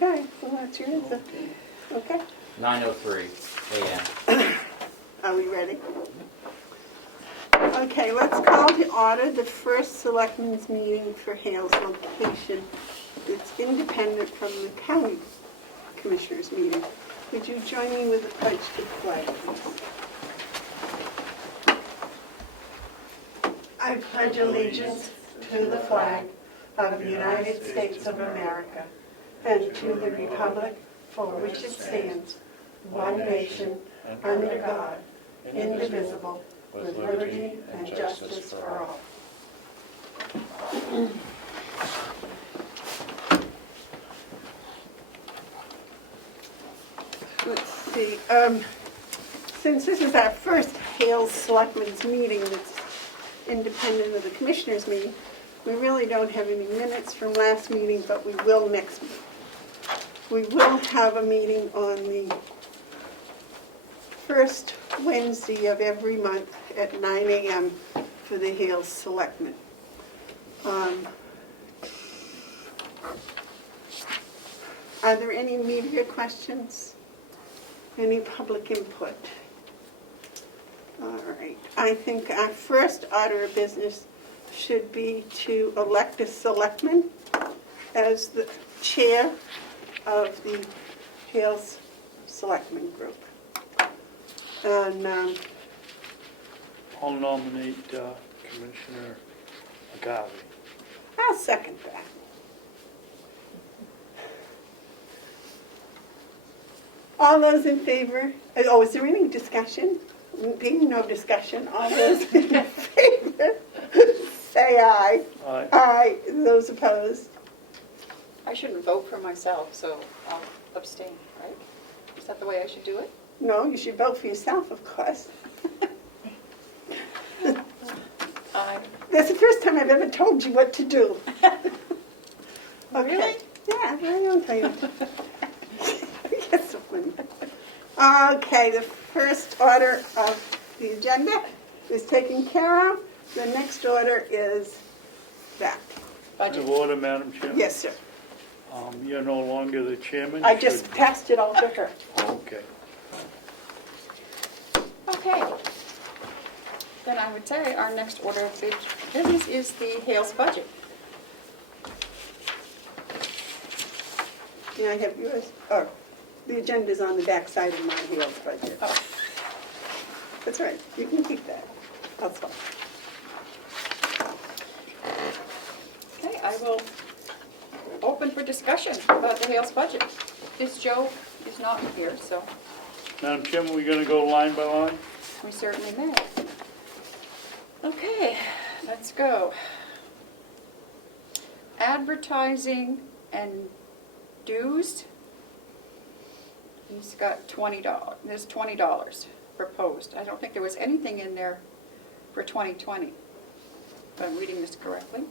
Okay, well, that's your answer. Okay, 9:03 a.m. are we ready? Okay, let's call to order the first selectmen's meeting for Hale's location. It's independent from the county commissioners meeting. Would you join me with the pledge to the flag, please? I pledge allegiance to the flag of the United States of America and to the republic for which it stands, one nation, under God, indivisible, with liberty and justice for all. Let's see, since this is our first Hale's Selectmen's meeting that's independent of the Commissioners' meeting, we really don't have any minutes from last meeting, but we will next week. We will have a meeting on the first Wednesday of every month at 9 a.m. for the Hale's Selectmen. Are there any media questions? Any public input? All right. I think our first order of business should be to elect a selectman as the chair of the Hale's Selectmen Group. And I'll nominate Commissioner McGarvey. I'll second that. All those in favor? Oh, is there any discussion? Being no discussion, all those in favor, say aye. Aye. Aye. Those opposed? I shouldn't vote for myself, so I'll abstain, right? Is that the way I should do it? No, you should vote for yourself, of course. Aye. That's the first time I've ever told you what to do. Okay. Really? Yeah, I don't tell you what to do. That's so funny. Okay, the first order of the agenda is taken care of. The next order is that. Point of order, Madam Chairman. Yes, sir. You're no longer the chairman. I You just should- passed it all to her. Okay. Okay. Then I would say our next order of business is the Hale's budget. Yeah, I have yours. Oh, the agenda's on the back side of my Hale's budget. Oh, That's right. You can keep that. That's fine. okay, I will open for discussion about the Hale's budget. This Joe is not here, so Madam Chairman, we're going to go line by line? we certainly may. Okay, let's go. Advertising and dues. He's got $20. There's $20 proposed. I don't think there was anything in there for 2020, if I'm reading this correctly.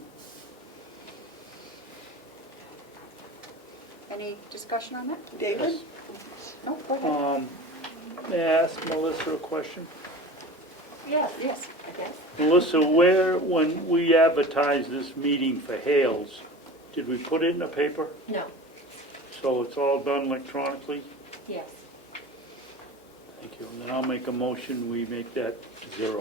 Any discussion on that? David? No, go ahead. May I ask Melissa a question? Yes, I guess. Melissa, when we advertised this meeting for Hales, did we put it in the paper? No, So it's all done electronically? yes. Thank you. And then I'll make a motion, we make that 0.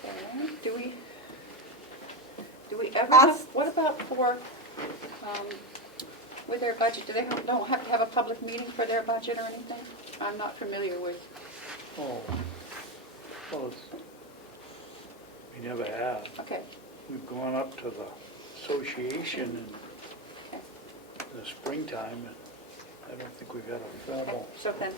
Okay, do we ever Us- have, what about for, with their budget, do they don't have to have a public meeting for their budget or anything? I'm not familiar with. Oh. Well, we never have. Okay, We've gone up to the association okay, in the springtime, and I don't think we've had a okay. formal. So then,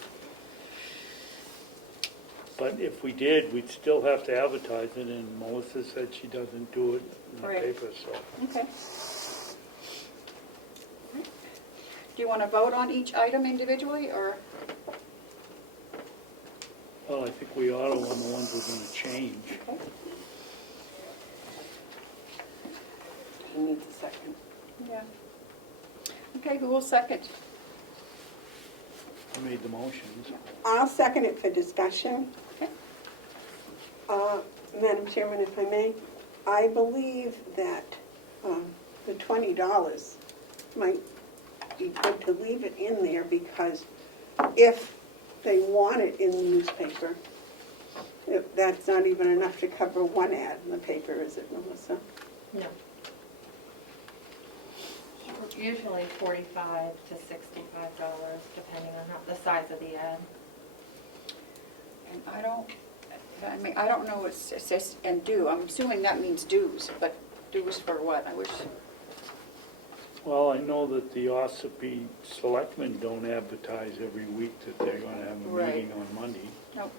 But if we did, we'd still have to advertise it, and Melissa said she doesn't do it in the Right. paper, so. okay. Do you want to vote on each item individually, or? Well, I think we ought to on the ones we're going to change. Okay. He needs a second. Yeah. Okay, who will second? I made the motions. I'll second it for discussion. Okay. Madam Chairman, if I may, I believe that the $20 might be good to leave it in there, because if they want it in the newspaper, that's not even enough to cover one ad in the paper, is it, Melissa? No. Usually $45 to $65, depending on the size of the ad. And I don't know what it says, and due, I'm assuming that means dues, but dues for what? I wish, Well, I know that the Ossipee selectmen don't advertise every week that they're gonna have a Right. meeting on Monday. nope.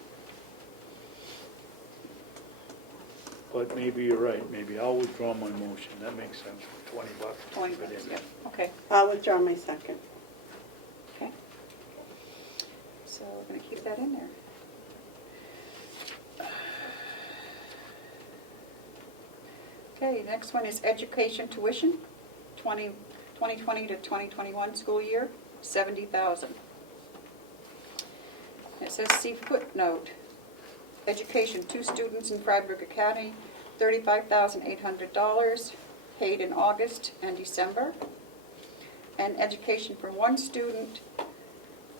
But maybe you're right, maybe I'll withdraw my motion, that makes sense, for $20. 20 Put it bucks, in yeah, there. okay, I'll withdraw my second. okay. So we're gonna keep that in there. Okay, next one is education tuition, 2020 to 2021 school year, $70,000. It says, see footnote, education, 2 students in Freiburg Academy, $35,800, paid in August and December. And education for 1 student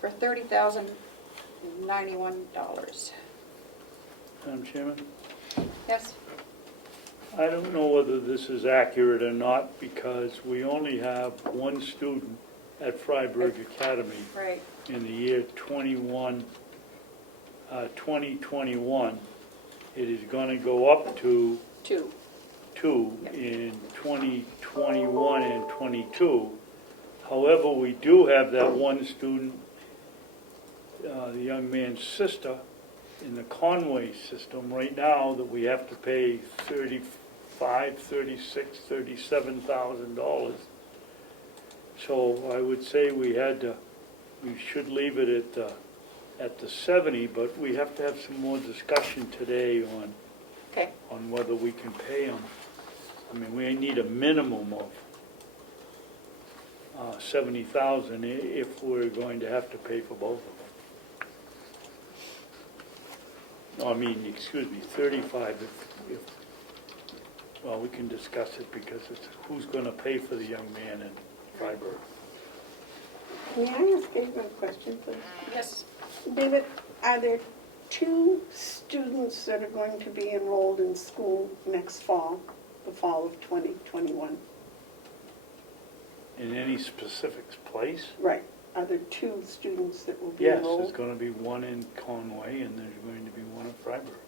for $30,091. Madam Chairman? Yes? I don't know whether this is accurate or not, because we only have 1 student at Freiburg Academy Right. in the year 2021. It is going to go up to 2. 2 Yep. in 2021 and 22. However, we do have that 1 student, the young man's sister, in the Conway system right now that we have to pay $37,000. So I would say we should leave it at the 70, but we have to have some more discussion today Okay. on whether we can pay them. I mean, we need a minimum of 70,000 if we're going to have to pay for both of them. No, I mean, excuse me, 35 if, well, we can discuss it because it's who's going to pay for the young man in Freiburg. May I ask David a question, please? Yes. David, are there 2 students that are going to be enrolled in school next fall, the fall of 2021? In any specific place? Right. Are there 2 students that will be Yes, enrolled? there's going to be 1 in Conway and there's going to be 1 in Freiburg.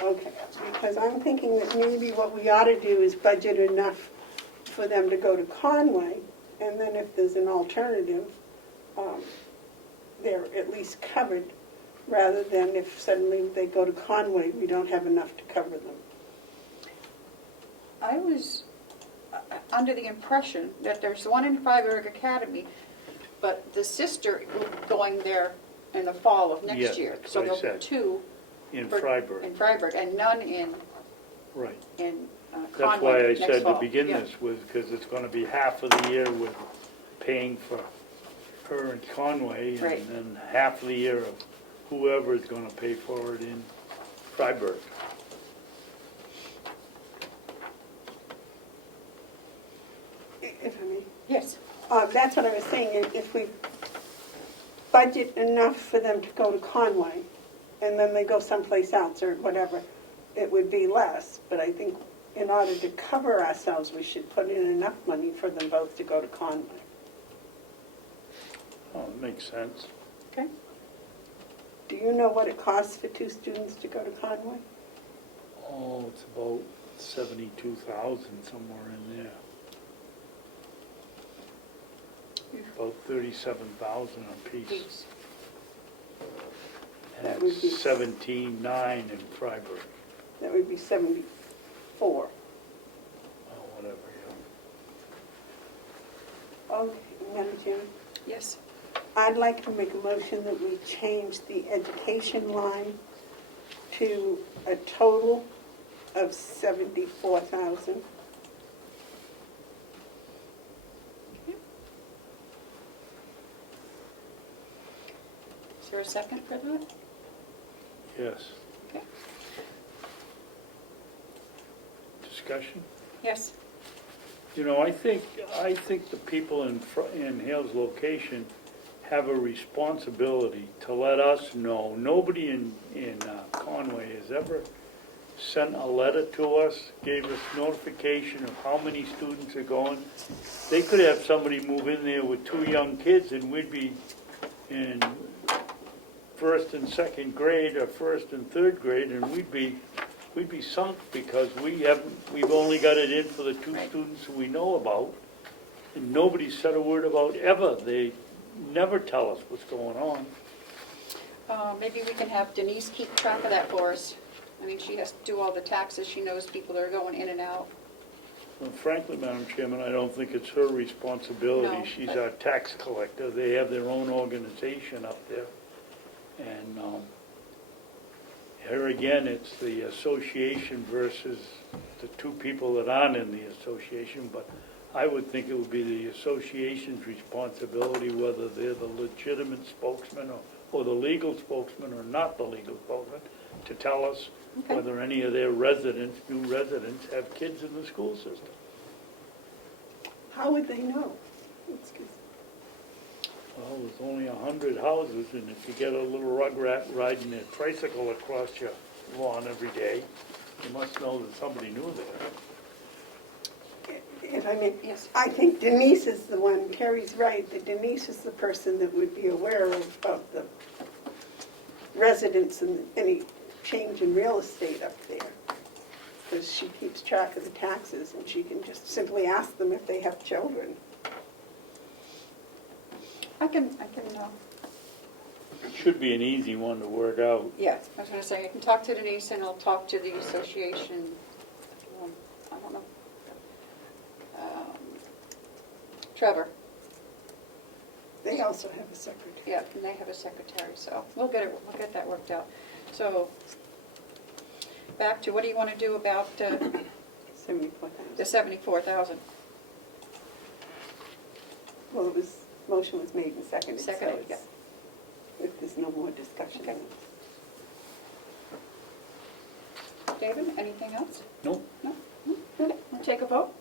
Okay, because I'm thinking that maybe what we ought to do is budget enough for them to go to Conway, and then if there's an alternative, they're at least covered, rather than if suddenly they go to Conway, we don't have enough to cover them. I was under the impression that there's 1 in Freiburg Academy, but the sister going there in the fall of next Yes, year. that's So what I there'll be said. 2 In for- Freiburg, in Freiburg, and none in right. Conway That's why I next said to fall. begin Yeah. this with, because it's going to be half of the year with paying for her in Conway, Right. and then half of the year of whoever is going to pay for it in Freiburg. If I may. Yes. That's what I was saying, if we budget enough for them to go to Conway, and then they go someplace else or whatever, it would be less. But I think in order to cover ourselves, we should put in enough money for them both to go to Conway. Oh, it makes sense. Okay. Do you know what it costs for 2 students to go to Conway? Oh, it's about 72,000, somewhere in there. About 37,000 apiece. Please. And That would be- it's 17,900 in Freiburg. That would be 74. Oh, whatever, yeah. Okay, Madam Chairman, Yes. I'd like to make a motion that we change the education line to a total of 74,000. Is there a second for that? Yes. Okay. Discussion? Yes. You know, I think the people in Hale's location have a responsibility to let us know. Nobody in Conway has ever sent a letter to us, gave us notification of how many students are going. They could have somebody move in there with 2 young kids and we'd be in first and second grade or first and third grade, and we'd be sunk because we've only got it in for the 2 Right. students who we know about, and nobody said a word about ever. They never tell us what's going on. Maybe we can have Denise keep track of that for us. I mean, she has to do all the taxes, she knows people that are going in and out. Well, frankly, Madam Chairman, I don't think it's her responsibility. No, She's but- our tax collector. They have their own organization up there. And here again, it's the association versus the 2 people that aren't in the association. But I would think it would be the association's responsibility, whether they're the legitimate spokesman or the legal spokesman or not the legal spokesman, to tell us Okay. whether any of their residents, new residents, have kids in the school system. How would they know? It's 'cause- Well, there's only 100 houses, and if you get a little rugrat riding a tricycle across your lawn every day, you must know that somebody knew there. If I may, Yes. I think Denise is the one, Carrie's right, that Denise is the person that would be aware of the residents and any change in real estate up there. Because she keeps track of the taxes and she can just simply ask them if they have children. I can, It should be an easy one to work out. yeah, I was gonna say, I can talk to Denise and I'll talk to the association, I don't know. Trevor, They also have a secretary. yeah, and they have a secretary, so we'll get that worked out. So, back to, what do you wanna do about the 74,000. 74,000? Well, motion was made and seconded. so Seconded, it's- If there's no more discussion. Okay. David, anything else? Nope. No? Okay, we'll take a vote.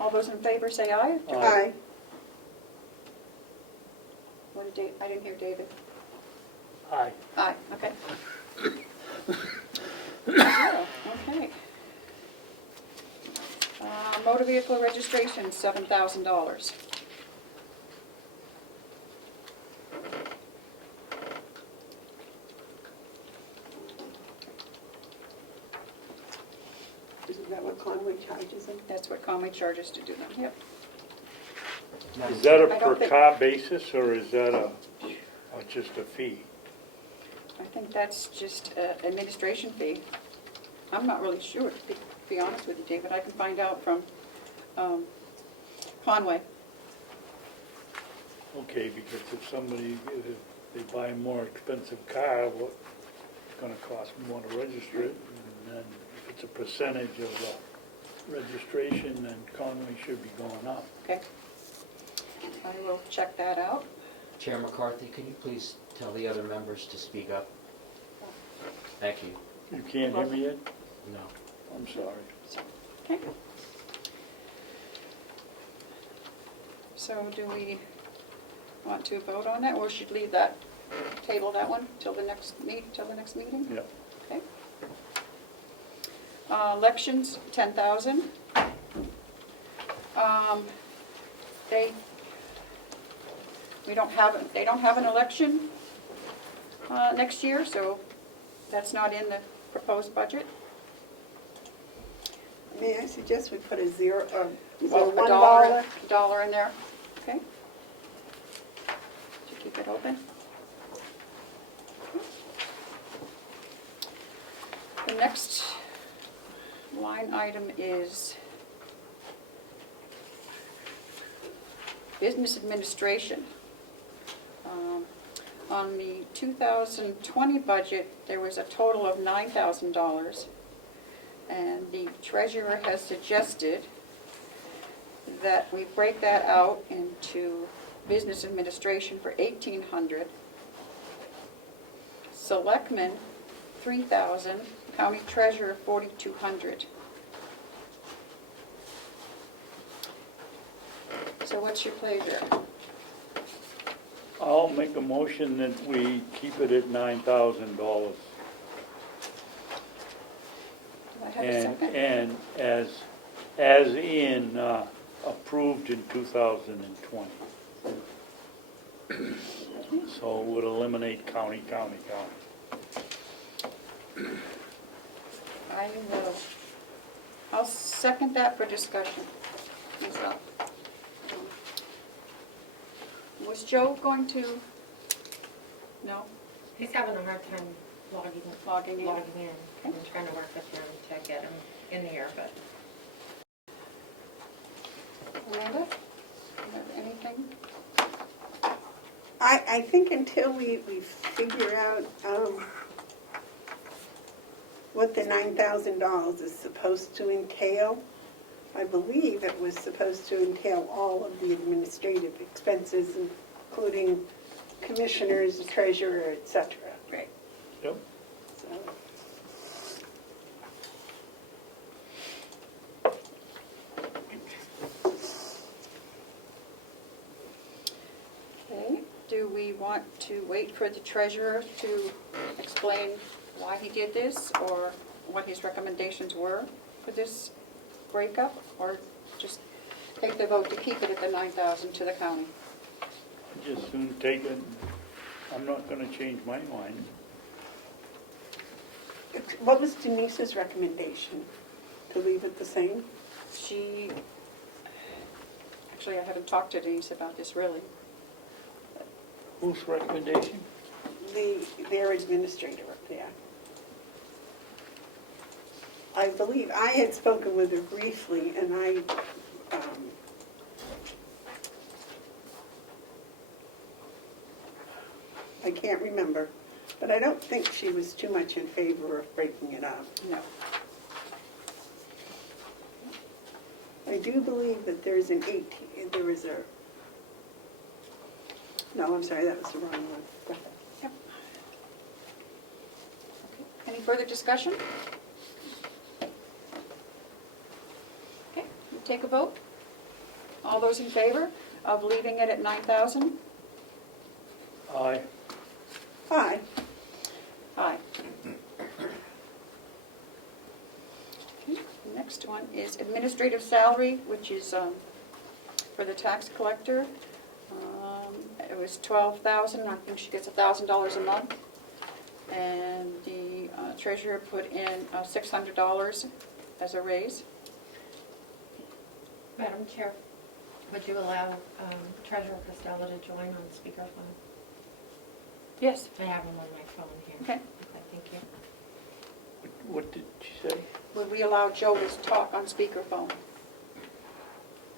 All those in favor say aye. Aye. What did I didn't hear David. Aye. Aye, okay. 0, okay. Motor vehicle registration, $7,000. Isn't that what Conway charges them? That's what Comeau charges to do them, yep. Is that a I per don't think- car basis, or is that just a fee? I think that's just an administration fee. I'm not really sure, to be honest with you, David. I can find out from Conway. Okay, because if they buy a more expensive car, it's gonna cost more to register it, and then if it's a percentage of the registration, then Conway should be going up. Okay. I will check that out. Chair McCarthy, can you please tell the other members to speak up? Thank you. You can't hear me yet? No. I'm sorry. Okay. So do we want to vote on that, or should leave that, table that one till the next meeting? Yeah. Okay. Elections, 10,000. They don't have an election next year, so that's not in the proposed budget. May I suggest we put a zero, Well, $1? a dollar in there, okay? Should keep it open. The next line item is business administration. On the 2020 budget, there was a total of $9,000, and the treasurer has suggested that we break that out into business administration for $1,800, selectmen $3,000, county treasurer $4,200. So what's your pleasure? I'll make a motion that we keep it at $9,000. Do I have a second? And as in, approved in 2020. So it would eliminate county. I'll second that for discussion. myself. Was Joe going to? No? He's having a hard time logging in. Okay. I'm trying to work with him to get him in here, but Amanda? You have anything? I think until we figure out what the $9,000 is supposed to entail, I believe it was supposed to entail all of the administrative expenses, including commissioners, treasurer, et cetera. Great. Yep. So, Okay. Do we want to wait for the treasurer to explain why he did this, or what his recommendations were for this breakup, or just take the vote to keep it at the $9,000 to the county? Just soon take it. I'm not gonna change my mind. what was Denise's recommendation? To leave it the same? Actually, I haven't talked to Denise about this really. Whose recommendation? Their administrator up there. I believe I had spoken with her briefly, and I can't remember, but I don't think she was too much in favor of breaking it up. No. I do believe that there's no, I'm sorry, that was the wrong one. Go ahead. Yep. Okay. Any further discussion? Okay, we take a vote. All those in favor of leaving it at 9,000? Aye. Aye. Aye. Okay, the next one is administrative salary, which is for the tax collector. It was $12,000. I think she gets $1,000 a month. And the treasurer put in $600 as a raise. Madam Chair, would you allow Treasurer Costello to join on speakerphone? Yes. I have him on my phone here. Okay. Thank you. What did she say? Would we allow Joe to talk on speakerphone?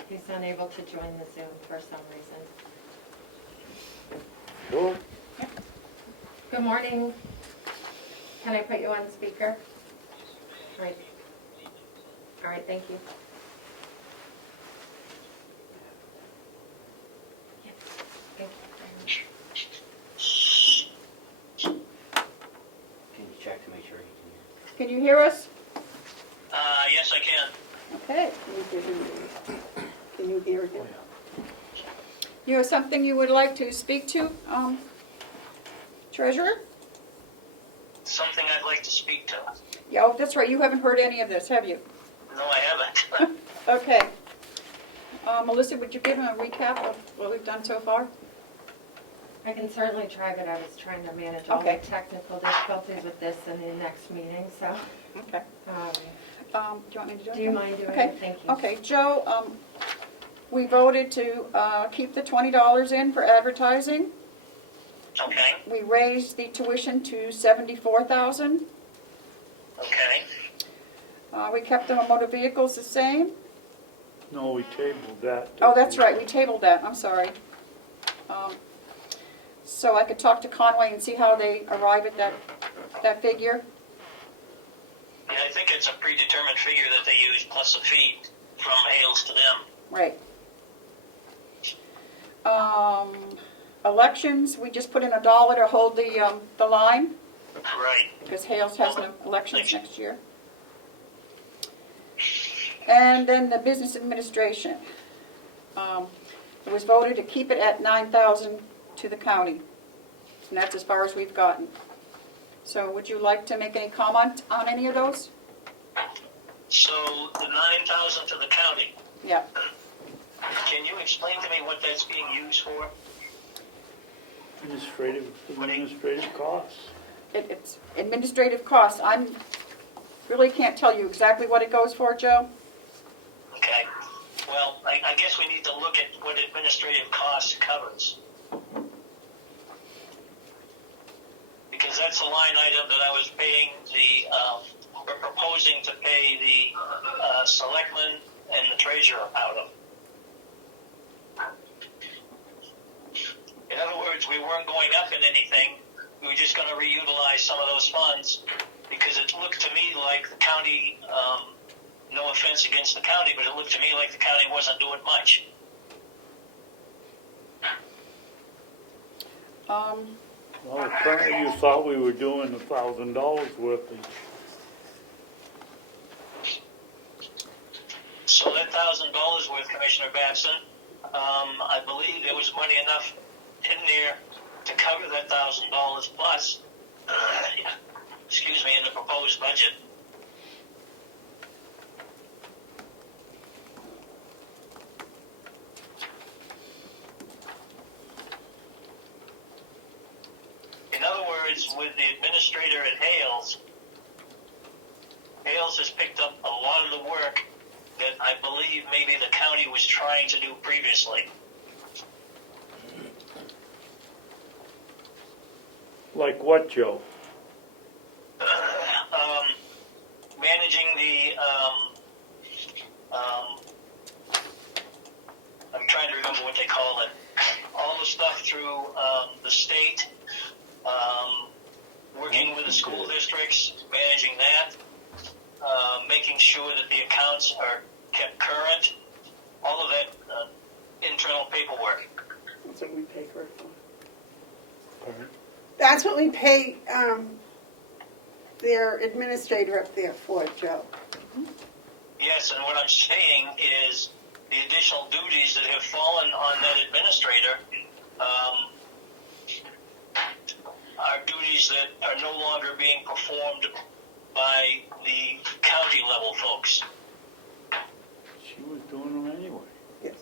He's unable to join the Zoom for some reason. Sure. Good morning. Can I put you on speaker? Right. All right, thank you. Yes, thank you very much. Can you check to make sure you can hear? Can you hear us? Yes, I can. Okay. Can you hear him? You have something you would like to speak to, Treasurer? Something I'd like to speak to. Yeah, oh, that's right. You haven't heard any of this, have you? No, I haven't. Okay. Melissa, would you give him a recap of what we've done so far? I can certainly try, but I was trying to manage all Okay. the technical difficulties with this in the next meeting, so. Okay. Do you want me to do it? Do you mind doing Okay. it? Thank you. Okay, Joe, we voted to keep the $20 in for advertising. Okay, We raised the tuition to $74,000. okay. We kept the motor vehicles the same. No, we tabled that. Oh, that's right, we tabled that, I'm sorry. So I could talk to Conway and see how they arrive at that figure. Yeah, I think it's a predetermined figure that they use plus a fee from Hales to them. Right. Elections, we just put in $1 to hold the line, Right. because Hales has no elections next year. And then the business administration. It was voted to keep it at 9,000 to the county, and that's as far as we've gotten. So would you like to make any comment on any of those? So the 9,000 to the county, Yeah. can you explain to me what that's being used for? Administrative costs. It's administrative costs. Really can't tell you exactly what it goes for, Joe. Okay. Well, I guess we need to look at what administrative costs covers. Because that's a line item that I was paying we're proposing to pay the selectmen and the treasurer out of. In other words, we weren't going up in anything. We were just going to reutilize some of those funds because it looked to me like the county, no offense against the county, but it looked to me like the county wasn't doing much. Well, apparently you thought we were doing $1,000 worth each. So that $1,000 worth, Commissioner Babson, I believe there was money enough in there to cover that $1,000 plus, excuse me, in the proposed budget. In other words, with the administrator at Hales has picked up a lot of the work that I believe maybe the county was trying to do previously. Like what, Joe? Managing the, I'm trying to remember what they call it, all the stuff through the state, working with the school districts, managing that, making sure that the accounts are kept current, all of that internal paperwork. That's what we pay her for. Pardon? That's what we pay their administrator up there for, Joe. Yes, and what I'm saying is the additional duties that have fallen on that administrator are duties that are no longer being performed by the county level folks. She was doing them anyway. Yes.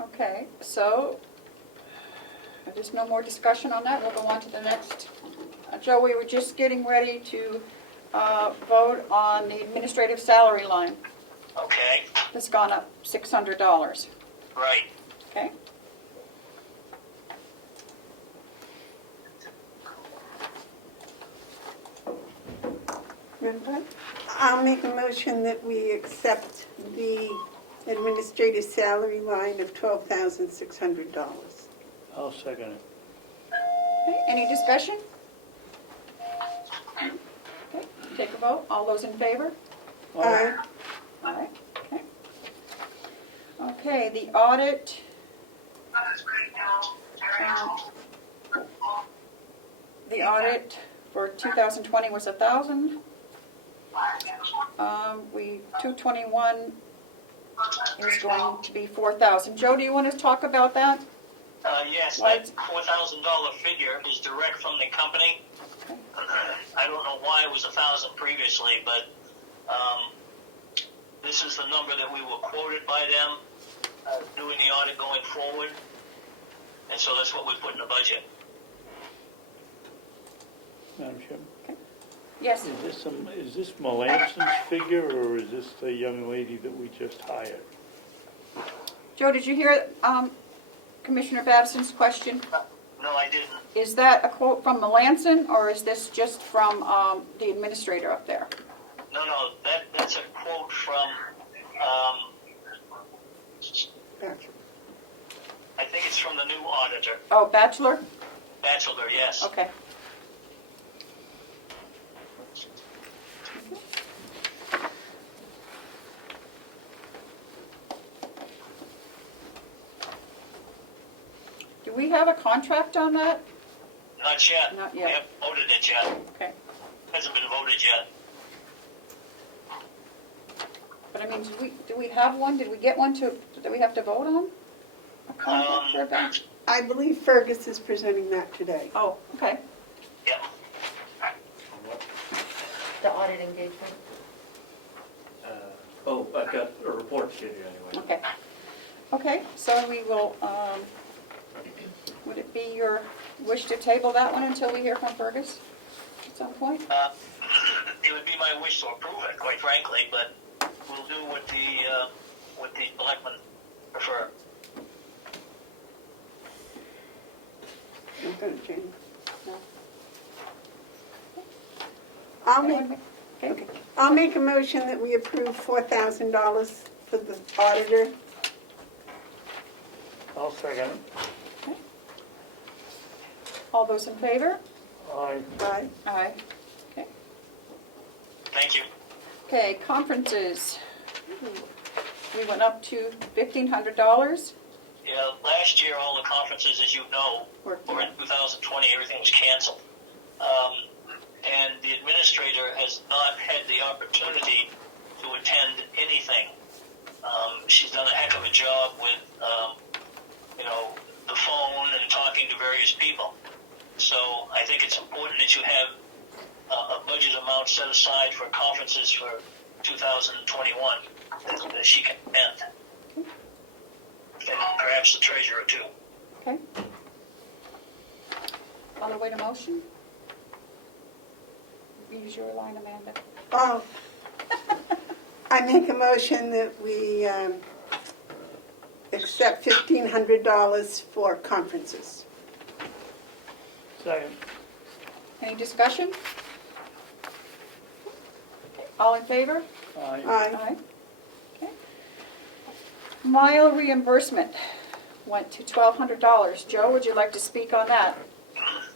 Okay, so if there's no more discussion on that, we'll go on to the next. Joe, we were just getting ready to vote on the administrative salary line. Okay, That's gone up $600. right. Okay? Remember? I'll make a motion that we accept the administrative salary line of $12,600. I'll second it. Okay, any discussion? Okay, take a vote. All those in favor? Aye. All right, okay. Okay, the audit. The audit for 2020 was 1,000. 221 is going to be 4,000. Joe, do you want to talk about that? Yes, What? that $4,000 figure is direct from the company. Okay. I don't know why it was 1,000 previously, but this is the number that we were quoted by them doing the audit going forward, and so that's what we put in the budget. Madam Chairman? Yes. Is this Melanson's figure, or is this the young lady that we just hired? Joe, did you hear Commissioner Babson's question? No, I didn't. Is that a quote from Melanson, or is this just from the administrator up there? No, that's a quote from, Gotcha. I think it's from the new auditor. Oh, Bachelor? Bachelor, yes. Okay. Do we have a contract on that? Not yet. Not We yet. haven't voted it yet. Okay. Hasn't been voted yet. But I mean, do we have one? Did we get one that we have to vote on? A contract for a bench? I believe Fergus is presenting that today. Oh, okay. Yeah. The audit engagement. Oh, I've got a report to you anyway. Okay. Okay, so we will, would it be your wish to table that one until we hear from Fergus at some point? It would be my wish to approve it, quite frankly, but we'll do what the selectmen prefer. I'm gonna change. No? I'll Anyone make, make- okay. I'll make a motion that we approve $4,000 for the auditor. I'll second it. All those in favor? Aye. Aye. Aye. Okay. Thank you. Okay, conferences. We went up to $1,500. Yeah, last year, all the conferences, as you know, Were- or in 2020, everything was canceled. And the administrator has not had the opportunity to attend anything. She's done a heck of a job with, the phone and talking to various people. So I think it's important that you have a budget amount set aside for conferences for 2021 that she can attend. And perhaps the treasurer too. Okay. On the way to motion? Use your line, Amanda. Oh, I make a motion that we accept $1,500 for conferences. Second. Any discussion? Okay, all in favor? Aye. Aye. Okay. Mile reimbursement went to $1,200. Joe, would you like to speak on that?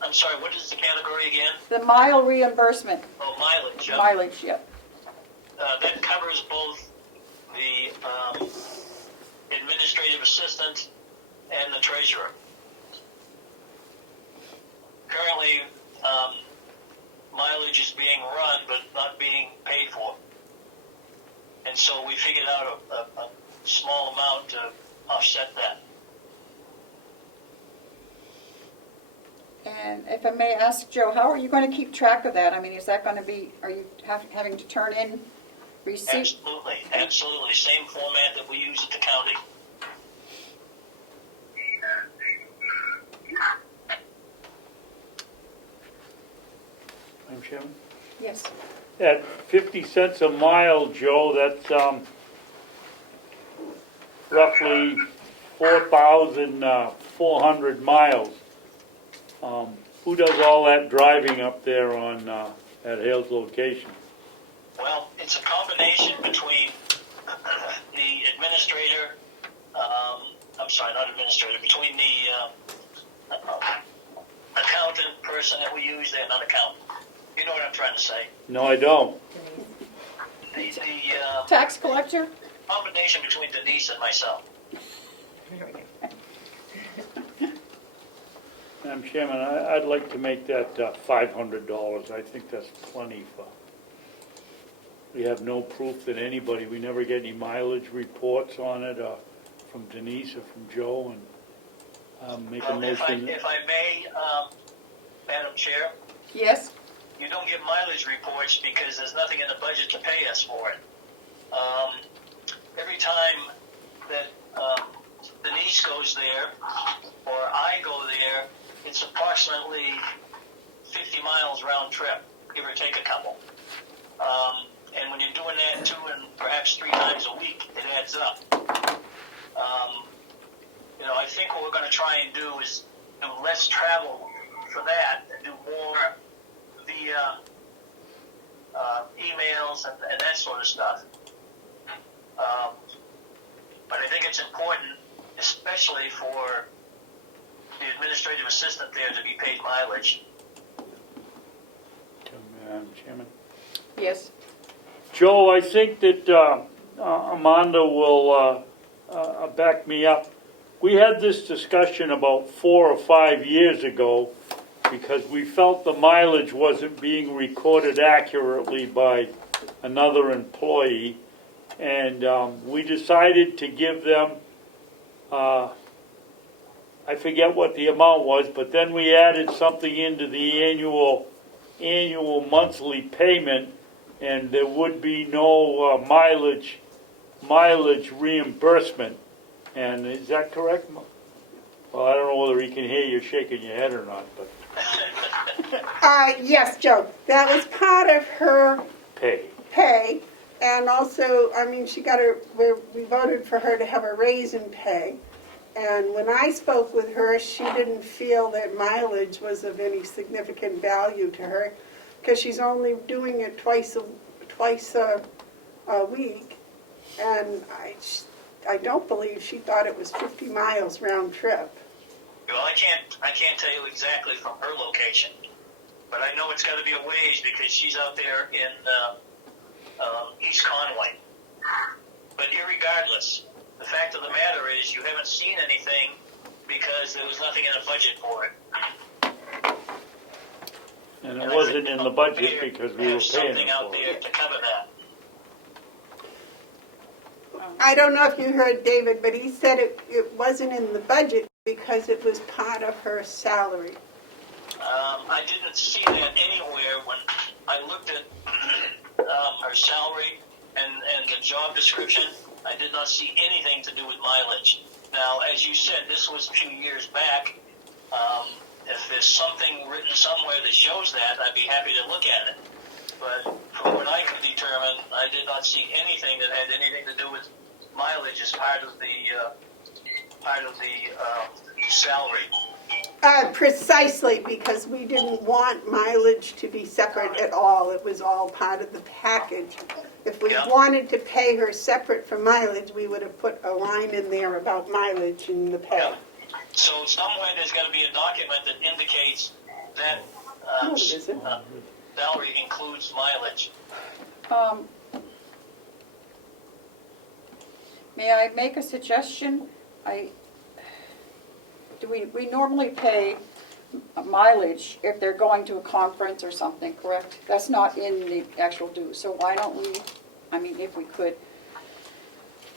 I'm sorry, what is the category again? The mile reimbursement, Oh, mileage. mileage, yep. That covers both the administrative assistant and the treasurer. Currently, mileage is being run but not being paid for. And so we figured out a small amount to offset that. And if I may ask Joe, how are you going to keep track of that? I mean, is that going to be, are you having to turn in receipts? Absolutely. Same format that we use at the county. I'm Chairman. Yes. At 50 cents a mile, Joe, that's roughly 4,400 miles. Who does all that driving up there on at Hale's location? Well, it's a combination between the administrator, between the accountant person that we use there, not accountant. You know what I'm trying to say. No, I don't. The Tax collector? combination between Denise and myself. Madam Chairman, I'd like to make that $500. I think that's plenty for, we have no proof that anybody, we never get any mileage reports on it from Denise or from Joe, and make a motion. If I may, Madam Chair, Yes. you don't get mileage reports because there's nothing in the budget to pay us for it. Every time that Denise goes there or I go there, it's approximately 50 miles round trip, give or take a couple. And when you're doing that 2 and perhaps 3 times a week, it adds up. I think what we're going to try and do is do less travel for that and do more via emails and that sort of stuff. But I think it's important, especially for the administrative assistant there, to be paid mileage. Madam Chairman. Yes. Joe, I think that Amanda will back me up. We had this discussion about 4 or 5 years ago because we felt the mileage wasn't being recorded accurately by another employee. And we decided to give them, I forget what the amount was, but then we added something into the annual monthly payment, and there would be no mileage reimbursement. And is that correct? Well, I don't know whether he can hear you shaking your head or not, but Yes, Joe, that was part of her pay. and also, I mean, we voted for her to have a raise in pay. And when I spoke with her, she didn't feel that mileage was of any significant value to her, because she's only doing it twice a week. And I don't believe she thought it was 50 miles round trip. Well, I can't tell you exactly from her location, but I know it's got to be a ways because she's out there in East Conway. But irregardless, the fact of the matter is you haven't seen anything because there was nothing in the budget for it. And it wasn't in the budget because we were paying something out for there it. to cover that. I don't know if you heard David, but he said it wasn't in the budget because it was part of her salary. I didn't see that anywhere when I looked at her salary and the job description. I did not see anything to do with mileage. Now, as you said, this was a few years back. If there's something written somewhere that shows that, I'd be happy to look at it. But from what I could determine, I did not see anything that had anything to do with mileage as part of the salary. Precisely, because we didn't want mileage to be separate at all. It was all part of the package. If we wanted to pay her separate for mileage, we would have put a line in there about mileage in the pay. Yeah. So somewhere there's got to be a document that indicates that No, it isn't. salary includes mileage. May I make a suggestion? We normally pay mileage if they're going to a conference or something, correct? That's not in the actual dues, so why don't we, if we could,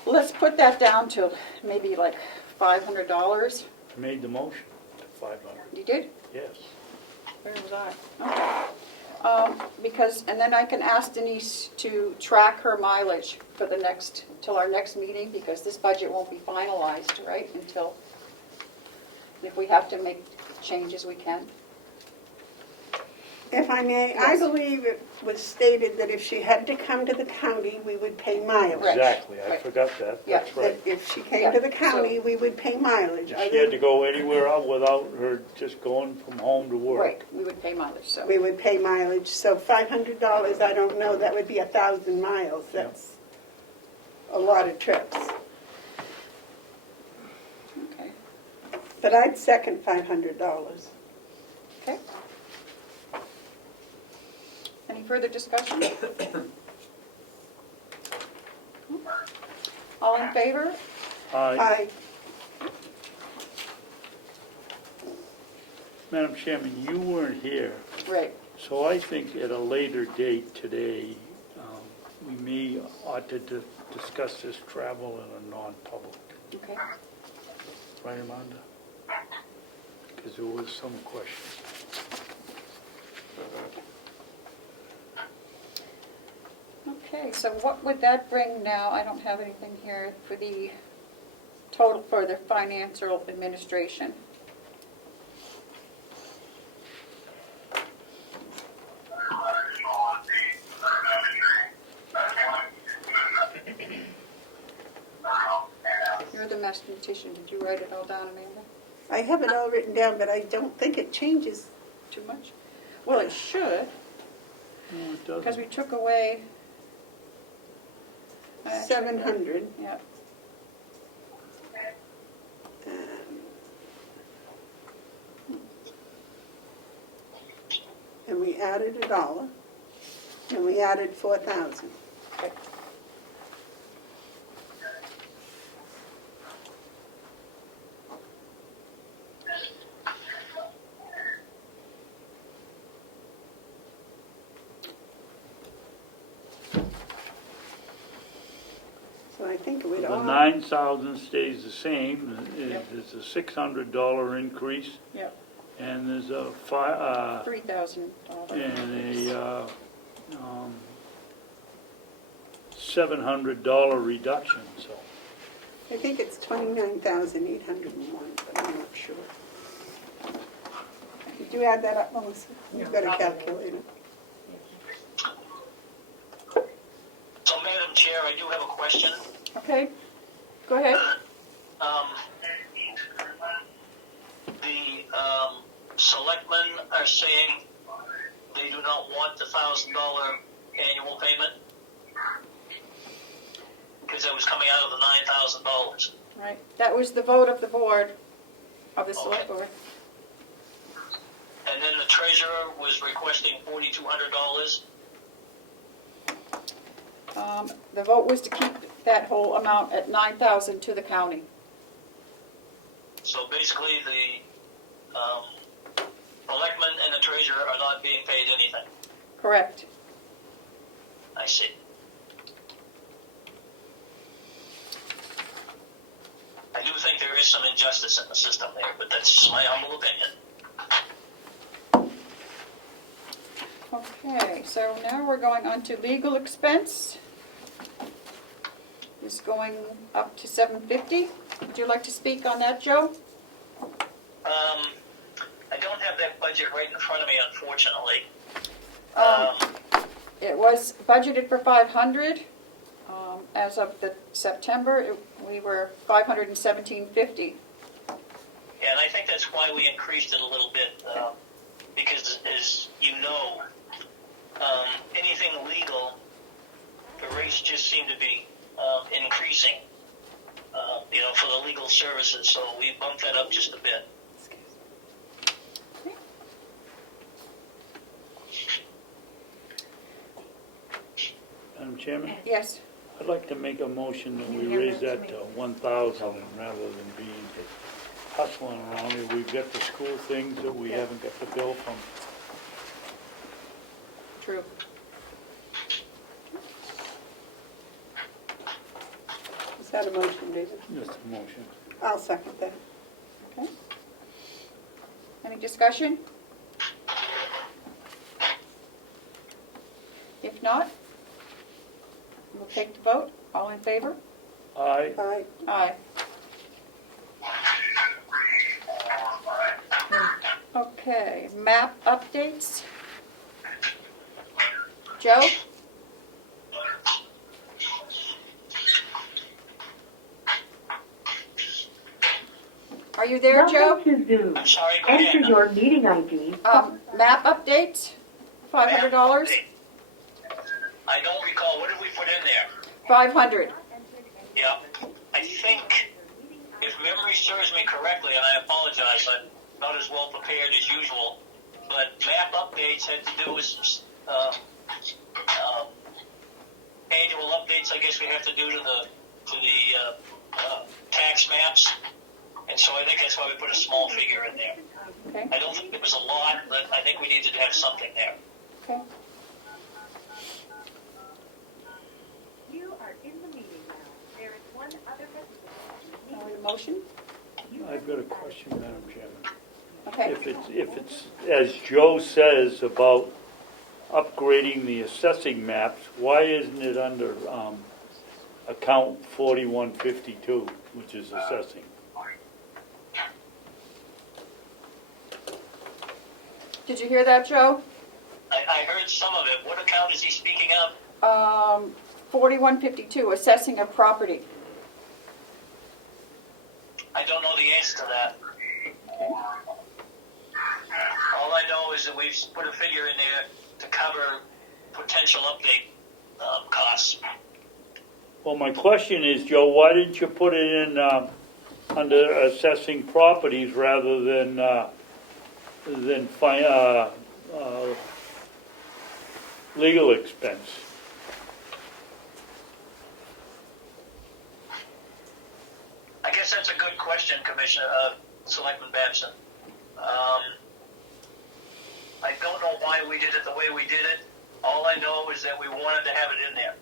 let's put that down to maybe like $500. I made the motion to 500. You did? Yes. Where was I? Okay. Because, and then I can ask Denise to track her mileage for till our next meeting, because this budget won't be finalized, right, until, if we have to make changes, we can. If I may, I Yes. believe it was stated that if she had to come to the county, we would pay mileage. Right. Exactly, I Right. forgot that, Yeah. that's right. That if she came Yeah, to the county, so- we would pay mileage. If she had to go anywhere else without her just going from home to work. Right, we would pay mileage, so. We would pay mileage, so $500, I don't know, that would be 1,000 miles. That's a lot of trips. Okay. But I'd second $500. Okay. Any further discussion? All in favor? Aye. Madam Chairman, you weren't here, Right. so I think at a later date today, we ought to discuss this travel in a non-public. Okay. Right, Amanda? Because there was some question. Okay, so what would that bring now? I don't have anything here for the total for the financial administration. You're the mathematician. Did you write it all down, Amanda? I have it all written down, but I don't think it changes. Too much? Well, it should, No, it because doesn't. we took away... 700. Yeah. And we added $1, and we added 4,000. Okay. think it would The all. 9,000 stays the same, Yep. there's a $600 increase, Yep, and there's a $3,000. $700 reduction, so. I think it's 29,801, but I'm not sure. Did you add that up, Melissa? You've got a calculator. So, Madam Chair, I do have a question. Okay, go ahead. The selectmen are saying they do not want the $1,000 annual payment because it was coming out of the $9,000. Right, that was the vote of the board, of the select board. And then the treasurer was requesting $4,200. The vote was to keep that whole amount at $9,000 to the county. So basically, the selectmen and the treasurer are not being paid anything. Correct. I see. I do think there is some injustice in the system there, but that's just my humble opinion. Okay, so now we're going on to legal expense. It's going up to $750. Would you like to speak on that, Joe? I don't have that budget right in front of me, unfortunately. It was budgeted for $500. As of the September, we were $517.50. And I think that's why we increased it a little bit, because as you know, anything legal, the rates just seem to be increasing, for the legal services, so we bumped that up just a bit. Madam Chairman, Yes. I'd like to make a motion that we raise that to 1,000 rather than being hustling around here. We've got the school things that we haven't got the bill from. True. Is that a motion, David? Just a motion. I'll second that. Okay. Any discussion? If not, we'll take the vote. All in favor? Aye. Aye. Aye. Okay, map updates. Joe? Are you there, Joe? Welcome to Zoom. I'm sorry, go Enter ahead. your meeting ID. Map updates, $500. I don't recall, what did we put in there? 500. Yeah, I think, if memory serves me correctly, and I apologize, I'm not as well prepared as usual, but map updates had to do with some annual updates, I guess we have to do to the tax maps, and so I think that's why we put a small figure in there. Okay. I don't think it was a lot, but I think we needed to have something there. Okay. You are in the meeting now. There is one other participant. Now, a motion? I've got a question, Madam Chairman. Okay. If it's, as Joe says about upgrading the assessing maps, why isn't it under account 4152, which is assessing? Did you hear that, Joe? I heard some of it. What account is he speaking of? 4152, assessing of property. I don't know the answer to that. All I know is that we've put a figure in there to cover potential update costs. Well, my question is, Joe, why didn't you put it in under assessing properties rather than legal expense? I guess that's a good question, Commissioner, Selectman Babson. I don't know why we did it the way we did it. All I know is that we wanted to have it in there.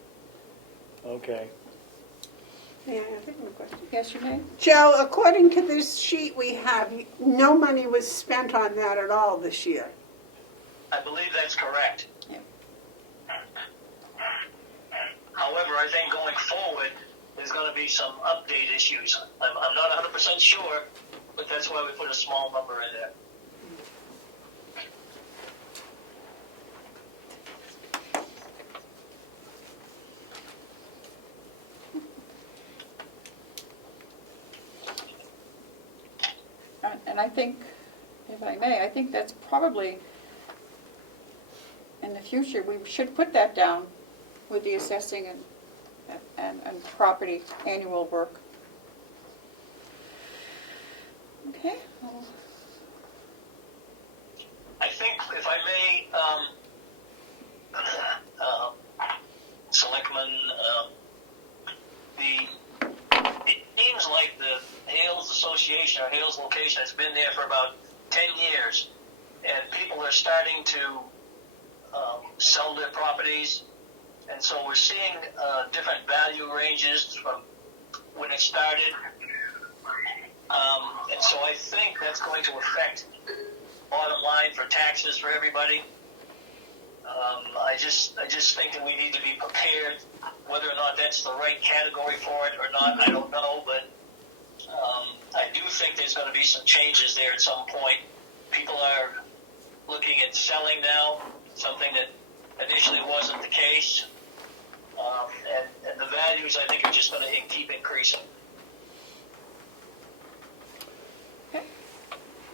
Okay. Yeah, I think my question. Yes, you may. Joe, according to this sheet we have, no money was spent on that at all this year. I believe that's correct. Yeah. However, I think going forward, there's going to be some update issues. I'm not 100% sure, but that's why we put a small number in there. And I think, if I may, I think that's probably, in the future, we should put that down with the assessing and property annual work. Okay. Well, I think, if I may, Selectman, it seems like the Hales Association or Hales location has been there for about 10 years, and people are starting to sell their properties, and so we're seeing different value ranges from when it started, and so I think that's going to affect bottom line for taxes for everybody. I just think that we need to be prepared. Whether or not that's the right category for it or not, I don't know, but I do think there's going to be some changes there at some point. People are looking at selling now, something that initially wasn't the case, and the values, I think, are just going to keep increasing.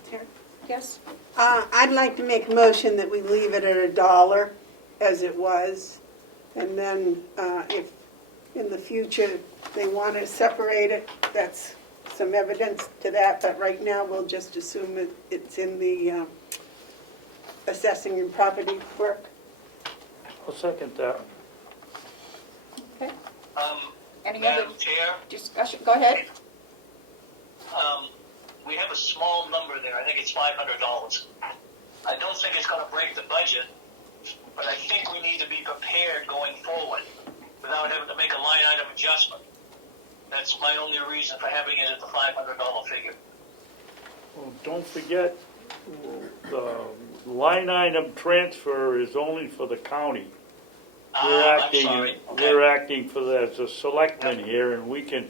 Okay. Yes? I'd like to make a motion that we leave it at $1 as it was, and then if in the future they want to separate it, that's some evidence to that, but right now we'll just assume that it's in the assessing and property work. I'll second that. Okay. Any Madam other Chair, discussion? Go ahead. we have a small number there. I think it's $500. I don't think it's going to break the budget, but I think we need to be prepared going forward without having to make a line item adjustment. That's my only reason for having it at the $500 figure. Well, don't forget, the line item transfer is only for the county. I'm sorry. Okay. We're acting for that as a selectman here, and we can,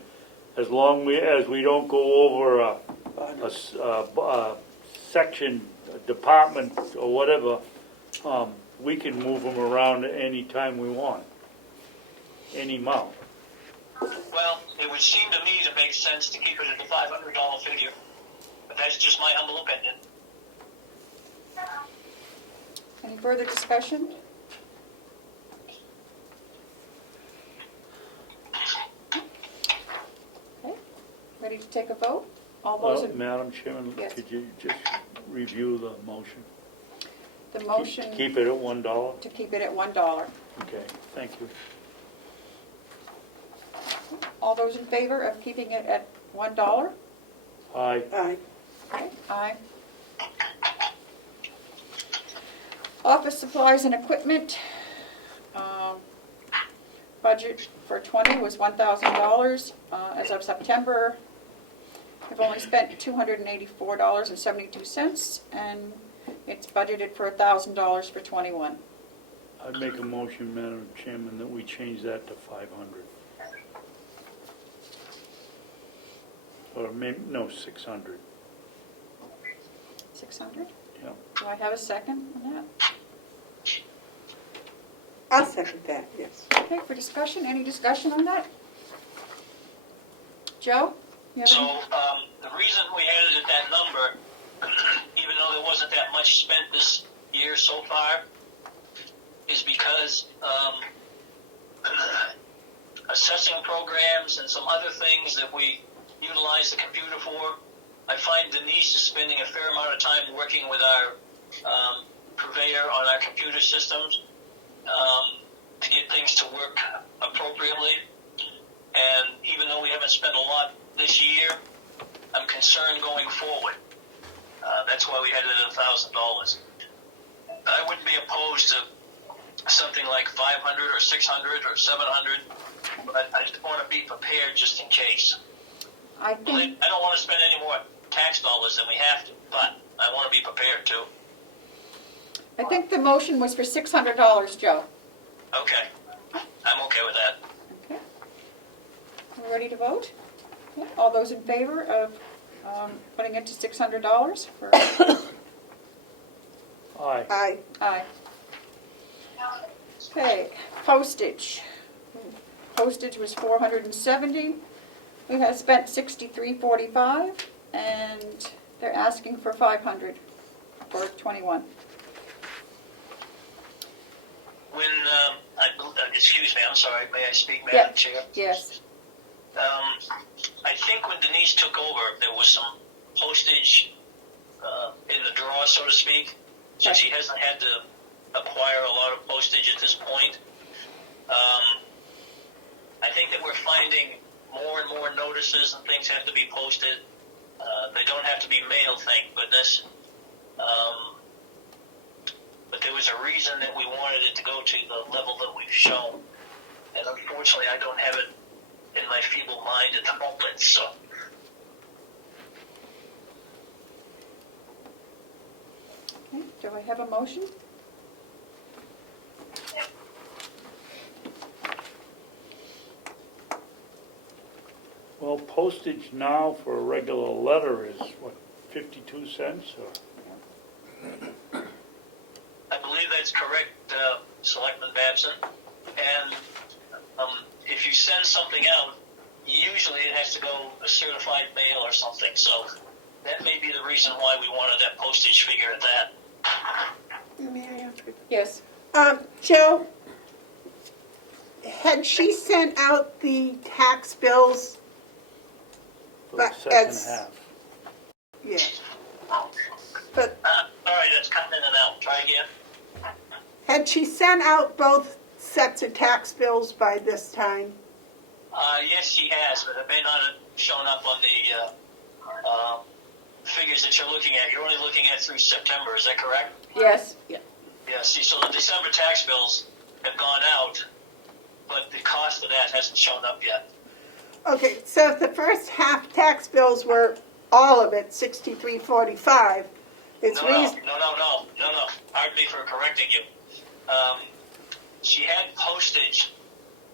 as long as we don't go over a section, a department, or whatever, we can move them around any time we want, any amount. Well, it would seem to me to make sense to keep it at the $500 figure, but that's just my humble opinion. Any further discussion? Okay, ready to take a vote? All those in, Madam Chairman, Yes. could you just review the motion? the motion Keep it at $1? to keep it at $1. Okay, thank you. All those in favor of keeping it at $1? Aye. Aye. Okay, aye. Office supplies and equipment, budget for 20 was $1,000. As of September, we've only spent $284.72, and it's budgeted for $1,000 for 21. I'd make a motion, Madam Chairman, that we change that to 500. Or maybe, no, 600. 600? Yeah. Do I have a second on that? I'll second that, yes. Okay, for discussion, any discussion on that? Joe? You have So any? the reason we had it at that number, even though there wasn't that much spent this year so far, is because assessing programs and some other things that we utilize the computer for, I find Denise is spending a fair amount of time working with our purveyor on our computer systems to get things to work appropriately. And even though we haven't spent a lot this year, I'm concerned going forward. That's why we had it at $1,000. I wouldn't be opposed to something like 500 or 600 or 700, but I just want to be prepared just in case. I think, I don't want to spend any more tax dollars than we have to, but I want to be prepared too. the motion was for $600, Joe. Okay, I'm okay with that. Okay. We're ready to vote? Okay. All those in favor of putting it to $600 for? Aye. Aye. Aye. Okay, postage. Postage was $470. We have spent $63.45, and they're asking for $500 for 21. When, excuse me, I'm sorry, may I speak, Madam Chair? Yes. I think when Denise took over, there was some postage in the drawer, so to speak, so she hasn't had to acquire a lot of postage at this point. I think that we're finding more and more notices and things have to be posted. They don't have to be mailed, thank goodness. But there was a reason that we wanted it to go to the level that we've shown. And unfortunately, I don't have it in my feeble mind at the moment, so. Okay, do I have a motion? Well, postage now for a regular letter is, what, 52 cents? Or? I believe that's correct, Selectman Babson. And if you send something out, usually it has to go a certified mail or something. So that may be the reason why we wanted that postage figure at that. May I ask a- Yes. Joe, had she sent out the tax bills? For the But second as- half. Yeah. But All right, that's coming in and out. Try again. had she sent out both sets of tax bills by this time? Yes, she has, but it may not have shown up on the figures that you're looking at. You're only looking at through September, is that correct? Yes. Yeah, see, so the December tax bills have gone out, but the cost of that hasn't shown up yet. Okay, so if the first half tax bills were all of it, $63.45, it's No. Pardon me for correcting you. She had postage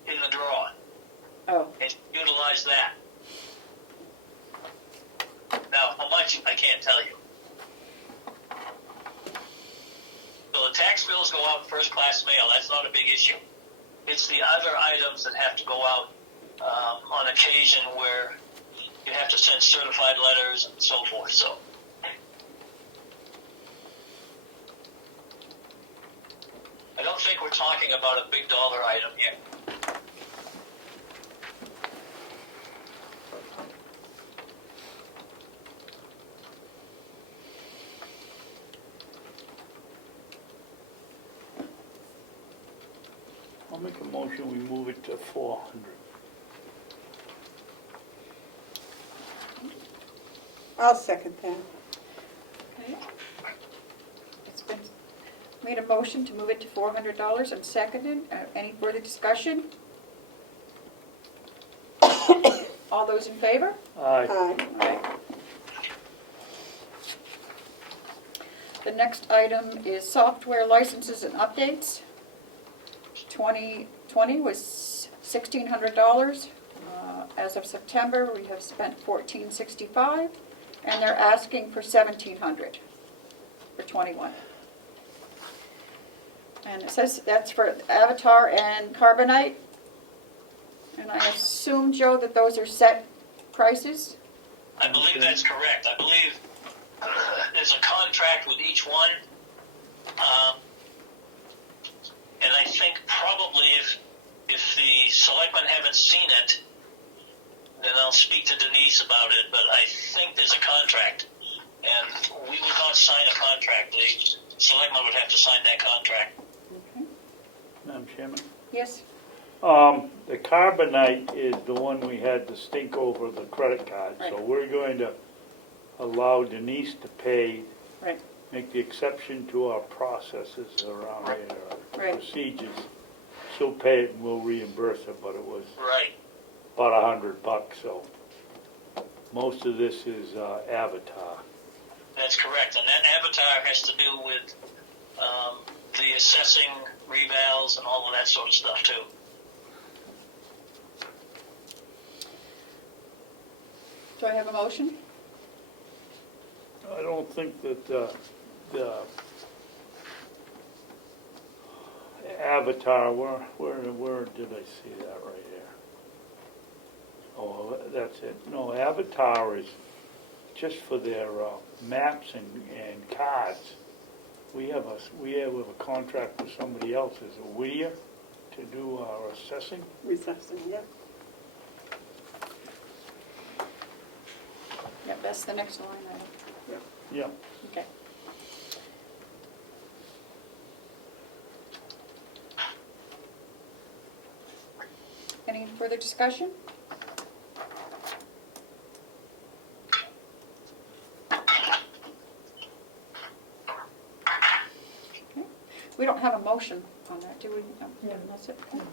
in the drawer, Oh, and she utilized that. Now, how much, I can't tell you. So the tax bills go out first class mail. That's not a big issue. It's the other items that have to go out on occasion where you have to send certified letters and so forth. So I don't think we're talking about a big dollar item here. I'll make a motion, we move it to 400. I'll second that. okay. It's been made a motion to move it to $400 and seconded. Any further discussion? All those in favor? Aye. Aye. Aye. The next item is software licenses and updates. 2020 was $1,600. As of September, we have spent $1,465, and they're asking for $1,700 for 21. And it says that's for Avatar and Carbonite. And I assume, Joe, that those are set prices? I believe that's correct. I believe there's a contract with each one. And I think probably if the selectmen haven't seen it, then I'll speak to Denise about it, but I think there's a contract. And we would not sign a contract. The selectmen would have to sign that contract. Okay. Madam Chairman? Yes? The Carbonite is the one we had to stink over the credit card. So Right. we're going to allow Denise to pay Right. make the exception to our processes around here, our Right. procedures. She'll pay it and we'll reimburse her, but it was Right. about $100, so most of this is Avatar. That's correct, and that avatar has to do with the assessing, revals, and all of that sort of stuff too. Do I have a motion? I don't think that the Avatar, where did I see that right here? Oh, that's it. No, Avatar is just for their maps and cards. We have a contract with somebody else, is it Whittier, to do our assessing? Recessing, yeah. Yep, that's the next line item. Yeah. Okay. Any further discussion? Okay. We don't have a motion on that, do we? No, that's it. Okay.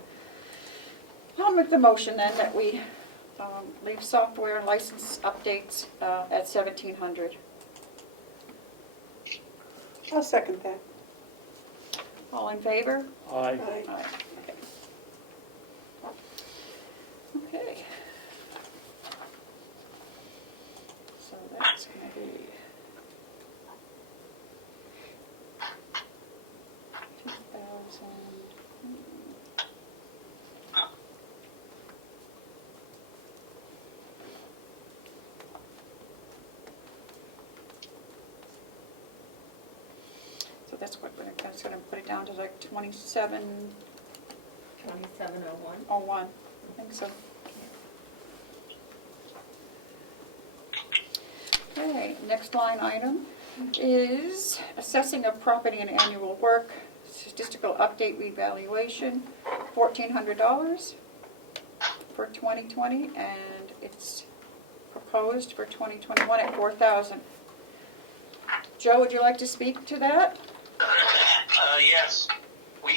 I'll make the motion then that we leave software and license updates at 1,700. I'll second that. All in favor? Aye. Aye. Aye. Okay. Okay. So that's going to be 2,000. So that's what we're going to put it down to, like 2701. 2701. I think so. Okay, next line item is assessing of property and annual work, statistical update revaluation, $1,400 for 2020, and it's proposed for 2021 at $4,000. Joe, would you like to speak to that? Yes, we're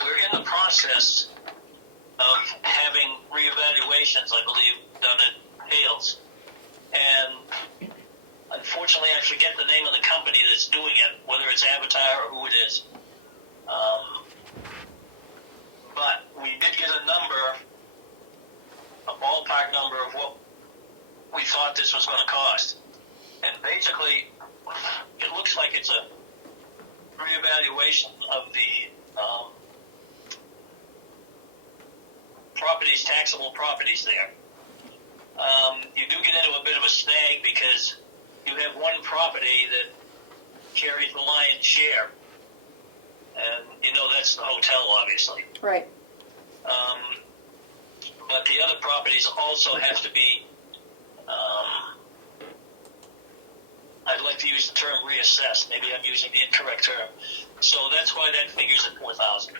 in the process of having reevaluations, I believe, done at Hales. And unfortunately, I forget the name of the company that's doing it, whether it's Avatar or who it is. But we did get a ballpark number of what we thought this was going to cost. And basically, it looks like it's a reevaluation of the properties, taxable properties there. You do get into a bit of a snag because you have one property that carries the lion's share. And you know that's the hotel, obviously. Right. But the other properties also have to be, I'd like to use the term reassessed. Maybe I'm using the incorrect term. So that's why that figure's at 4,000.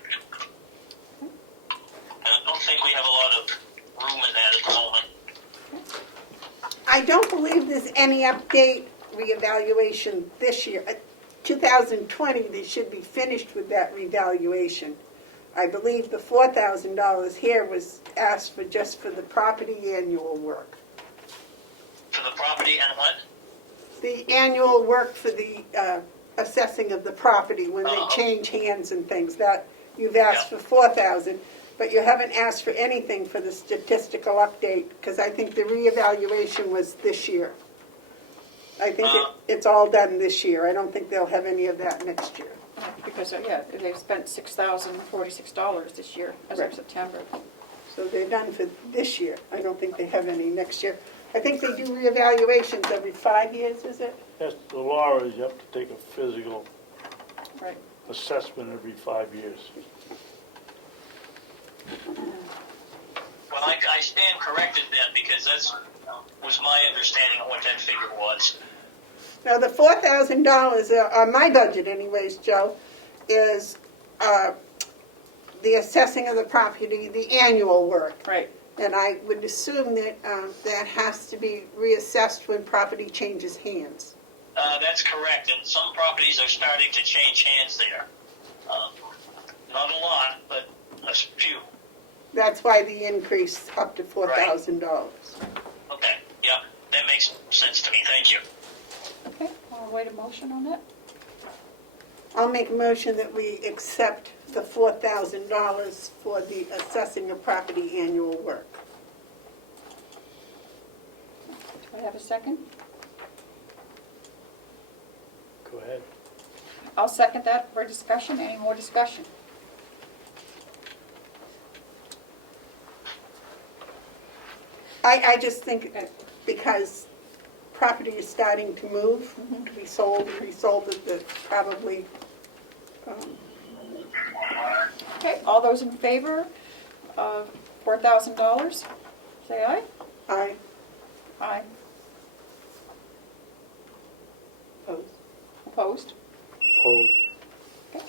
And I don't think we have a lot of room in that at the moment. I don't believe there's any update reevaluation this year. 2020, they should be finished with that revaluation. I believe the $4,000 here was asked for just for the property annual work. For the property and what? The annual work for the assessing of the property when they change hands and things. That you've asked for $4,000, but you haven't asked for anything for the statistical update because I think the reevaluation was this year. I think it's all done this year. I don't think they'll have any of that next year. Because, yeah, they spent $6,046 this year as of September. So they're done for this year. I don't think they have any next year. I think they do reevaluations every 5 years, is it? Yes, the law is you have to take a physical Right. assessment every 5 years. Well, I stand corrected then because that's was my understanding of what that figure was. Now, the $4,000 on my budget anyways, Joe, is the assessing of the property, the annual work. Right. And I would assume that that has to be reassessed when property changes hands. That's correct, and some properties are starting to change hands there. Not a lot, but a few. That's why the increase up to $4,000. Okay, yeah, that makes sense to me, thank you. Okay, I'll wait a motion on that. I'll make a motion that we accept the $4,000 for the assessing of property annual work. Do I have a second? Go ahead. I'll second that for discussion. Any more discussion? I just think that because property is starting to move, to be sold, that probably, Okay, all those in favor of $4,000, say aye. I Aye. oppose. Opposed? Opposed. Okay.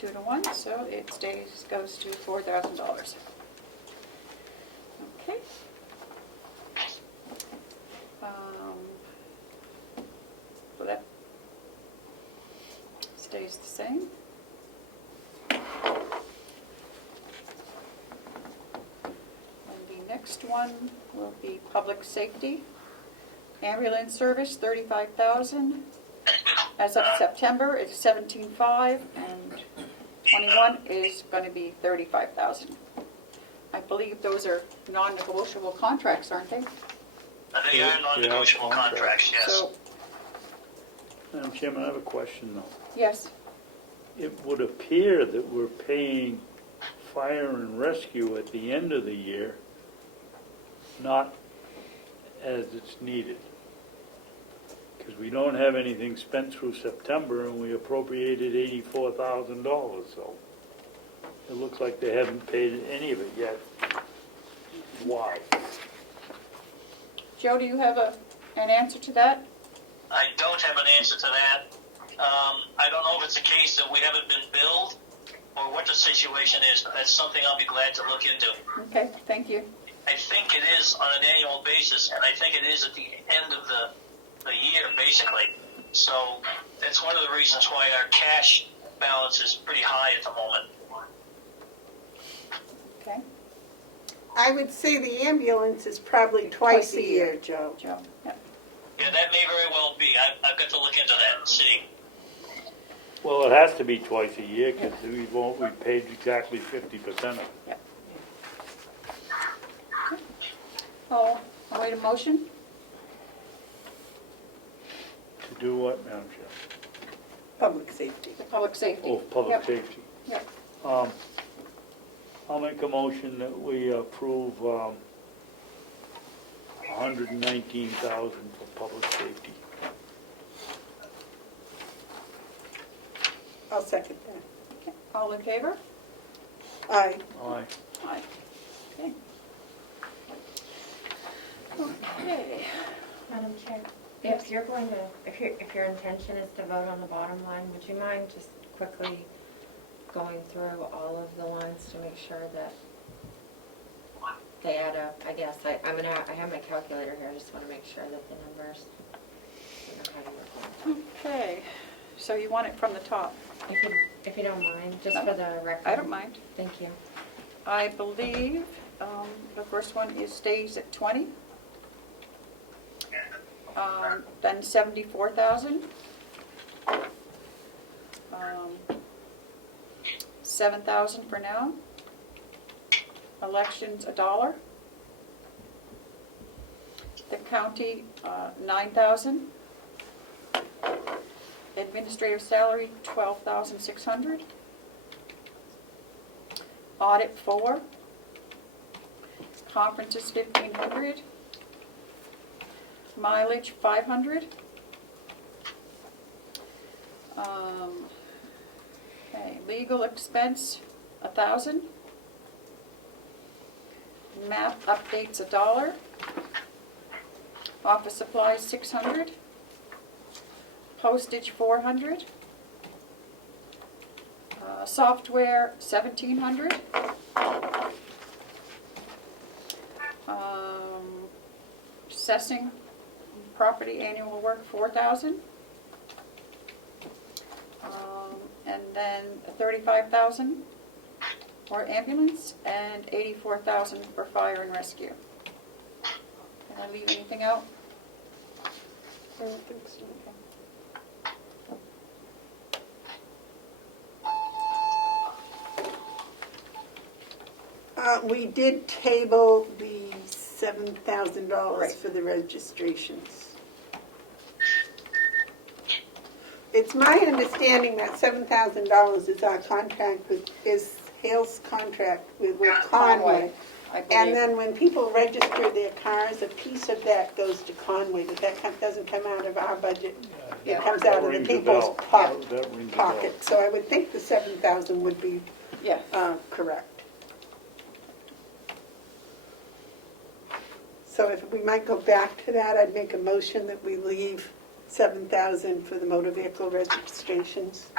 2-1, so it goes to $4,000. Okay. So that stays the same. And the next one will be public safety. Ambulance service, $35,000. As of September, it's $17,500, and 21 is going to be $35,000. I believe those are non-negotiable contracts, aren't they? They are non-negotiable Yeah, contracts, yes. So, Madam Chairman, I have a question though. yes. It would appear that we're paying fire and rescue at the end of the year, not as it's needed. Because we don't have anything spent through September and we appropriated $84,000, so it looks like they haven't paid any of it yet. Why? Joe, do you have an answer to that? I don't have an answer to that. I don't know if it's a case that we haven't been billed or what the situation is, but that's something I'll be glad to look into. Okay, thank you. I think it is on an annual basis, and I think it is at the end of the year, basically. So that's one of the reasons why our cash balance is pretty high at the moment. Okay, I would say the ambulance is probably twice a year, Joe. Joe. Yeah. Yeah, that may very well be. I've got to look into that and see. Well, it has to be twice a year because we paid exactly 50% of it. Yeah. Oh, I'll wait a motion. To do what, Madam Chair? Public safety. The public safety. Oh, public Yep. safety. Yep. I'll make a motion that we approve $119,000 for public safety. I'll second that. Okay. All in favor? Aye. Aye. Aye. Okay. Okay. Madam Chair, if you're going to, if your intention is to vote on the bottom line, would you mind just quickly going through all of the lines to make sure that they add up? I guess I have my calculator here. I just want to make sure that the numbers, you know, how to work them. Okay. So you want it from the top? If you don't mind, just for the record. I don't mind. Thank you. I believe the first one stays at 20. Then 74,000. 7,000 for now. Elections $1. The county 9,000. Administrative salary $12,600. Audit 4. Conferences $1,500. Mileage $500. Okay, legal expense $1,000. Map updates $1. Office supplies $600. Postage $400. Software $1,700. assessing property annual work, 4,000. And then 35,000 for ambulance and 84,000 for fire and rescue. Did I leave anything out? I don't think so. We did table the $7,000 Right. for the registrations. It's my understanding that $7,000 is our contract with, is Hale's contract with Conway. I And believe. then when people register their cars, a piece of that goes to Conway, but that doesn't come out of our budget. It Yeah. comes out of the Rings a people's bell. That rings a bell. pocket. So I would think the 7,000 would be Yeah, correct. So if we might go back to that, I'd make a motion that we leave 7,000 for the motor vehicle registrations.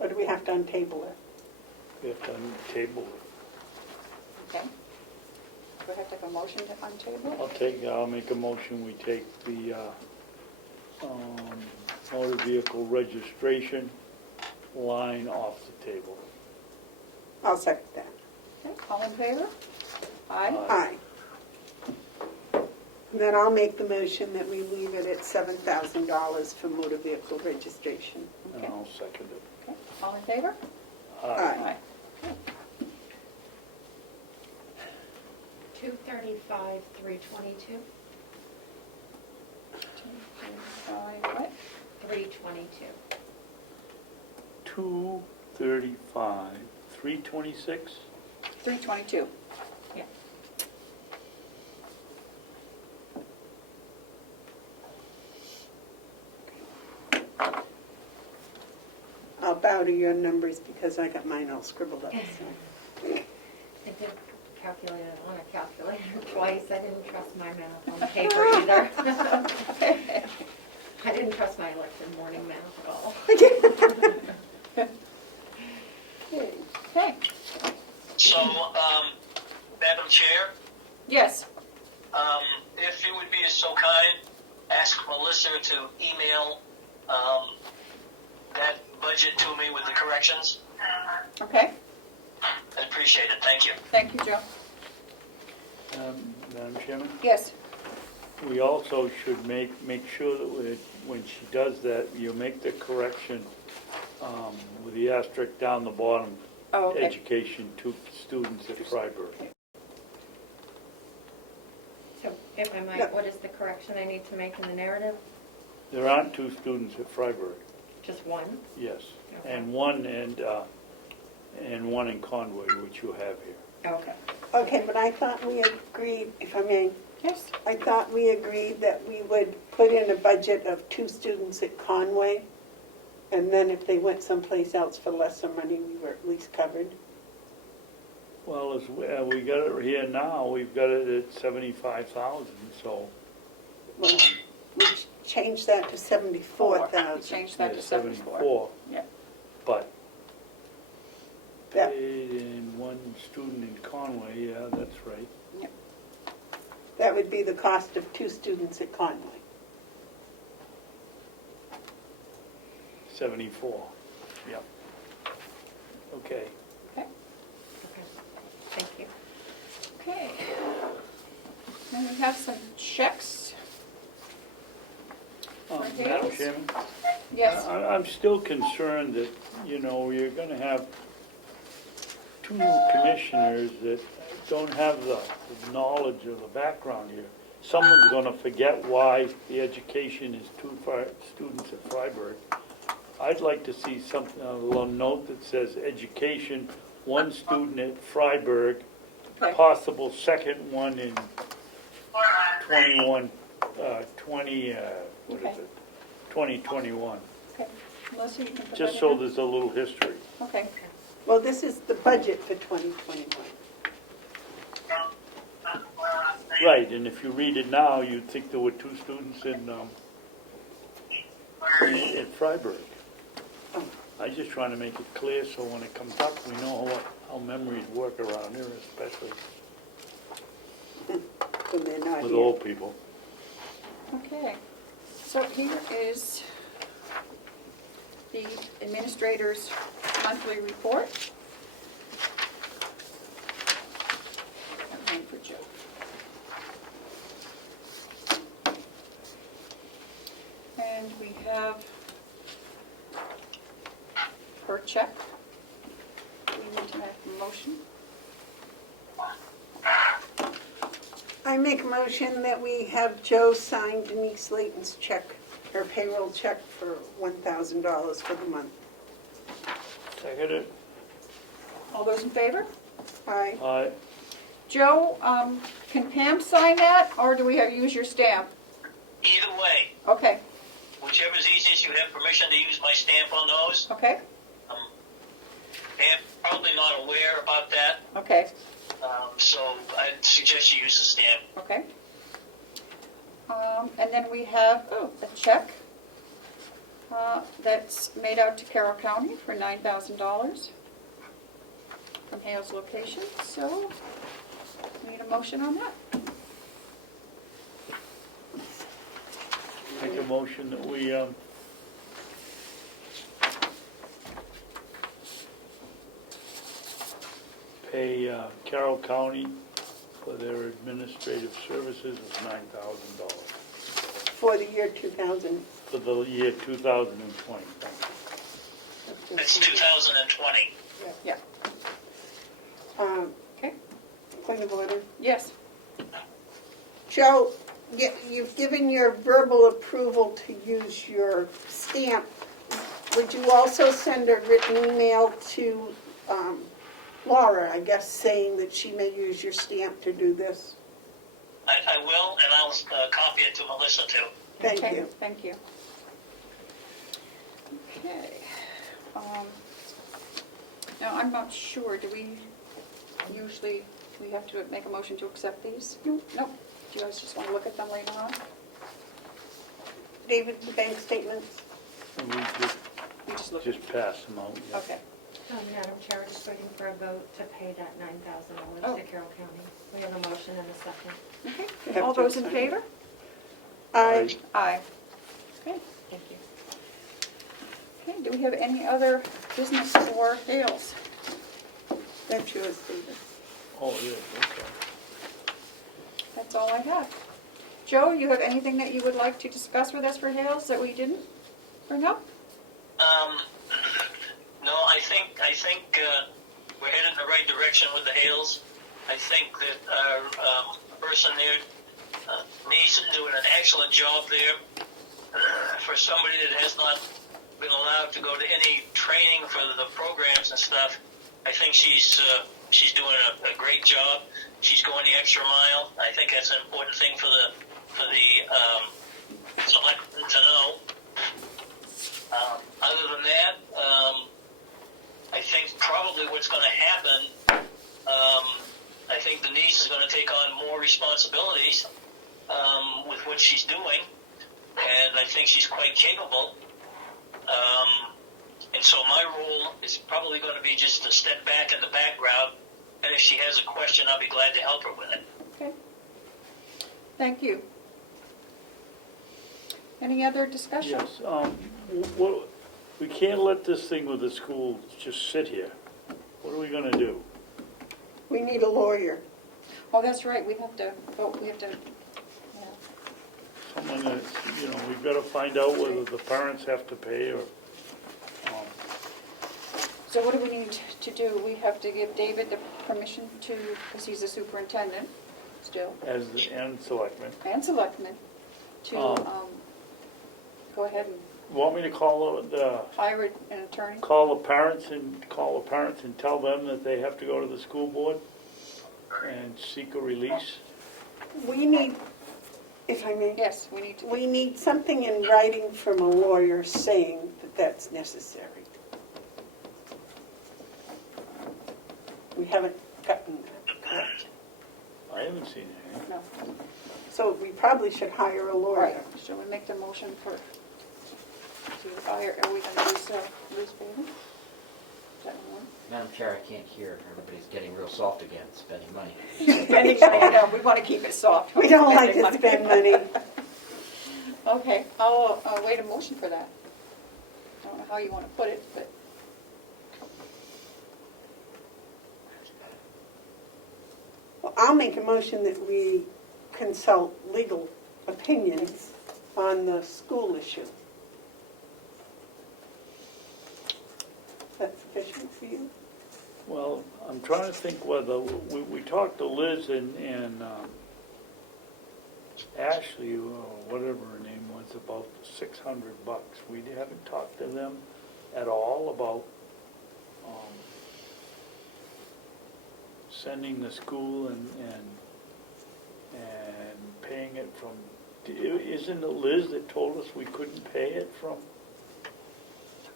Or do we have to untable it? We have to table. okay. Do I have to have a motion to untable? I'll make a motion, we take the motor vehicle registration line off the table. I'll second that. Okay, all in favor? Aye. Aye. And then I'll make the motion that we leave it at $7,000 for motor vehicle registration. And Okay. I'll second it. Okay, all in favor? Aye. $235,322. What? 322. 235, 326? 322. Yeah. I'll bow to your numbers because I got mine all scribbled up. So. I did calculate it on a calculator twice. I didn't trust my math on the paper either. I didn't trust my elected morning math at all. Okay, So, Madam Chair, yes, if you would be so kind, ask Melissa to email that budget to me with the corrections. okay, I'd appreciate it. Thank you. thank you, Joe. Madam Chairman? Yes, We also should make sure that when she does that, you make the correction with the asterisk down the bottom, oh, okay. education to students at Freiburg. So if I No. might, what is the correction I need to make in the narrative? There aren't 2 students at Freiburg, Just one? yes, Okay. and one in Conway, which you have here. Okay. Okay, but I thought we agreed, if I may, Yes, I thought we agreed that we would put in a budget of 2 students at Conway, and then if they went someplace else for lesser money, we were at least covered. Well, as we got it here now, we've got it at 75,000, so. Well, we changed that to 74,000. change that to yeah, 74. Yeah. But That- paid in 1 student in Conway, yeah, that's right. That would be the cost of 2 students at Conway. 74, yep. Okay. Okay. Thank you. Okay. Then we have some checks. Madam Days? Chairman? Yes, I'm still concerned that, you're going to have 2 new commissioners that don't have the knowledge of the background here. Someone's going to forget why the education is 2 students at Freiburg. I'd like to see something, a little note that says education, 1 student at Freiburg, okay, possible second one in 2021. Okay. 2021. okay. Melissa, you can put Just that so in there's a little history. there? Okay, Well, this is the budget for 2021. Right, and if you read it now, you'd think there were 2 students at Freiburg. I'm just trying to make it clear so when it comes up, we know how memories work around here, especially When they're not with here. old people. Okay, so here is the administrator's monthly report. Got one for Joe. And we have her check. We need to make a motion. I make a motion that we have Joe sign Denise Layton's check, her payroll check for $1,000 for the month. Second it. All those in favor? Aye. Aye. Joe, can Pam sign that, or do we have to use your stamp? Either way, Okay, whichever's easiest, you have permission to use my stamp on those. okay, They're probably not aware about that, okay, so I'd suggest you use the stamp. okay. And then we have, a check that's made out to Carroll County for $9,000 from Hale's location, so need a motion on that. Make a motion that we, pay Carroll County for their administrative services of $9,000 For the year 2000. for the year 2020. It's 2020. Yeah, okay, Point of order. yes, Joe, you've given your verbal approval to use your stamp. Would you also send a written email to Laura, I guess, saying that she may use your stamp to do this? I will, and I'll copy it to Melissa too. Thank okay, you. thank you. Okay. Now, I'm not sure, do we have to make a motion to accept these? Nope. Do you guys just want to look at them later on? David, the bank statements? And we We just look. just pass them out. Yeah. Okay. Madam Chair, we're just waiting for a vote to pay that $9,000 Oh. to Carroll County. We have a motion and a second. Okay. You have All to those in sign. favor? Aye. Aye. Okay, thank you. Okay, do we have any other business for Hales? That's yours, David. Oh, yeah, okay. That's all I have. Joe, you have anything that you would like to discuss with us for Hales that we didn't bring up? No, I think we're headed in the right direction with the Hales. I think that our person there, Niece, is doing an excellent job there. For somebody that has not been allowed to go to any training for the programs and stuff, I think she's doing a great job. She's going the extra mile. I think that's an important thing for the selectmen to know. Other than that, I think probably what's going to happen, I think Denise is going to take on more responsibilities with what she's doing, and I think she's quite capable. And so my role is probably going to be just to step back in the background, and if she has a question, I'll be glad to help her with it. Okay. Thank you. Any other discussion? Yes, we can't let this thing with the school just sit here. What are we gonna do? We need a lawyer. Oh, that's right, we have to vote, yeah. Someone that, we've gotta find out whether the parents have to pay or, So what do we need to do? We have to give David the permission to, because he's a superintendent still, and selectmen. and selectman, to go ahead and Want me to call hire an attorney? the parents and tell them that they have to go to the school board and seek a release? We need, if I may, Yes, we need to. we need something in writing from a lawyer saying that that's necessary. We haven't gotten that, correct? I haven't seen it. No. So we probably should hire a lawyer. Right, shall we make the motion to hire, are we going to use Liz Bailey? Is that one? Madam Chair, I can't hear. Everybody's getting real soft again, spending money. Spending money, no, we want to keep it soft. We don't like Spending to spend money. Okay, I'll wait a motion for that. I don't know how you want to put it, but Well, I'll make a motion that we consult legal opinions on the school issue. Is that sufficient for you? Well, I'm trying to think whether, we talked to Liz and Ashley, or whatever her name was, about the $600. We haven't talked to them at all about sending the school and paying it from, isn't it Liz that told us we couldn't pay it from?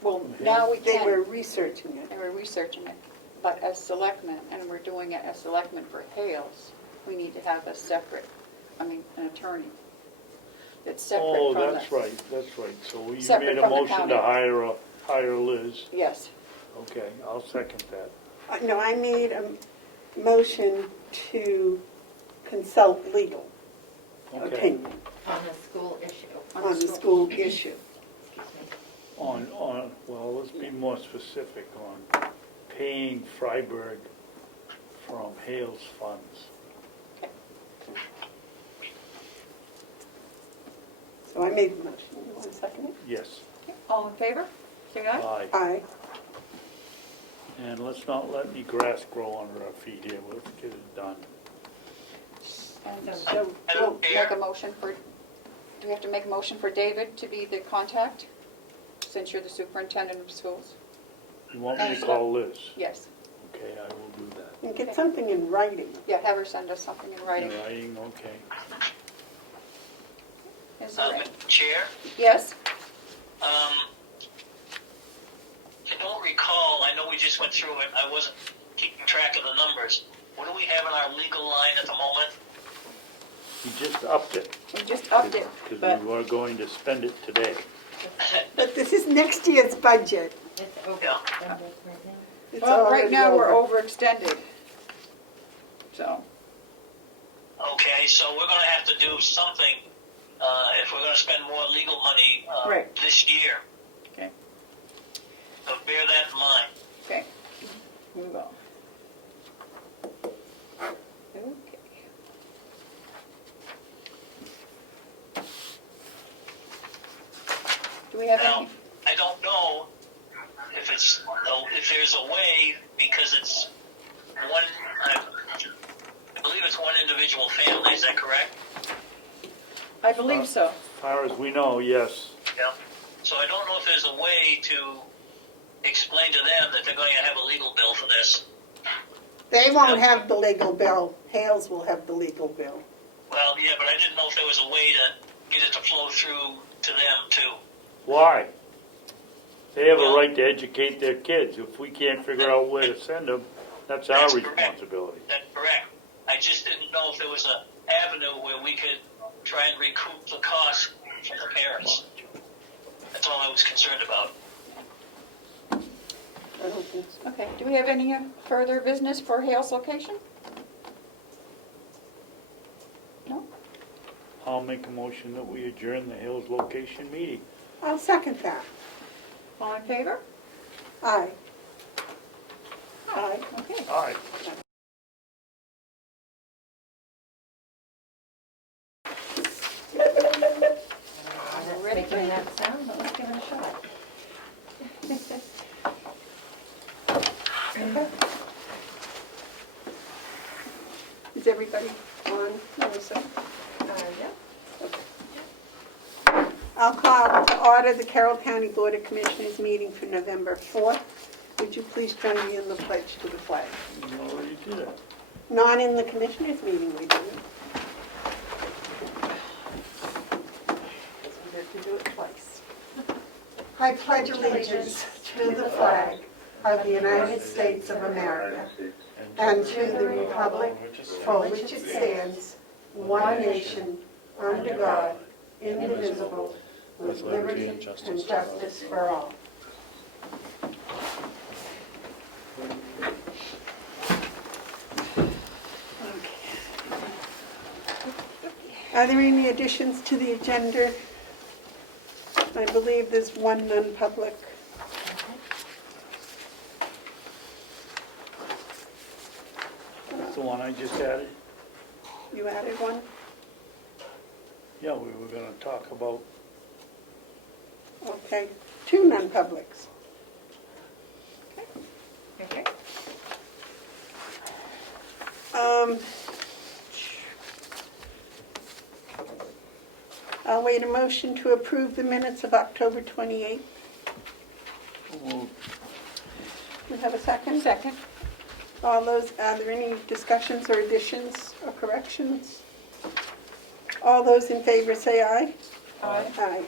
well, now we They can. were researching it. They were researching it, but as selectmen, and we're doing it as selectmen for Hales, we need to have a separate, an attorney that's separate Oh, from that's the- right, so you Separate made a from the motion to county. hire Liz. Yes, Okay, I'll second that. No, I made a motion to consult legal Okay. opinion On the school issue. on the school issue. Well, let's be more specific on paying Freiburg from Hale's funds. So I made the motion. You want to second it? Yes. all in favor? Say aye. Aye. Aye. And let's not let any grass grow under our feet here. Let's get it done. And So- so we'll make a motion for, do we have to make a motion for David to be the contact, since you're the superintendent of schools? You want me to call Liz? Yes. Okay, I will do that. And get something in writing. Yeah, have her send us something in writing. In writing, okay. Is there, Chair, yes? I don't recall, I know we just went through it, I wasn't keeping track of the numbers. What do we have in our legal line at the moment? He just upped it. We just upped it, Because but we were going to spend it today. But this is next year's budget. It's over. Yeah. It's well, right already now we're over. overextended. So, Okay, so we're gonna have to do something, if we're gonna spend more legal money, Right. this year. okay, So bear that in mind. okay. Move on. Okay. Do we have Now, any, I don't know if if there's a way, because it's one, I believe it's one individual family, is that correct? I believe so. As far as we know, yes. Yeah. So I don't know if there's a way to explain to them that they're going to have a legal bill for this. They won't have the legal bill. Hales will have the legal bill. Well, yeah, but I didn't know if there was a way to get it to flow through to them too. Why? They have a right to educate their kids. If we can't figure out where to send them, that's our That's correct. responsibility. That's correct. I just didn't know if there was an avenue where we could try and recoup the cost from the parents. That's all I was concerned about. I don't think so. Okay, do we have any further business for Hales location? No? I'll make a motion that we adjourn the Hills location meeting. I'll second that. All in favor? Aye. Aye. Okay. Aye. We're ready for Making you. that sound, but let's give it a shot. Is everybody on? Melissa? Yeah. I'll call to order the Carroll County Board of Commissioners meeting for November 4th. Would you please join me in the pledge to the flag? You already did it. Not in the commissioners meeting, we didn't. We have to do it twice. I pledge allegiance to the flag of the United States of America and to the republic for which it stands, one nation, under God, indivisible, with liberty and justice for all. Are there any additions to the agenda I believe there's one non-public. That's the one I just added. You added one? Yeah, we were gonna talk about, Okay, two non-publics. Okay. I'll wait a motion to approve the minutes of October 28th. well, We have a second? Second. All those, are there any discussions or additions or corrections? All those in favor say aye. Aye. Aye.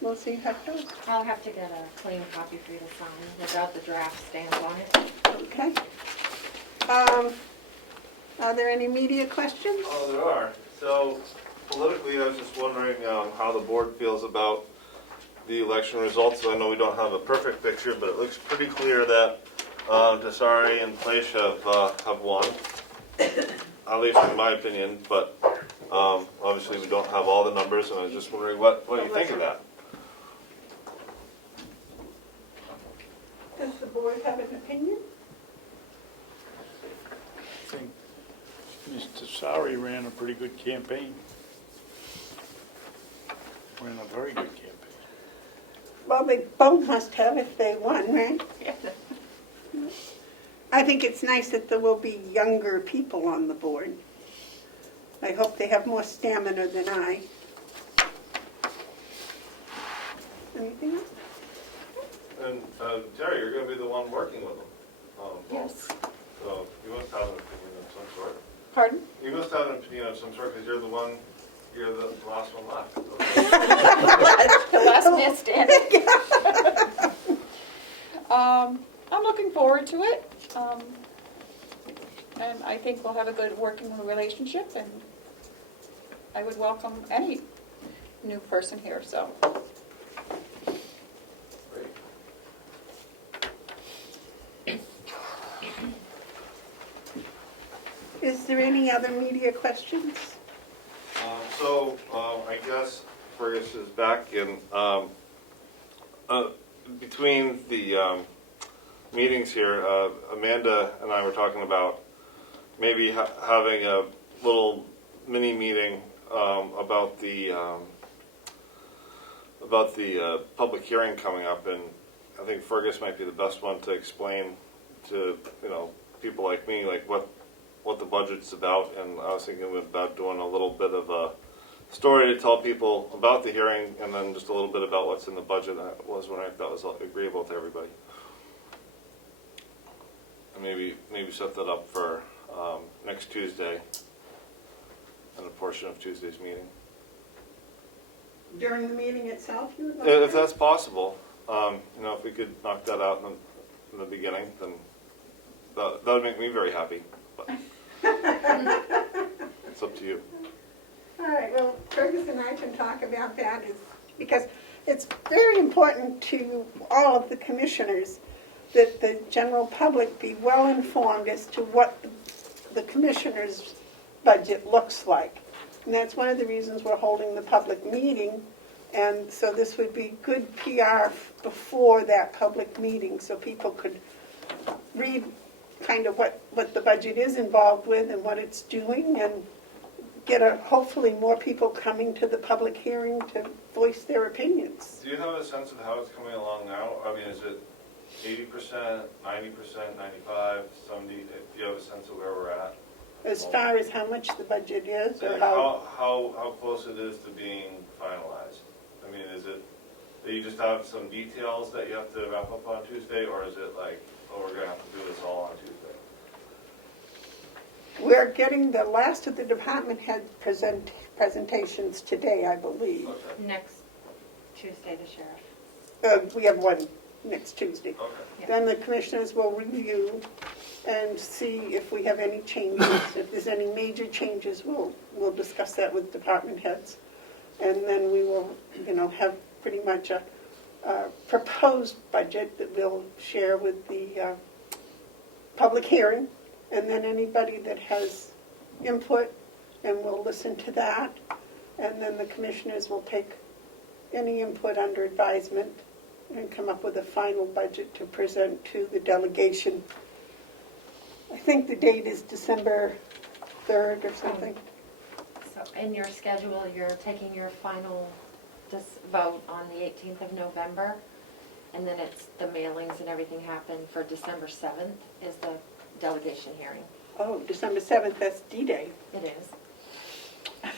Melissa, you have those? I'll have to get a clean copy for you to sign without the draft stamp on it. Okay. Are there any media questions? Oh, there are. So politically, I was just wondering how the board feels about the election results. I know we don't have a perfect picture, but it looks pretty clear that Desari and Fleisch have won, at least in my opinion. But obviously, we don't have all the numbers, and I was just wondering what you think of that. Does the board have an opinion? I think Mr. Sari ran a pretty good campaign. Ran a very good campaign. Well, they both must have if they won, right? I think it's nice that there will be younger people on the board. I hope they have more stamina than I. Anything else? And Jerry, you're going to be the one working with them. Yes. So you must have an opinion of some sort. Pardon? You must have an opinion of some sort because you're the last one left. The last man standing. I'm looking forward to it. And I think we'll have a good working relationship, and I would welcome any new person here, so. Is there any other media questions? I guess Fergus is back, and between the meetings here, Amanda and I were talking about maybe having a little mini meeting about the public hearing coming up, and I think Fergus might be the best one to explain to people like me like what the budget's about. And I was thinking about doing a little bit of a story to tell people about the hearing, and then just a little bit about what's in the budget. I was wondering if that was agreeable to everybody. And maybe set that up for next Tuesday and a portion of Tuesday's meeting. During the meeting itself, you would like If to? that's possible, if we could knock that out in the beginning, then that would make me very happy. But it's up to you. All right, well, Fergus and I can talk about that because it's very important to all of the commissioners that the general public be well informed as to what the commissioner's budget looks like. And that's one of the reasons we're holding the public meeting. And so this would be good PR before that public meeting so people could read kind of what the budget is involved with and what it's doing, and get hopefully more people coming to the public hearing to voice their opinions. Do you have a sense of how it's coming along now? I mean, is it 80%, 90%, 95, 70? Do you have a sense of where we're at? As far as how much the budget is, or And how close it is to being finalized? I mean, is it that you just have some details that you have to wrap up on Tuesday, or is it like, oh, we're going to have to do this all on Tuesday? we're getting the last of the department head presentations today, I believe. Okay. Next Tuesday, the sheriff. We have one next Tuesday. Okay. Then the commissioners will review and see if we have any changes. If there's any major changes, we'll discuss that with department heads. And then we will, have pretty much a proposed budget that we'll share with the public hearing. And then anybody that has input, and we'll listen to that. And then the commissioners will take any input under advisement and come up with a final budget to present to the delegation. I think the date is December 3rd or something. So in your schedule, you're taking your final vote on the 18th of November, and then it's the mailings and everything happen for December 7th is the delegation hearing. Oh, December 7th, that's D-Day. It is.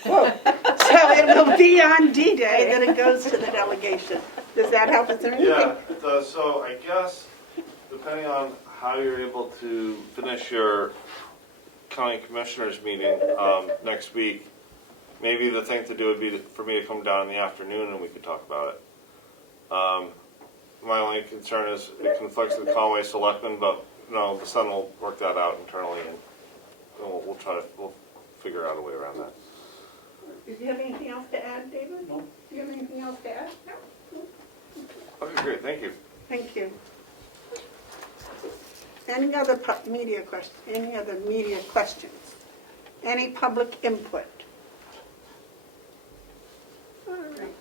Whoa. So it will be on D-Day that it goes to the delegation. Does that help? Is there anything? Yeah, it does. So I guess, depending on how you're able to finish your county commissioners meeting next week, maybe the thing to do would be for me to come down in the afternoon and we could talk about it. My only concern is it conflicts with Conway Selectmen, but no, the Sun will work that out internally, and we'll figure out a way around that. Do you have anything else to add, David? No. Do you have anything else to add? No. Okay, great. Thank you. Thank you. Any other media questions? Any other media questions? Any public input? All right.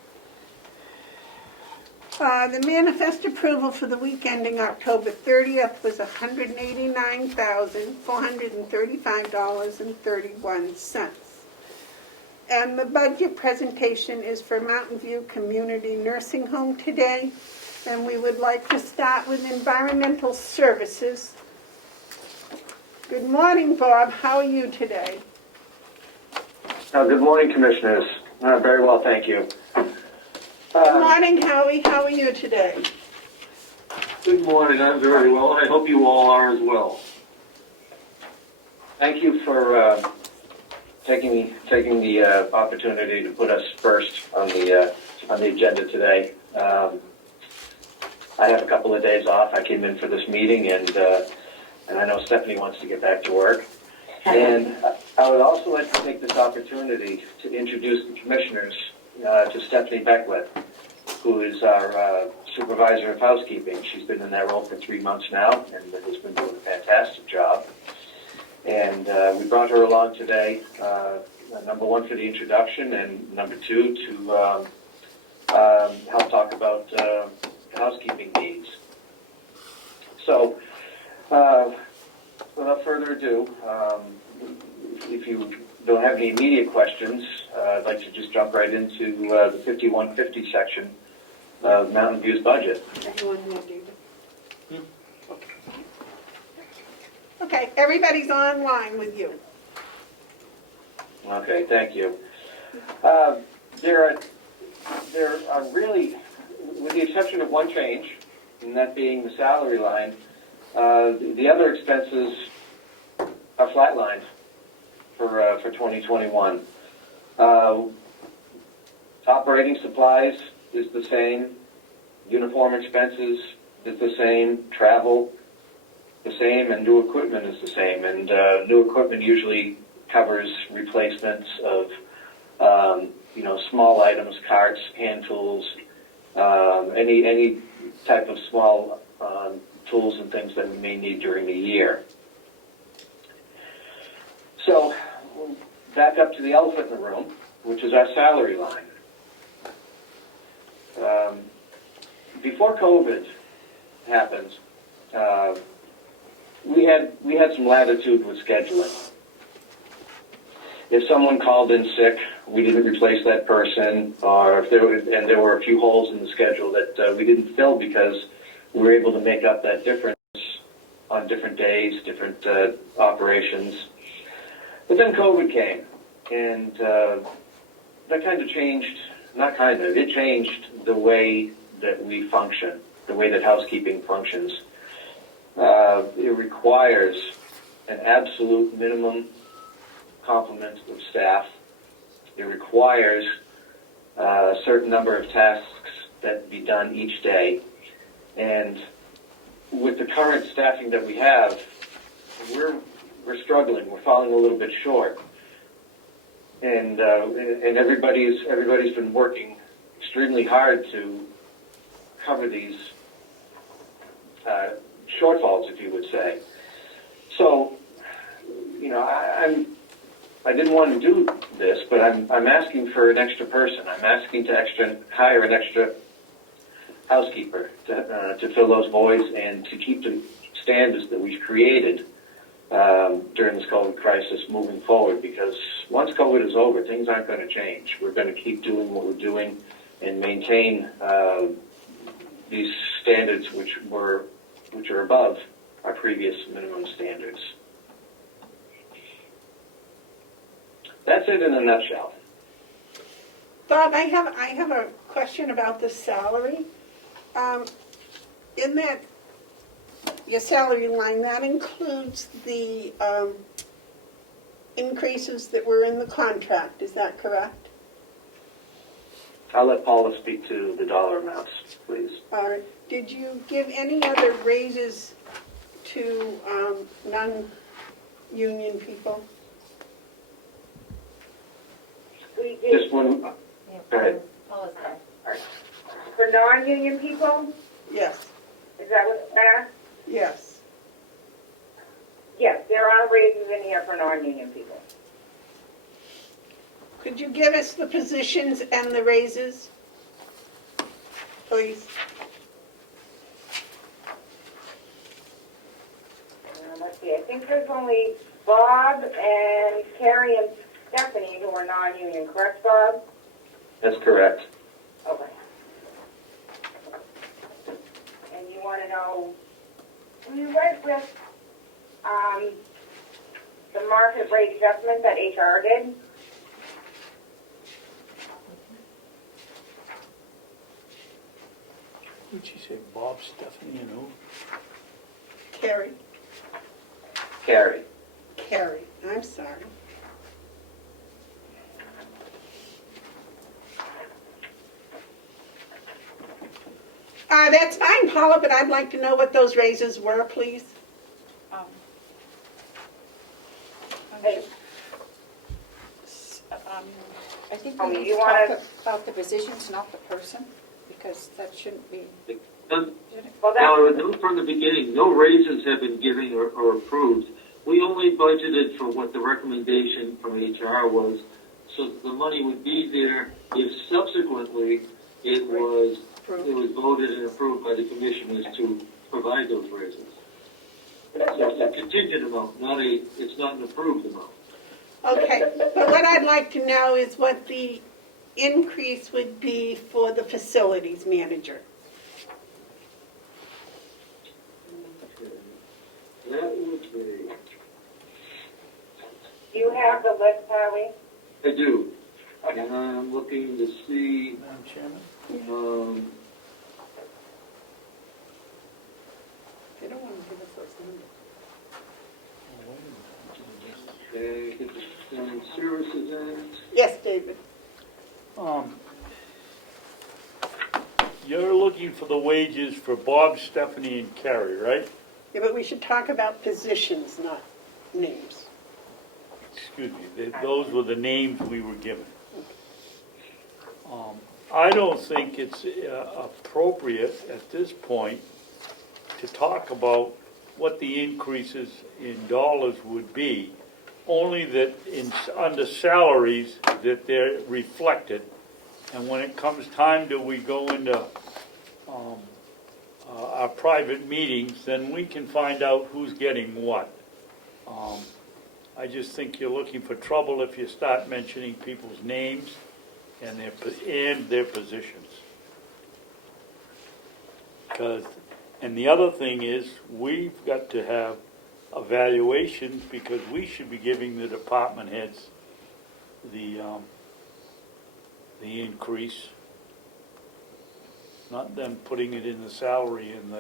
The manifest approval for the week ending October 30th was $189,435.31. And the budget presentation is for Mountain View Community Nursing Home today. And we would like to start with environmental services. Good morning, Bob. How are you today? Good morning, Commissioners. Very well, thank you. Good morning, Howie. How are you today? Good morning. I'm very well, and I hope you all are as well. Thank you for taking the opportunity to put us first on the agenda today. I have a couple of days off. I came in for this meeting, and I know Stephanie wants to get back to work. And I would also like to take this opportunity to introduce the commissioners to Stephanie Beckwith, who is our supervisor of housekeeping. She's been in that role for 3 months now and has been doing a fantastic job. And we brought her along today, number one, for the introduction, and number two, to help talk about housekeeping needs. So, without further ado, if you don't have any immediate questions, I'd like to just jump right into the 5150 section of Mountain View's budget. Anyone there, David? Okay, everybody's online with you. Okay, thank you. There are really, with the exception of one change, and that being the salary line, the other expenses are flatlined for 2021. Operating supplies is the same. Uniform expenses is the same. Travel, the same. And new equipment is the same. And new equipment usually covers replacements of, small items, carts, hand tools, any type of small tools and things that we may need during the year. So, back up to the elephant in the room, which is our salary line. Before COVID happened, we had some latitude with scheduling. If someone called in sick, we didn't replace that person, or if there were a few holes in the schedule that we didn't fill because we were able to make up that difference on different days, different operations. But then COVID came, and that kind of changed, it changed the way that we function, the way that housekeeping functions. It requires an absolute minimum complement of staff. It requires a certain number of tasks that be done each day. And with the current staffing that we have, we're struggling. We're falling a little bit short. And everybody's been working extremely hard to cover these shortfalls, if you would say. So, I didn't want to do this, but I'm asking for an extra person. I'm asking to hire an extra housekeeper to fill those voids and to keep the standards that we've created during this COVID crisis moving forward. Because once COVID is over, things aren't going to change. We're going to keep doing what we're doing and maintain these standards, which are above our previous minimum standards. That's it in a nutshell. Bob, I have a question about the salary. In that, your salary line, that includes the increases that were in the contract, is that correct? I'll let Paula speak to the dollar amounts, please. All right. Did you give any other raises to non-union people? We did, Just one. Yeah, Go ahead. Paula's there. for non-union people, Yes, is that what it's asked? yes. Yes, there are raises in here for non-union people. Could you give us the positions and the raises, please? Let's see, I think there's only Bob and Carrie and Stephanie who are non-union, correct, Bob? That's correct. Okay. And you want to know, we went with the market rate adjustment that HR did. What'd she say, Bob, Stephanie, and who? Carrie? Carrie. Carrie, I'm sorry. That's fine, Paula, but I'd like to know what those raises were, please. Hey, I think Oh, we need you to wanna- talk about the positions, not the person, because that shouldn't be. well, Now, from the beginning, no raises have been given or approved. We only budgeted for what the recommendation from HR was, so the money would be there if subsequently it was voted and approved by the commissioners to provide those raises. So it's a contingent amount, it's not an approved amount. Okay, but what I'd like to know is what the increase would be for the facilities manager. That would be, do you have the list, Howie? I do. And I'm looking to see, Madam Chairman? They don't want to give us those numbers. get the services in. Yes, David. You're looking for the wages for Bob, Stephanie, and Carrie, right? Yeah, but we should talk about positions, not names. Excuse me, those were the names we were given. I don't think it's appropriate at this point to talk about what the increases in dollars would be, only that under salaries that they're reflected. And when it comes time to we go into our private meetings, then we can find out who's getting what. I just think you're looking for trouble if you start mentioning people's names and their positions. And the other thing is, we've got to have evaluations because we should be giving the department heads the increase, not them putting it in the salary and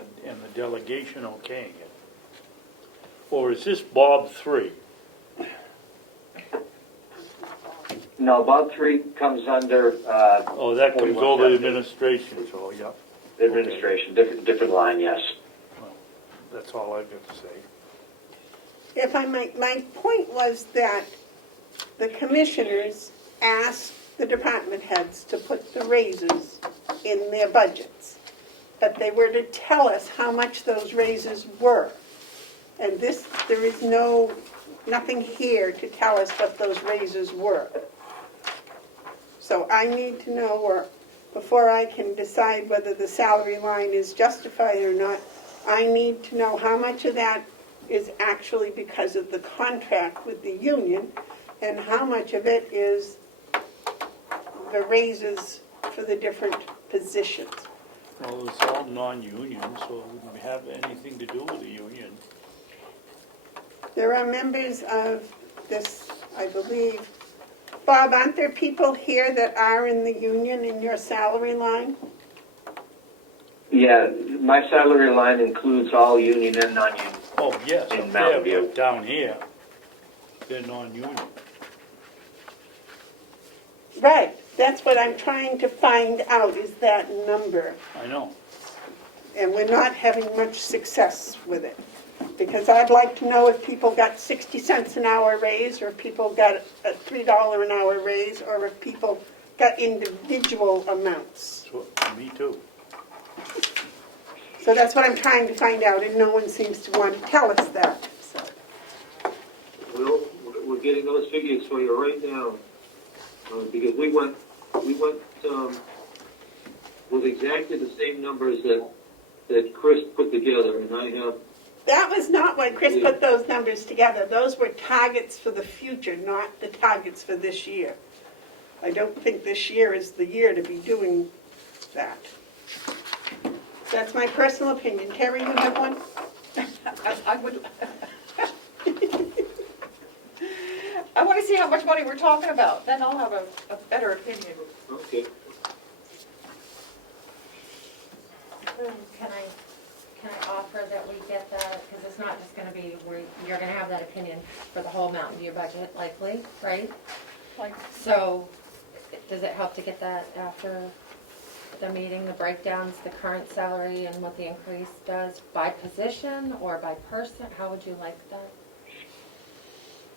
the delegation okaying it. Or is this Bob 3? No, Bob 3 comes under Oh, that comes over the 4170. administration, so, yeah. Administration, different line, yes. Well, that's all I've got to say. If I might, my point was that the commissioners asked the department heads to put the raises in their budgets, but they were to tell us how much those raises were. And there is no nothing here to tell us what those raises were. So I need to know, or before I can decide whether the salary line is justified or not, I need to know how much of that is actually because of the contract with the union, and how much of it is the raises for the different positions. Well, it's all non-union, so it wouldn't have anything to do with the union. There are members of this, I believe. Bob, aren't there people here that are in the union in your salary line? Yeah, my salary line includes all union and non-union. Oh, yes, In up there, Mountain View. but down here, they're non-union. Right, that's what I'm trying to find out, is that number. I know. And we're not having much success with it. Because I'd like to know if people got 60 cents an hour raise, or if people got a $3 an hour raise, or if people got individual amounts. So, me too. So that's what I'm trying to find out, and no one seems to want to tell us that. So. Well, we're getting those figures for you right now, because we went with exactly the same numbers that Chris put together, and I have. That was not why Chris put those numbers together. Those were targets for the future, not the targets for this year. I don't think this year is the year to be doing that. That's my personal opinion. Terry, you have one? I would, I want to see how much money we're talking about, then I'll have a better opinion. Okay. Can I offer that we get that, because it's not just gonna be, you're gonna have that opinion for the whole Mountain View budget likely, right? Like, So, does it help to get that after the meeting, the breakdowns, the current salary and what the increase does by position or by person? How would you like that?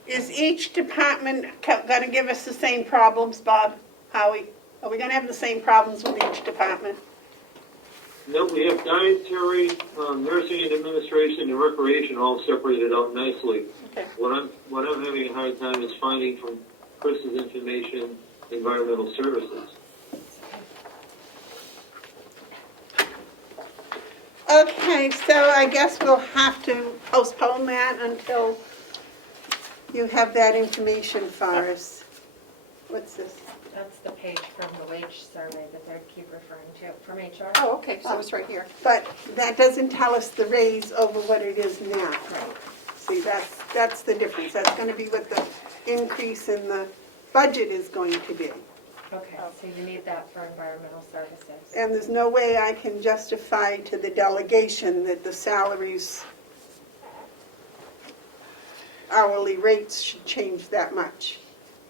Is each department going to give us the same problems, Bob? Howie? Are we going to have the same problems with each department? No, we have dietary, nursing and administration, and recreation all separated out nicely. Okay. What I'm having a hard time is finding from Chris's information, environmental services. Okay, so I guess we'll have to postpone that until you have that information for us. What's this? That's the page from the wage survey that they keep referring to from HR. oh, okay, so it's right here. But that doesn't tell us the raise over what it is now. See, that's the difference. That's going to be what the increase in the budget is going to be. Okay, so you need that for environmental services. And there's no way I can justify to the delegation that the salaries, hourly rates should change that much.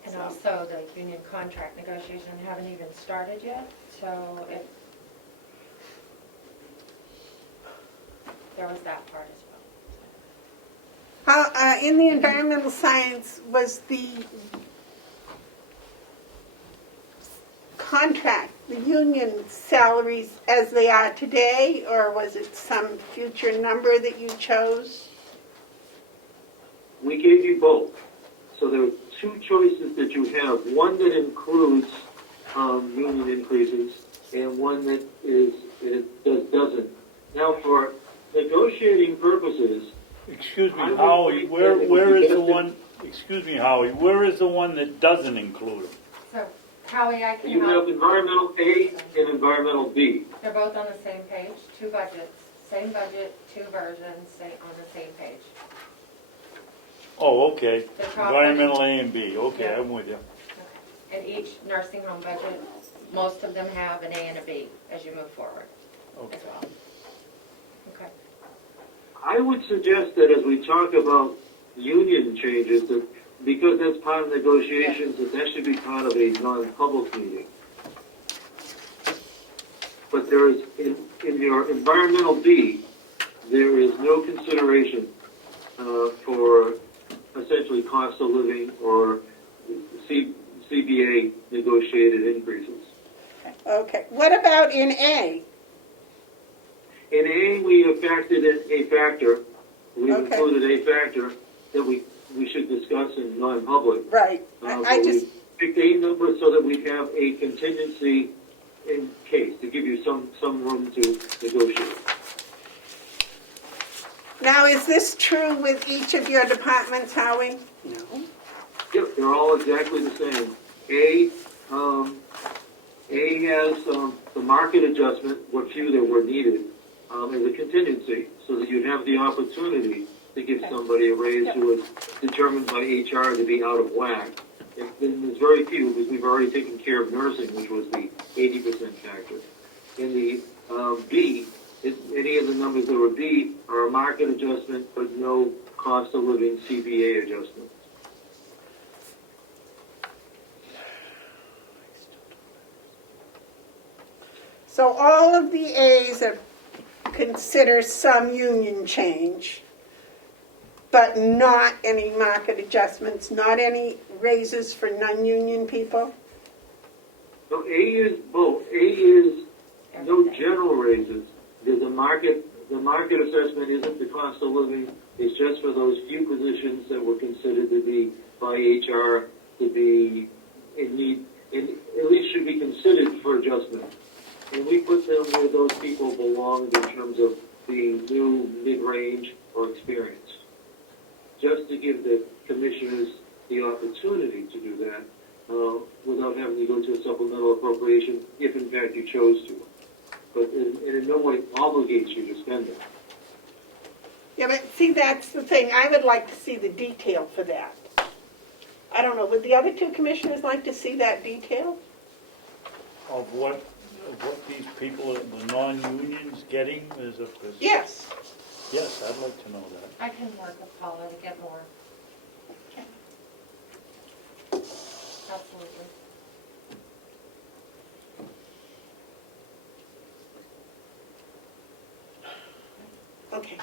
And also, the union contract negotiation haven't even started yet, so if, there was that part as well. How, in the environmental science, was the contract, the union salaries as they are today, or was it some future number that you chose? We gave you both. So there are two choices that you have. One that includes union increases, and one that doesn't. Now, for negotiating purposes, Excuse me, I would Howie, think where that it would where be is the better- one, excuse me, Howie, where is the one that doesn't include them? So, Howie, I can you have help. environmental A and environmental B. They're both on the same page, two budgets, same budget, two versions, on the same page. Oh, okay, The top environmental A and B, okay, Yeah. I'm with you. And each nursing home budget, most of them have an A and a B as you move forward Okay. as well. Okay. I would suggest that as we talk about union changes, that because that's part of negotiations, that should be part of a non-public meeting. But there is, in your environmental B, there is no consideration for essentially cost of living or CBA negotiated increases. Okay, what about in A? In A, we have factored in a factor. We've Okay. included a factor that we should discuss in non-public. Right. But I we just, picked a number so that we have a contingency in case, to give you some room to negotiate. now, is this true with each of your departments, Howie? Yep, they're all exactly the same. A has the market adjustment, what few there were needed, as a contingency, so that you have the opportunity to give somebody a raise who was determined by HR to be out of whack. And then there's very few, because we've already taken care of nursing, which was the 80% factor. In the B, any of the numbers that were B are a market adjustment, but no cost of living CBA adjustment. So all of the A's are consider some union change, but not any market adjustments, not any raises for non-union people? So A is both. A is no general raises. There's the market assessment isn't the cost of living. It's just for those few positions that were considered to be by HR to be in need, and at least should be considered for adjustment. And we put them where those people belonged in terms of being new, mid-range, or experience. Just to give the commissioners the opportunity to do that without having to go to a supplemental appropriation if in fact you chose to. But it in no way obligates you to spend it. Yeah, but see, that's the thing. I would like to see the detail for that. I don't know, would the other two commissioners like to see that detail? Of what these people, the non-unions getting as a... Yes. Yes, I'd like to know that. I can work with Paula to get more. Absolutely. Okay.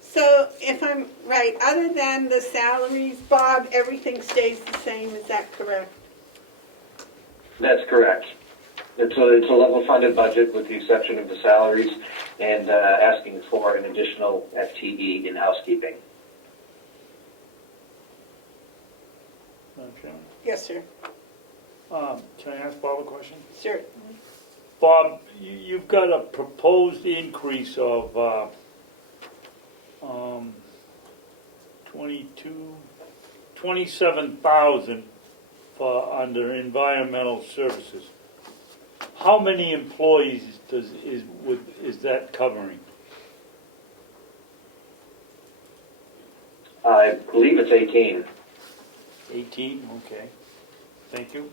So if I'm right, other than the salaries, Bob, everything stays the same, is that correct? That's correct. It's a level funded budget with the exception of the salaries and asking for an additional FTE in housekeeping. Madam Chairman? Yes, sir. Can I ask Bob a question? Sure. Bob, you've got a proposed increase of 27,000 for under environmental services. How many employees is that covering? I believe it's 18. 18, okay. Thank you.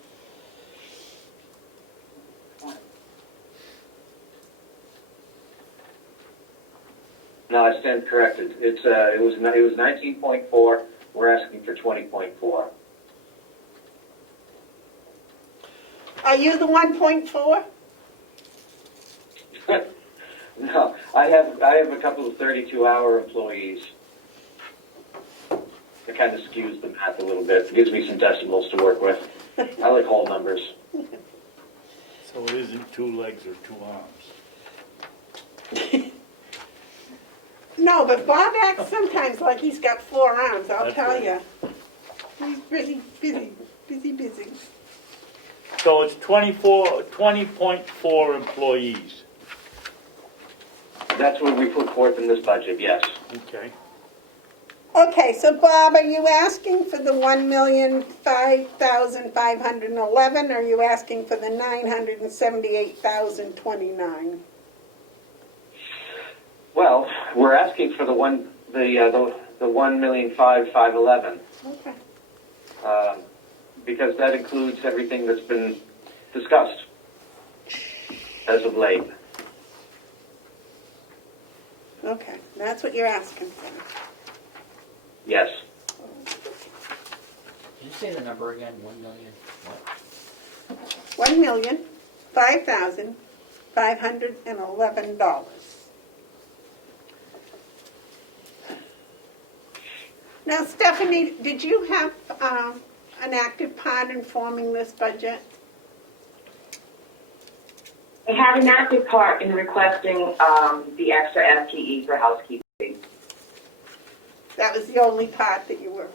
No, I stand corrected. It was 19.4. We're asking for 20.4. Are you the 1.4? No, I have a couple of 32-hour employees. It kind of skews the math a little bit. It gives me some decimals to work with. I like whole numbers. So it isn't 2 legs or 2 arms. No, but Bob acts sometimes like he's got 4 arms, I'll That's tell right. you. He's really busy. So it's 20.4 employees. That's what we put forth in this budget, yes. Okay. Okay, so Bob, are you asking for the 1,005,511, or are you asking for the 978,029? Well, we're asking for the 1,005,511 Okay. because that includes everything that's been discussed as of late. Okay, that's what you're asking for. Yes. Did you say the number again? 1 million? What? $1,005,511. Now, Stephanie, did you have an active part in forming this budget? I have an active part in requesting the extra FTE for housekeeping. That that was the only part that you were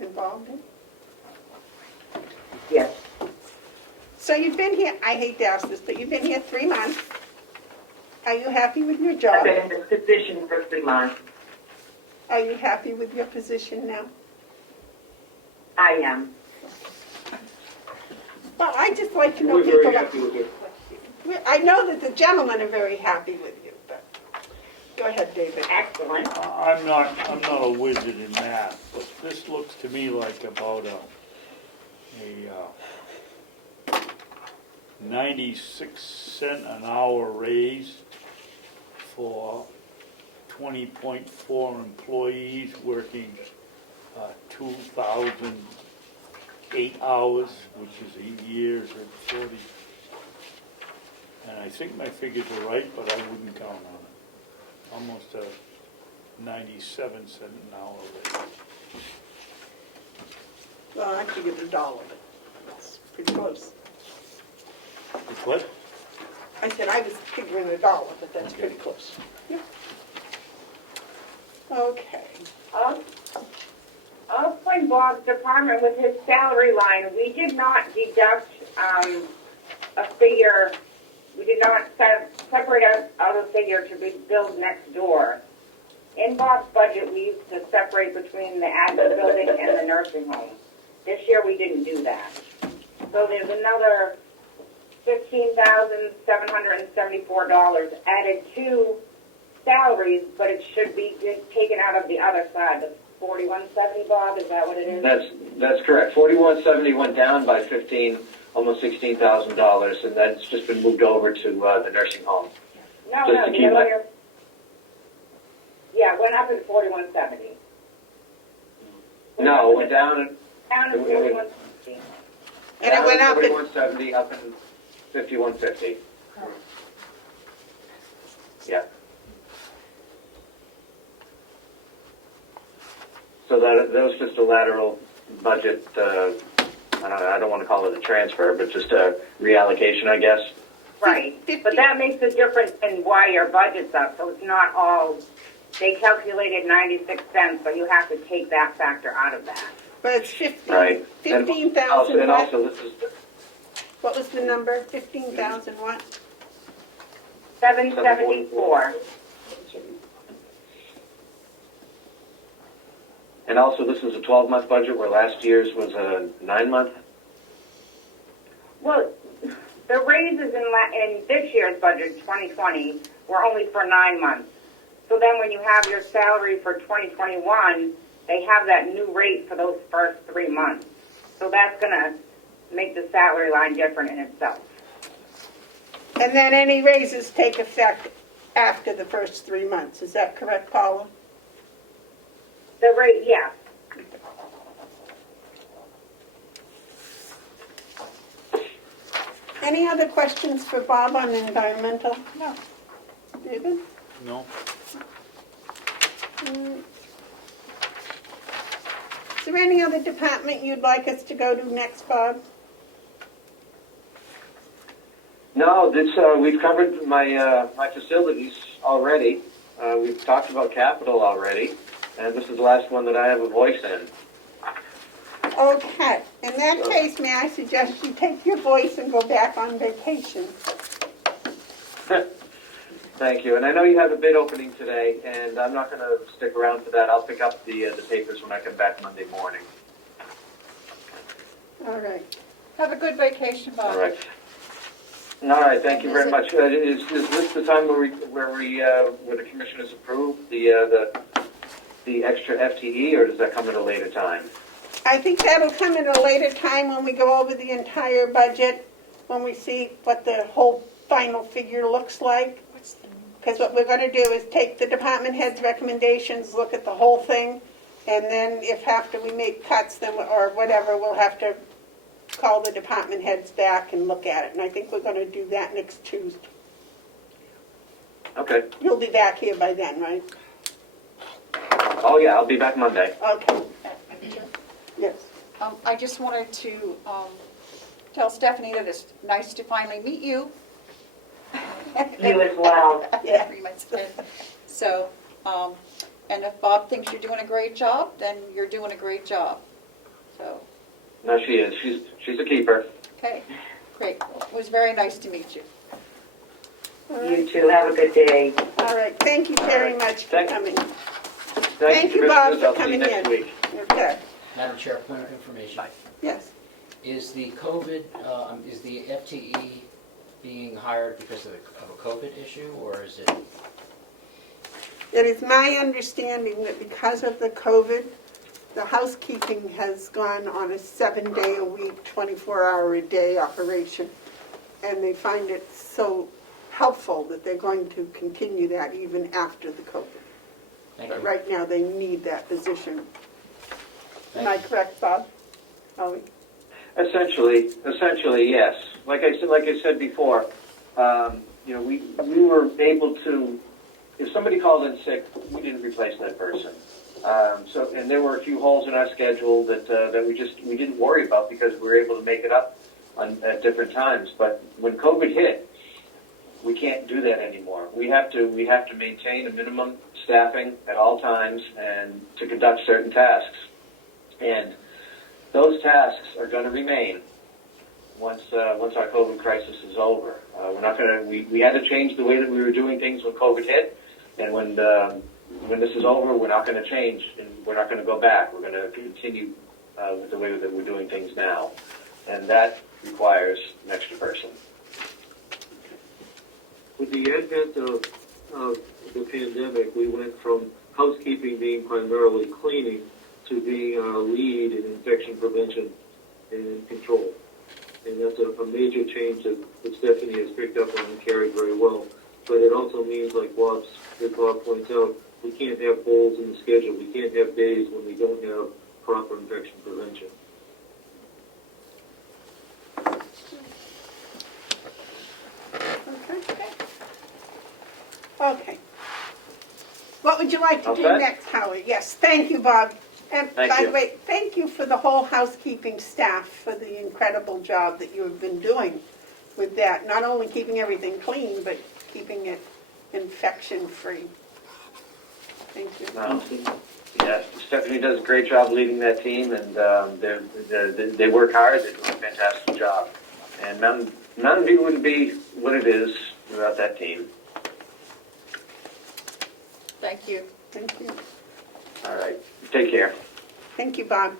involved in? Yes. So you've been here, I hate to ask this, but you've been here 3 months. Are you happy with your I've job? been in this position for 3 months. Are you happy with your position now? I am. Well, I'd just like to know We're people. very happy with you. I know that the gentlemen are very happy with you, but go ahead, David. Excellent. I'm not a wizard in math, but this looks to me like about a 96 cent an hour raise for 20.4 employees working 2,008 hours, which is 8 years at 40. And I think my figures are right, but I wouldn't count on it. Almost a 97 cent an hour raise. Well, I figured $1, but that's pretty close. It's what? I said I was figuring $1, but that's pretty close. Yeah. Okay. I'll explain Bob's department with his salary line. We did not deduct a figure. We did not separate out a figure to be billed next door. In Bob's budget, we used to separate between the admin building and the nursing home. This year, we didn't do that. So there's another $15,774 added to salaries, but it should be taken out of the other side. The 4170, Bob, is that what it is? That's correct. 4170 went down by almost $16,000, and that's just been moved over to the nursing home. No, Just to the keep other. Yeah, it went up at 4170. No, it went down. Down at 4170. And it went up at 4170 up in 5150. Yeah. So that was just a lateral budget. I don't want to call it a transfer, but just a reallocation, I guess. Right, but that makes a difference in why your budget's up. So it's not all. They calculated 96 cents, so you have to take that factor out of that. But it's 15, Right. 15,000. And also, this is What was the number? 15,000 what? 774. And also, this is a 12-month budget where last year's was a 9-month. Well, the raises in this year's budget, 2020, were only for 9 months. So then when you have your salary for 2021, they have that new rate for those first 3 months. So that's going to make the salary line different in itself. And then any raises take effect after the first 3 months. Is that correct, Paula? The rate, yeah. Any other questions for Bob on environmental? No. David? No? Is there any other department you'd like us to go to next, Bob? No, we've covered my facilities already. We've talked about capital already, and this is the last one that I have a voice in. Okay. In that case, may I suggest you take your voice and go back on vacation? Thank you. And I know you have a bid opening today, and I'm not going to stick around for that. I'll pick up the papers when I come back Monday morning. All right. Have a good vacation, Bob. All right. All right. Thank you very much. Is this the time where the commissioners approve the extra FTE, or does that come at a later time? I think that'll come at a later time when we go over the entire budget, when we see what the whole final figure looks like. Because what we're going to do is take the department head's recommendations, look at the whole thing, and then if after we make cuts then or whatever, we'll have to call the department heads back and look at it. And I think we're going to do that next Tuesday. Okay. You'll be back here by then, right? Oh, yeah, I'll be back Monday. Okay. Yes. I just wanted to tell Stephanie that it's nice to finally meet you. You as well. Yeah. Pretty much. So, And if Bob thinks you're doing a great job, then you're doing a great job. So, No, she is. She's a keeper. okay, great. It was very nice to meet you. You too, have a good day. All right, thank you very much for Thank- coming. Thank you, Bob, Commissioners. for I'll see you coming next in. week. Okay, Madam Chair, point of information. yes. Is the COVID, is the FTE being hired because of a COVID issue, or is it? It is my understanding that because of the COVID, the housekeeping has gone on a 7-day-a-week, 24-hour-a-day operation. And they find it so helpful that they're going to continue that even after the COVID. Thank But you. right now, they need that position. Am Thank I you. correct, Bob? Are we? Essentially, yes. Like I said before, we were able to, if somebody called in sick, we didn't replace that person. And there were a few holes in our schedule that we didn't worry about because we were able to make it up at different times. But when COVID hit, we can't do that anymore. We have to maintain a minimum staffing at all times and to conduct certain tasks. And those tasks are going to remain once our COVID crisis is over. We're not going to. We had to change the way that we were doing things when COVID hit, and when this is over, we're not going to change and we're not going to go back. We're going to continue with the way that we're doing things now, and that requires an extra person. With the advent of the pandemic, we went from housekeeping being primarily cleaning to being our lead in infection prevention and control. And that's a major change that Stephanie has picked up on and carried very well. But it also means, like Bob points out, we can't have holes in the schedule. We can't have days when we don't have proper infection prevention. Okay. What would you like to All do set? next, Howie? Yes, thank you, Bob. And Thank by you. the way, thank you for the whole housekeeping staff for the incredible job that you have been doing with that. Not only keeping everything clean, but keeping it infection-free. Thank you. Yeah, Stephanie does a great job leading that team, and they work hard. They're doing a fantastic job. And none of you wouldn't be what it is without that team. Thank you. Thank you. All right. Take care. Thank you, Bob.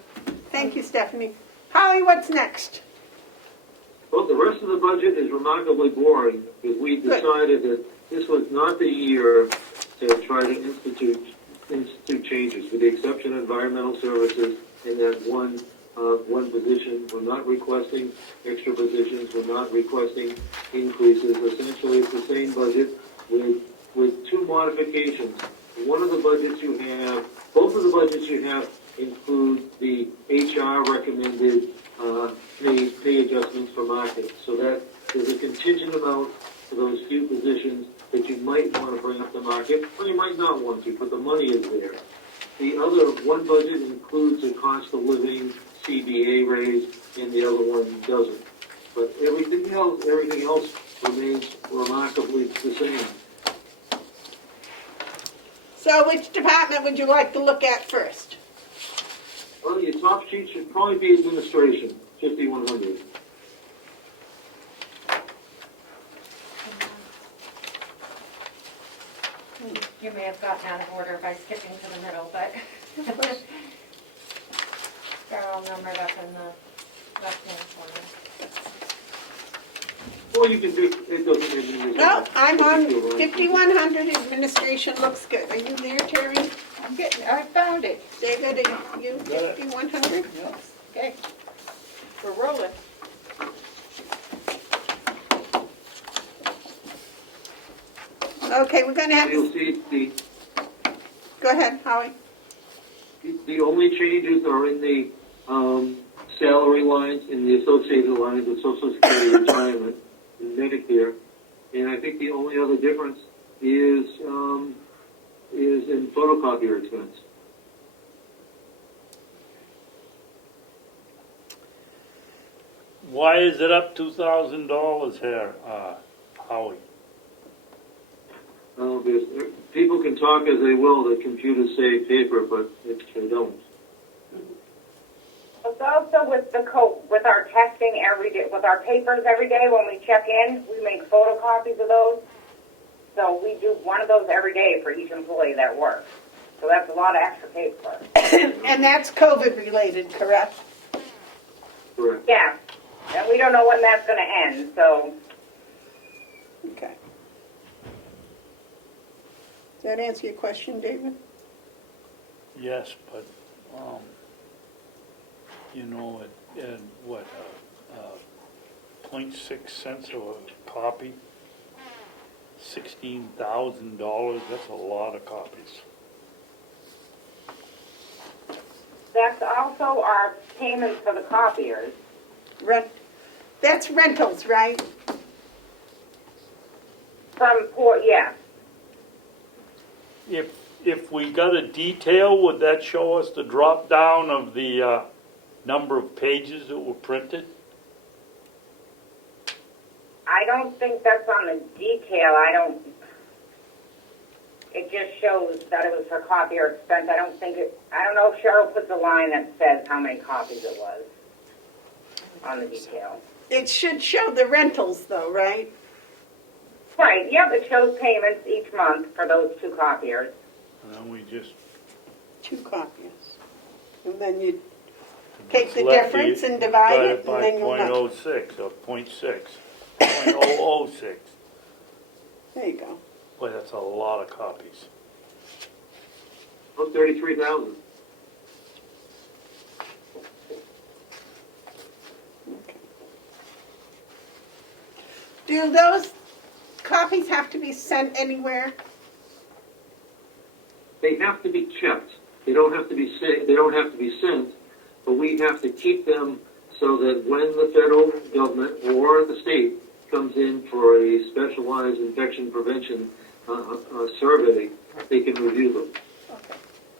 Thank you, Stephanie. Howie, what's next? Well, the rest of the budget is remarkably boring because we decided that this was not the year to try to institute changes, with the exception of environmental services in that one position. We're not requesting extra positions. We're not requesting increases. Essentially, it's the same budget with two modifications. One of the budgets you have, both of the budgets you have include the HR recommended pay adjustments for market. So that there's a contingent amount for those few positions that you might want to bring up the market, or you might not want to, but the money is there. The other one budget includes a cost of living CBA raise, and the other one doesn't. But everything else remains remarkably the same. So which department would you like to look at first? Well, your top sheet should probably be administration, 5,100. You may have gotten out of order by skipping to the middle, but they're all numbered up in the left-hand corner. Or you can do, it doesn't really. No, I'm on 5,100. Administration looks good. Are you there, Terry? I found it. David, are you 5,100? Okay. We're rolling. Okay, we're going to have, You'll see go ahead, Howie. the only changes are in the salary lines, in the associated lines of Social Security, retirement, and Medicare. And I think the only other difference is in photocopier expense. Why is it up $2,000 here, Howie? There's people can talk as they will that computers save paper, but they don't. It's also with with our testing every day, with our papers every day when we check in, we make photocopies of those. So we do one of those every day for each employee that works. So that's a lot of extra paper. And that's COVID related, correct? Correct. Yeah. And we don't know when that's going to end, so. Okay. Does that answer your question, David? Yes, but, you know, at what, 0.6 cents a copy, $16,000, that's a lot of copies. That's also our payment for the copiers. That's rentals, right? From Port, yeah. If we got a detail, would that show us the drop down of the number of pages that were printed? I don't think that's on the detail. It just shows that it was for copier expense. I don't know if Cheryl puts a line that says how many copies it was on the detail. It should show the rentals though, right? Right, yep, it shows payments each month for those 2 copiers. And then we just 2 copies. And then you take the left difference and divide it, by and then you'll know. 0.06 or 0.6, 0.006. There you go. Boy, that's a lot of copies. About 33,000. Okay. Do those copies have to be sent anywhere? They have to be kept. They don't have to be sent, but we have to keep them so that when the federal government or the state comes in for a specialized infection prevention survey, they can review them. Okay.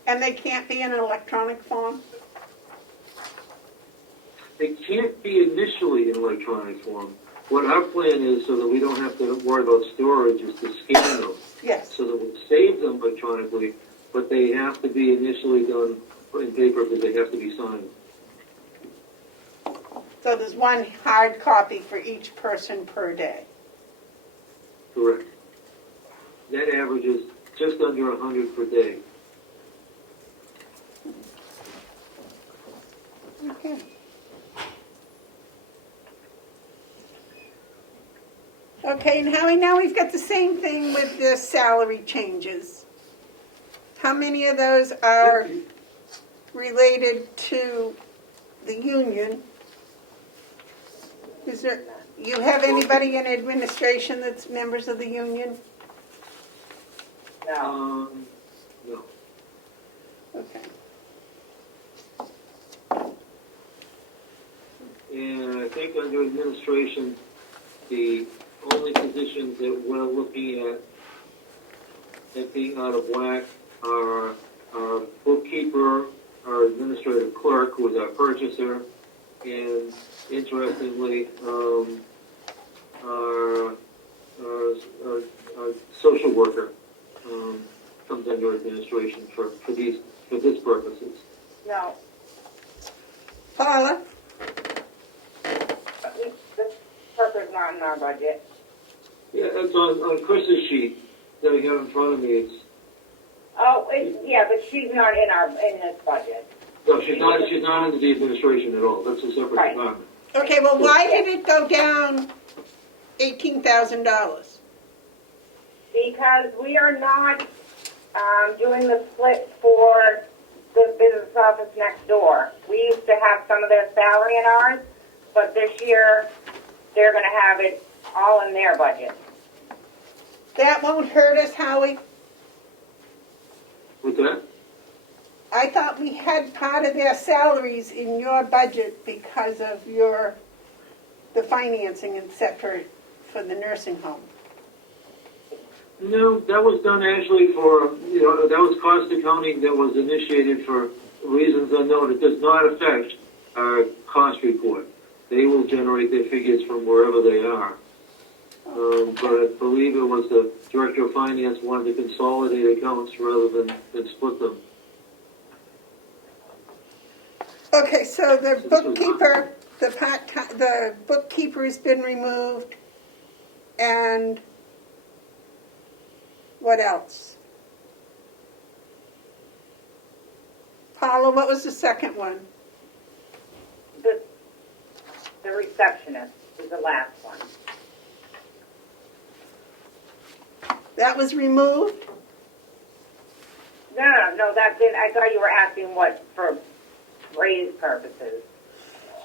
And they can't be in an electronic form? They can't be initially in electronic form. What our plan is, so that we don't have to worry about storage, is to scan them. Yes. So that we save them electronically, but they have to be initially done in paper because they have to be signed. So there's 1 hard copy for each person per day? Correct. That averages just under 100 per day. Okay. Okay, and Howie, now we've got the same thing with the salary changes. How many of those are related to the union? Is there, you have anybody in administration that's members of the union? No. No. Okay. And I think under administration, the only positions that we're looking at being out of whack are our bookkeeper, our administrative clerk, who is our purchaser, and interestingly, our social worker comes under administration for these purposes. No. Paula? This purpose not in our budget. Yeah, it's on Chris's sheet that we have in front of me. It's Yeah, but she's not in this budget. no, she's not under the administration at all. That's a separate Right. department. Okay, well, why did it go down $18,000? Because we are not doing the split for the business office next door. We used to have some of their salary in ours, but this year they're going to have it all in their budget. That won't hurt us, Howie? With that? I thought we had part of their salaries in your budget because of the financing and separate for the nursing home. No, that was done actually for, that was cost accounting that was initiated for reasons unknown. It does not affect our cost report. They will generate their figures from wherever they are. But I believe it was the director of finance wanted to consolidate accounts rather than split them. Okay, so the bookkeeper, the bookkeeper's been removed, and what else? Paula, what was the second one? The receptionist is the last one. That was removed? No, that's it. I thought you were asking what for raise purposes.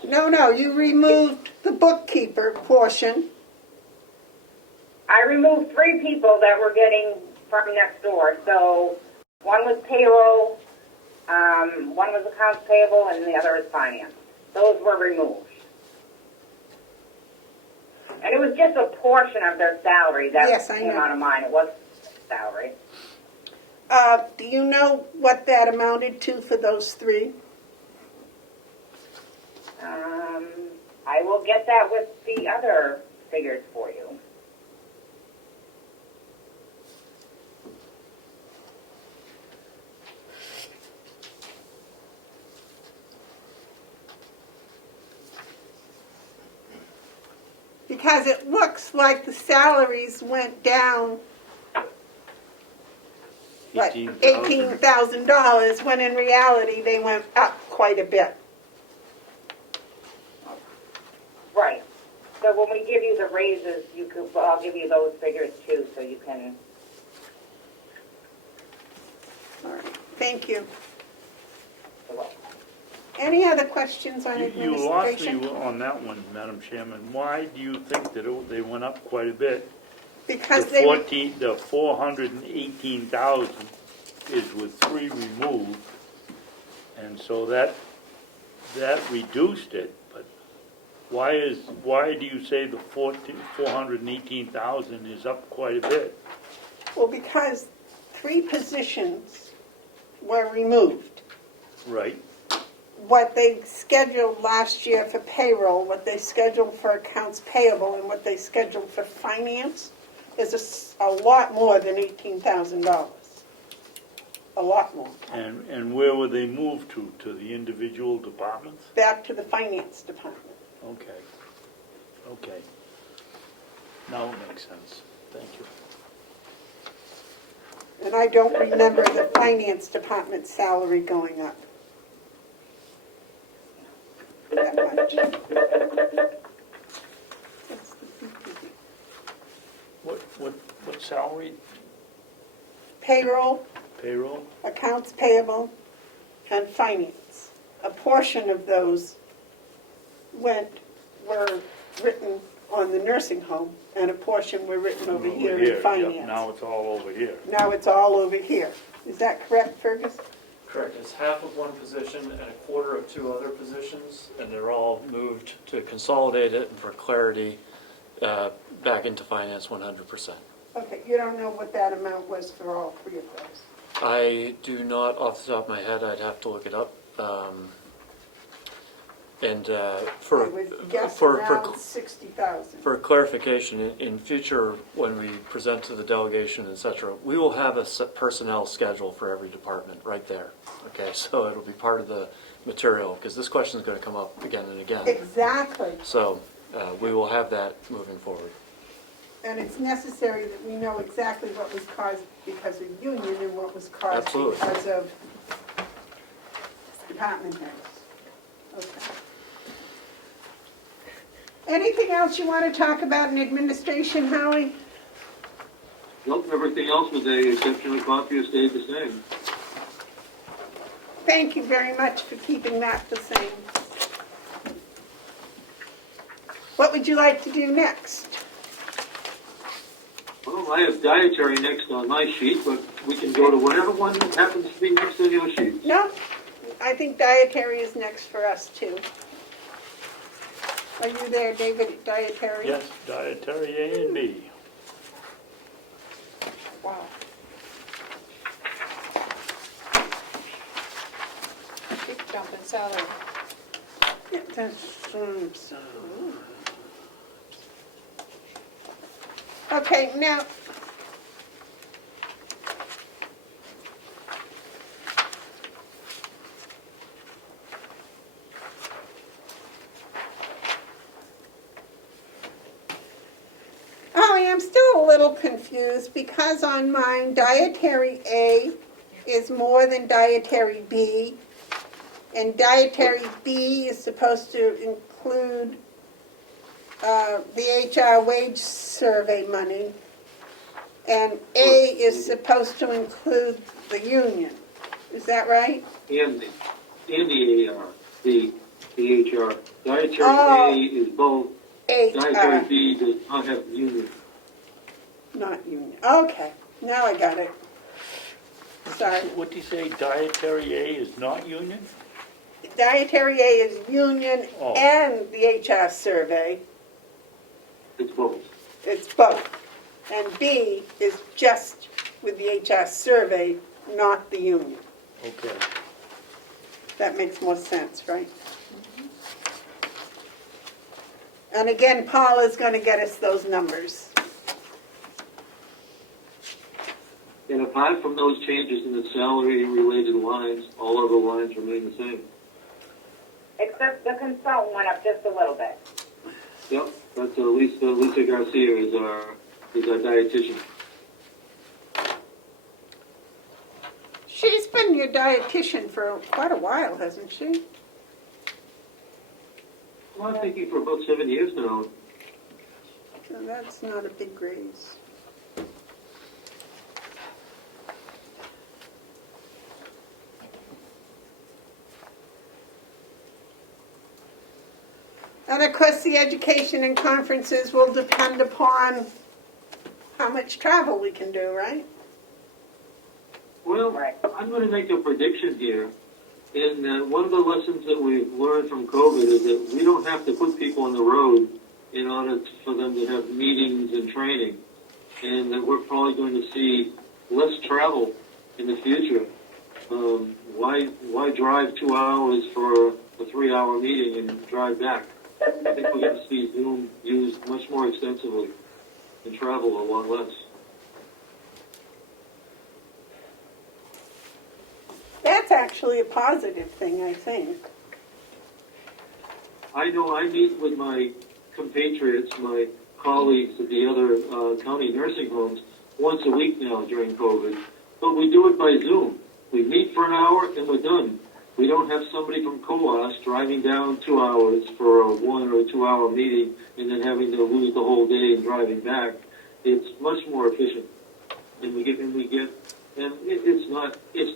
No, you removed the bookkeeper portion. I removed 3 people that were getting from next door. So one was payroll, one was accounts payable, and the other is finance. Those were removed. And it was just a portion of their salary that Yes, I came know. out of mine. It wasn't salary. Do you know what that amounted to for those 3? I will get that with the other figures for you. Because it looks like the salaries went down, what, $18,000, when in reality they went up quite a bit. Right. So when we give you the raises, I'll give you those figures too, so you can. All right, thank you. You're welcome. Any other questions on You lost administration? me on that one, Madam Chairman. Why do you think that they went up quite a bit? Because The 418,000 is with 3 removed, and so that reduced it. But why do you say the 418,000 is up quite a bit? Well, because 3 positions were removed. Right. What they scheduled last year for payroll, what they scheduled for accounts payable, and what they scheduled for finance is a lot more than $18,000. A lot more. And where were they moved to? To the individual departments? Back to the finance department. Okay. Now it makes sense. Thank you. And I don't remember the finance department's salary going up that much. That's the BPD. What salary? Payroll, Payroll? accounts payable, and finance. A portion of those were written on the nursing home, and a portion were written over here in finance. Yep, now it's all over here. Now it's all over here. Is that correct, Fergus? Correct, it's half of one position and a quarter of 2 other positions, and they're all moved to consolidate it and for clarity back into finance 100%. Okay, you don't know what that amount was for all 3 of those? I do not off the top of my head, I'd have to look it up. I would guess around 60,000. For clarification, in future, when we present to the delegation, et cetera, we will have a personnel schedule for every department right there. Okay, so it'll be part of the material, because this question is going to come up again and again. Exactly. So we will have that moving forward. And it's necessary that we know exactly what was caused because of union and what was caused Absolutely. because of department heads. Okay. Anything else you want to talk about in administration, Howie? Nope, everything else with the exception of copier stayed the same. Thank you very much for keeping that the same. What would you like to do next? Well, I have dietary next on my sheet, but we can go to whatever one happens to be next on your sheet. No, I think dietary is next for us too. Are you there, David, dietary? Yes, dietary A and B. Wow. Big jump in salary. Yeah, that's, Okay, now, oh, I'm still a little confused because on mine, dietary A is more than dietary B, and dietary B is supposed to include the HR wage survey money, and A is supposed to include the union. Is that right? And the AR, the HR. Dietary Oh. A is both. Dietary HR, B does not have union. not union. Okay, now I got it. Sorry. What do you say, dietary A is not union? Dietary A is union Oh. and the HR survey. It's both. It's both. And B is just with the HR survey, not the union. Okay. That makes more sense, right? And again, Paula's going to get us those numbers. And apart from those changes in the salary-related lines, all other lines remain the same. Except the consultant went up just a little bit. Yep, that's Lisa Garcia is our dietitian. She's been your dietitian for quite a while, hasn't she? Well, I'm thinking for about 7 years now. So that's not a big raise. And of course, the education and conferences will depend upon how much travel we can do, right? Well, Right. I'm going to make a prediction here. And one of the lessons that we've learned from COVID is that we don't have to put people on the road in order for them to have meetings and training. And that we're probably going to see less travel in the future. Why drive 2 hours for a 3-hour meeting and drive back? I think we're going to see Zoom used much more extensively and travel a lot less. That's actually a positive thing, I think. I know I meet with my compatriots, my colleagues at the other county nursing homes once a week now during COVID, but we do it by Zoom. We meet for an hour and we're done. We don't have somebody from COAS driving down 2 hours for a 1 or 2 hour meeting and then having to lose the whole day and driving back. It's much more efficient, and it's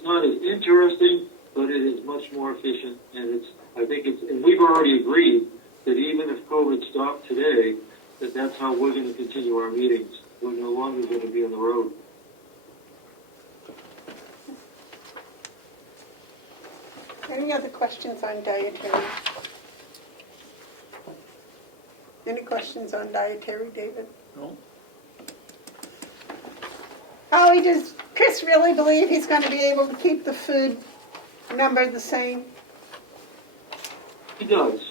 not as interesting, but it is much more efficient, and and we've already agreed that even if COVID stopped today, that's how we're going to continue our meetings. We're no longer going to be on the road. Any other questions on dietary? Any questions on dietary, David? No. Oh, does Chris really believe he's going to be able to keep the food number the same? He does.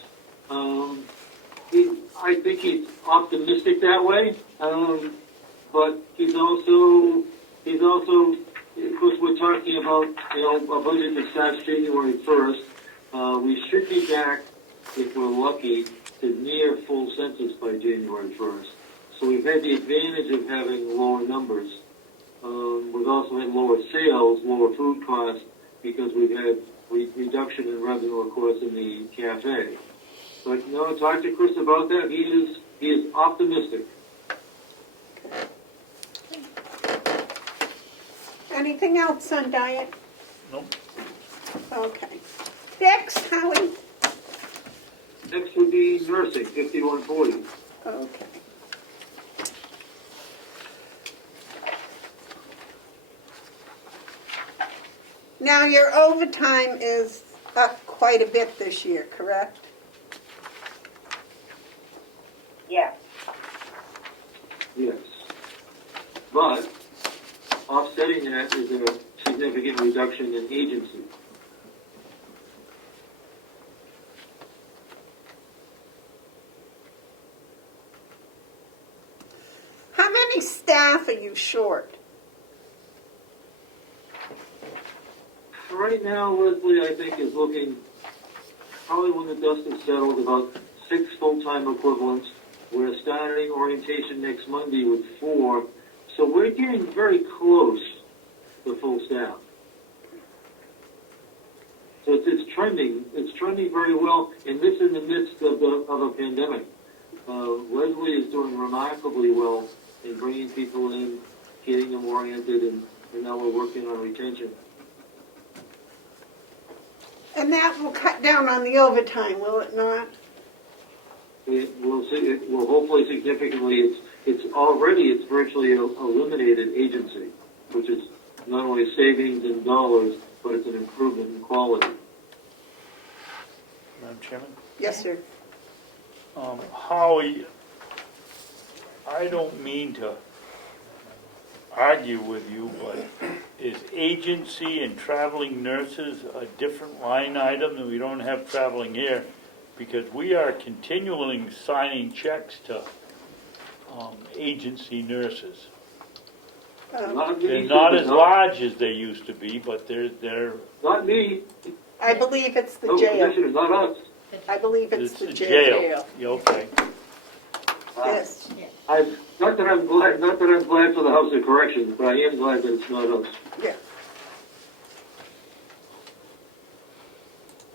I think he's optimistic that way, but he's also, of course, we're talking about a budget that starts January 1st. We should be back, if we're lucky, to near full census by January 1st. So we've had the advantage of having lower numbers. We've also had lower sales, lower food costs, because we've had reduction in revenue, of course, in the cafe. But no, talk to Chris about that. He is optimistic. Anything else on diet? Nope. Okay. Next, Howie. Next would be nursing, 5140. Okay. Now, your overtime is up quite a bit this year, correct? Yes. Yes. But offsetting that is a significant reduction in agency. How many staff are you short? Right now, Leslie, I think is looking, probably when the dust is settled, about 6 full-time equivalents. We're starting orientation next Monday with 4. So we're getting very close to full staff. So it's trending very well, and this in the midst of a pandemic. Leslie is doing remarkably well in bringing people in, getting them oriented, and now we're working on retention. And that will cut down on the overtime, will it not? It will hopefully significantly. It's virtually eliminated agency, which is not only savings in dollars, but it's an improvement in quality. Madam Chairman? Yes, sir. Howie, I don't mean to argue with you, but is agency and traveling nurses a different line item than we don't have traveling here? Because we are continually signing checks to agency nurses. They're not as large as they used to be, but they're Not me. I believe it's the No, jail. Commissioner, not us. I believe it's the the jail. jail. Yeah, okay. Yes. Not that I'm glad for the House of Corrections, but I am glad that it's not us. Yeah.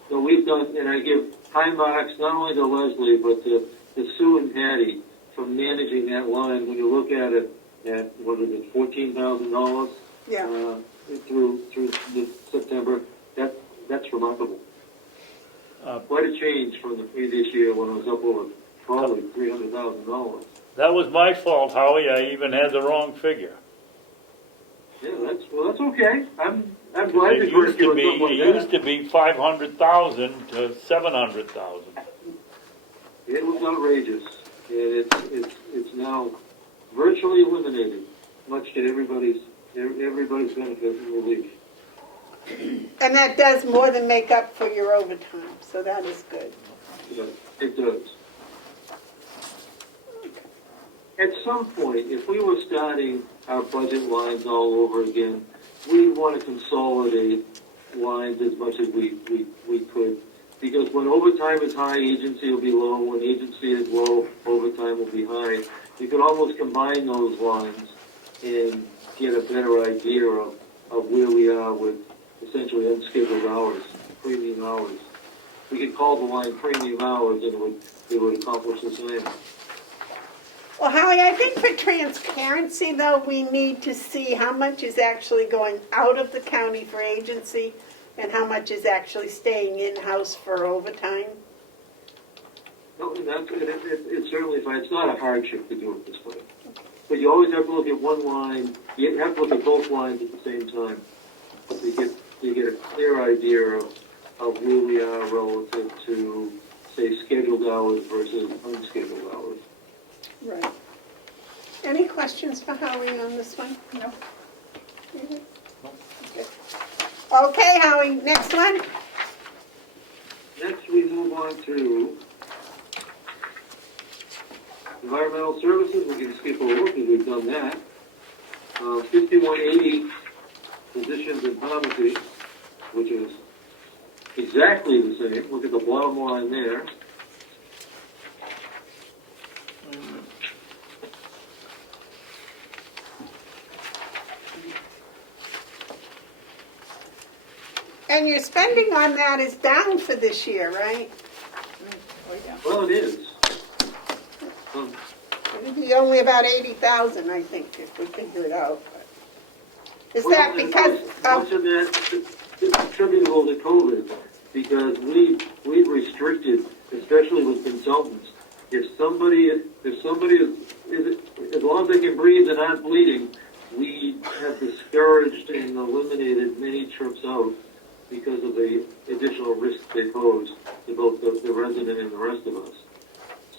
So we've done, and I give high marks not only to Leslie, but to Sue and Patty for managing that line. When you look at it, at what is it, $14,000 Yeah. through the September, that's remarkable. Quite a change from the previous year when it was up over probably $300,000. That was my fault, Howie. I even had the wrong figure. Yeah, that's okay. I'm glad It to used correct you to on be, something like it used that. to be 500,000 to 700,000. It was outrageous. It's now virtually eliminated, much to everybody's benefit and relief. And that does more than make up for your overtime, so that is good. Yeah, it does. At some point, if we were starting our budget lines all over again, we'd want to consolidate lines as much as we could. Because when overtime is high, agency will be low. When agency is low, overtime will be high. You could almost combine those lines and get a better idea of where we are with essentially unscheduled hours, premium hours. We could call the line premium hours and it would accomplish the same. Well, Howie, I think for transparency, though, we need to see how much is actually going out of the county for agency and how much is actually staying in-house for overtime. No, it's certainly fine. It's not a hardship to do it this way. But you always have to look at one line. You have to look at both lines at the same time. You get a clear idea of where we are relative to, say, scheduled hours versus unscheduled hours. Right. Any questions for Howie on this one? No. Mhm. Okay. Okay, Howie, next one. Next, we move on to environmental services. We can skip over because we've done that. 5180 positions in pharmacy, which is exactly the same. Look at the bottom line there. And your spending on that is down for this year, right? Well, it is. It'll be only about 80,000, I think, if we figure it out. Is that because Much of that is attributable to COVID, because we've restricted, especially with consultants. If somebody is, as long as they can breathe and aren't bleeding, we have discouraged and eliminated many trips out because of the additional risk they pose to both the resident and the rest of us.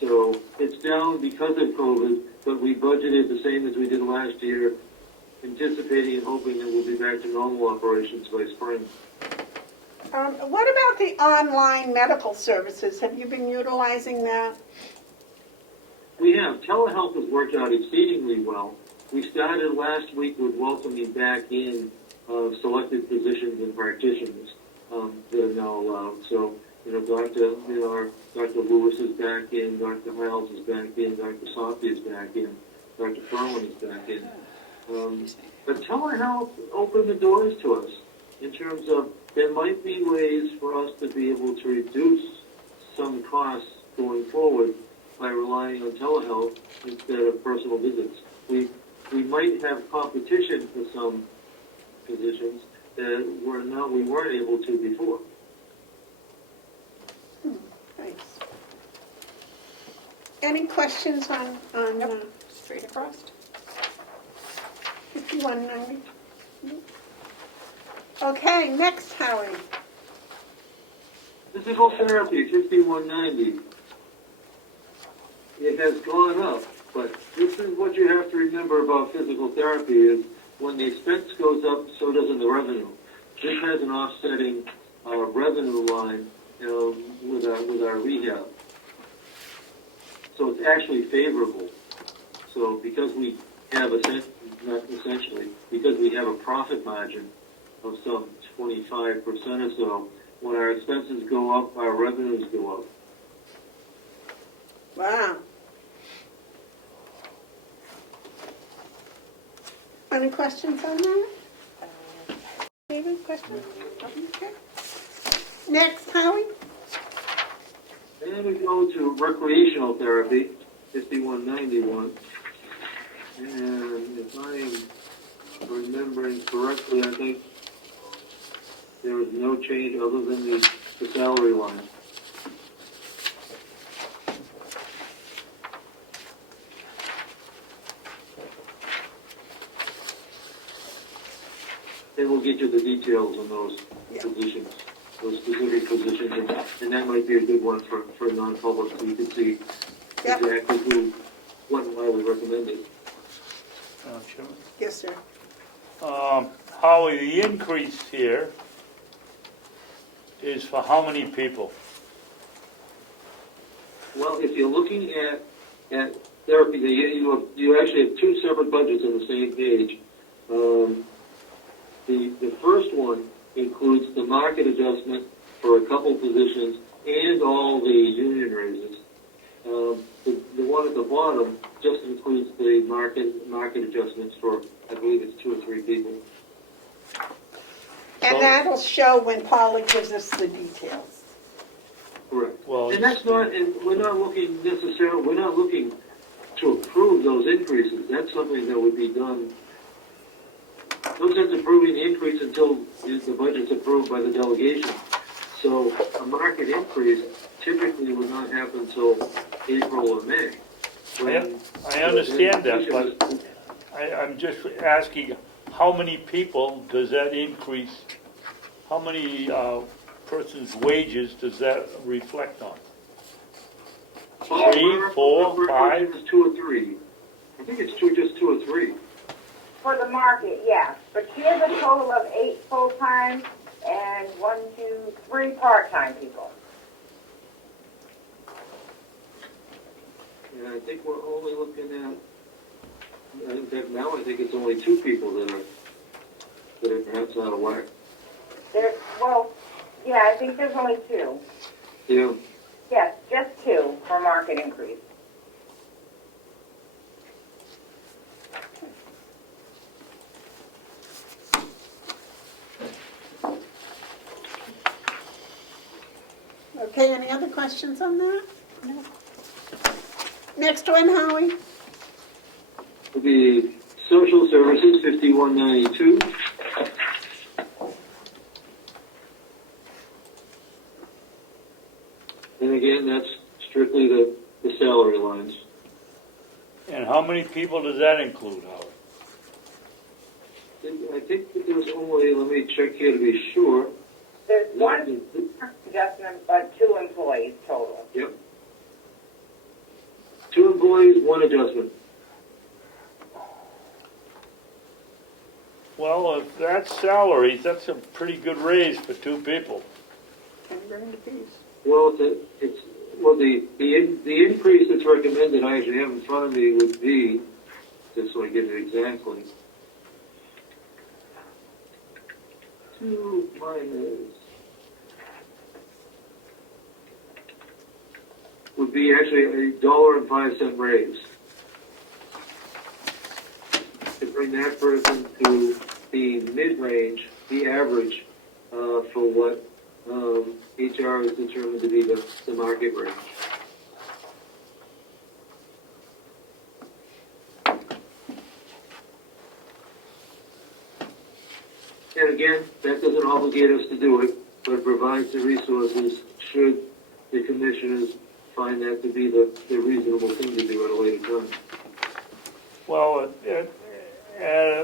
So it's down because of COVID, but we budgeted the same as we did last year, anticipating and hoping that we'll be back to normal operations by spring. what about the online medical services? Have you been utilizing that? We have. Telehealth has worked out exceedingly well. We started last week with welcoming back in selected physicians and practitioners that are now allowed. So, Dr. Lewis is back in, Dr. Hiles is back in, Dr. Softy is back in, Dr. Furlan is back in. But telehealth opened the doors to us in terms of there might be ways for us to be able to reduce some costs going forward by relying on telehealth instead of personal visits. We might have competition for some physicians that we weren't able to before. Thanks. Any questions on Straight across. 5190? Okay, next, Howie. Physical therapy, 5190. It has gone up, but this is what you have to remember about physical therapy is when the expense goes up, so doesn't the revenue. This has an offsetting revenue line with our rehab. So it's actually favorable. So because we have because we have a profit margin of some 25% or so, when our expenses go up, our revenues go up. Wow. Any questions on that? David, questions? Okay. Next, Howie. And we go to recreational therapy, 5191. And if I am remembering correctly, I think there is no change other than the salary line. And we'll get you the details on those positions, those specific positions, and that might be a good one for non-public, so you can see exactly who, what and why we recommend it. Chairman? Yes, sir. Howie, the increase here is for how many people? Well, if you're looking at therapy, you actually have two separate budgets on the same page. The first one includes the market adjustment for a couple positions and all the union raises. The one at the bottom just includes the market adjustments for, I believe it's 2 or 3 people. And that'll show when Paula gives us the details. Correct. Well, And that's not, and we're not looking to approve those increases. That's something that would be done. No sense approving the increase until the budget's approved by the delegation. So a market increase typically would not happen until April or May. I understand that, but I'm just asking, how many people does that increase? How many person's wages does that reflect on? 3, 4, 5? It's 2 or 3. I think it's just 2 or 3. For the market, yes. But she has a total of 8 full-time and 1, 2, 3 part-time people. And I think we're only looking at, I think it's only 2 people that are perhaps out of whack. I think there's only 2. Yeah. Yes, just 2 for market increase. Okay, any other questions on that? No. Next one, Howie. Will be social services, 5192. And again, that's strictly the salary lines. And how many people does that include, Howard? I think that there's only, let me check here to be sure. There's 1 adjustment, but 2 employees total. Yep. 2 employees, 1 adjustment. Well, if that's salaries, that's a pretty good raise for 2 people. $10,000 apiece. Well, the increase that's recommended, I actually have in front of me, would be just so I get it exactly. 2 minus would be actually $1.05 raise. To bring that person to the mid-range, the average, for what HR is determined to be the market range. And again, that doesn't obligate us to do it, but it provides the resources should the commissioners find that to be the reasonable thing to do at a later time. Well,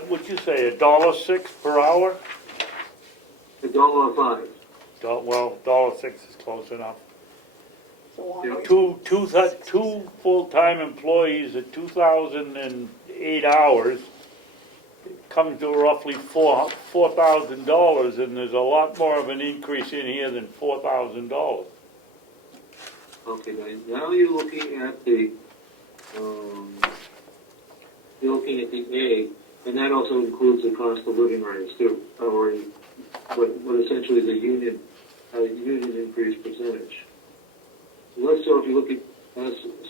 what'd you say, $1.06 per hour? $1.05. Well, $1.06 is close enough. Yeah. Two full-time employees at 2,008 hours comes to roughly $4,000, and there's a lot more of an increase in here than $4,000. Okay, now you're looking at the A, and that also includes the cost of living raise too, or what essentially is a union increase percentage. Less so if you look at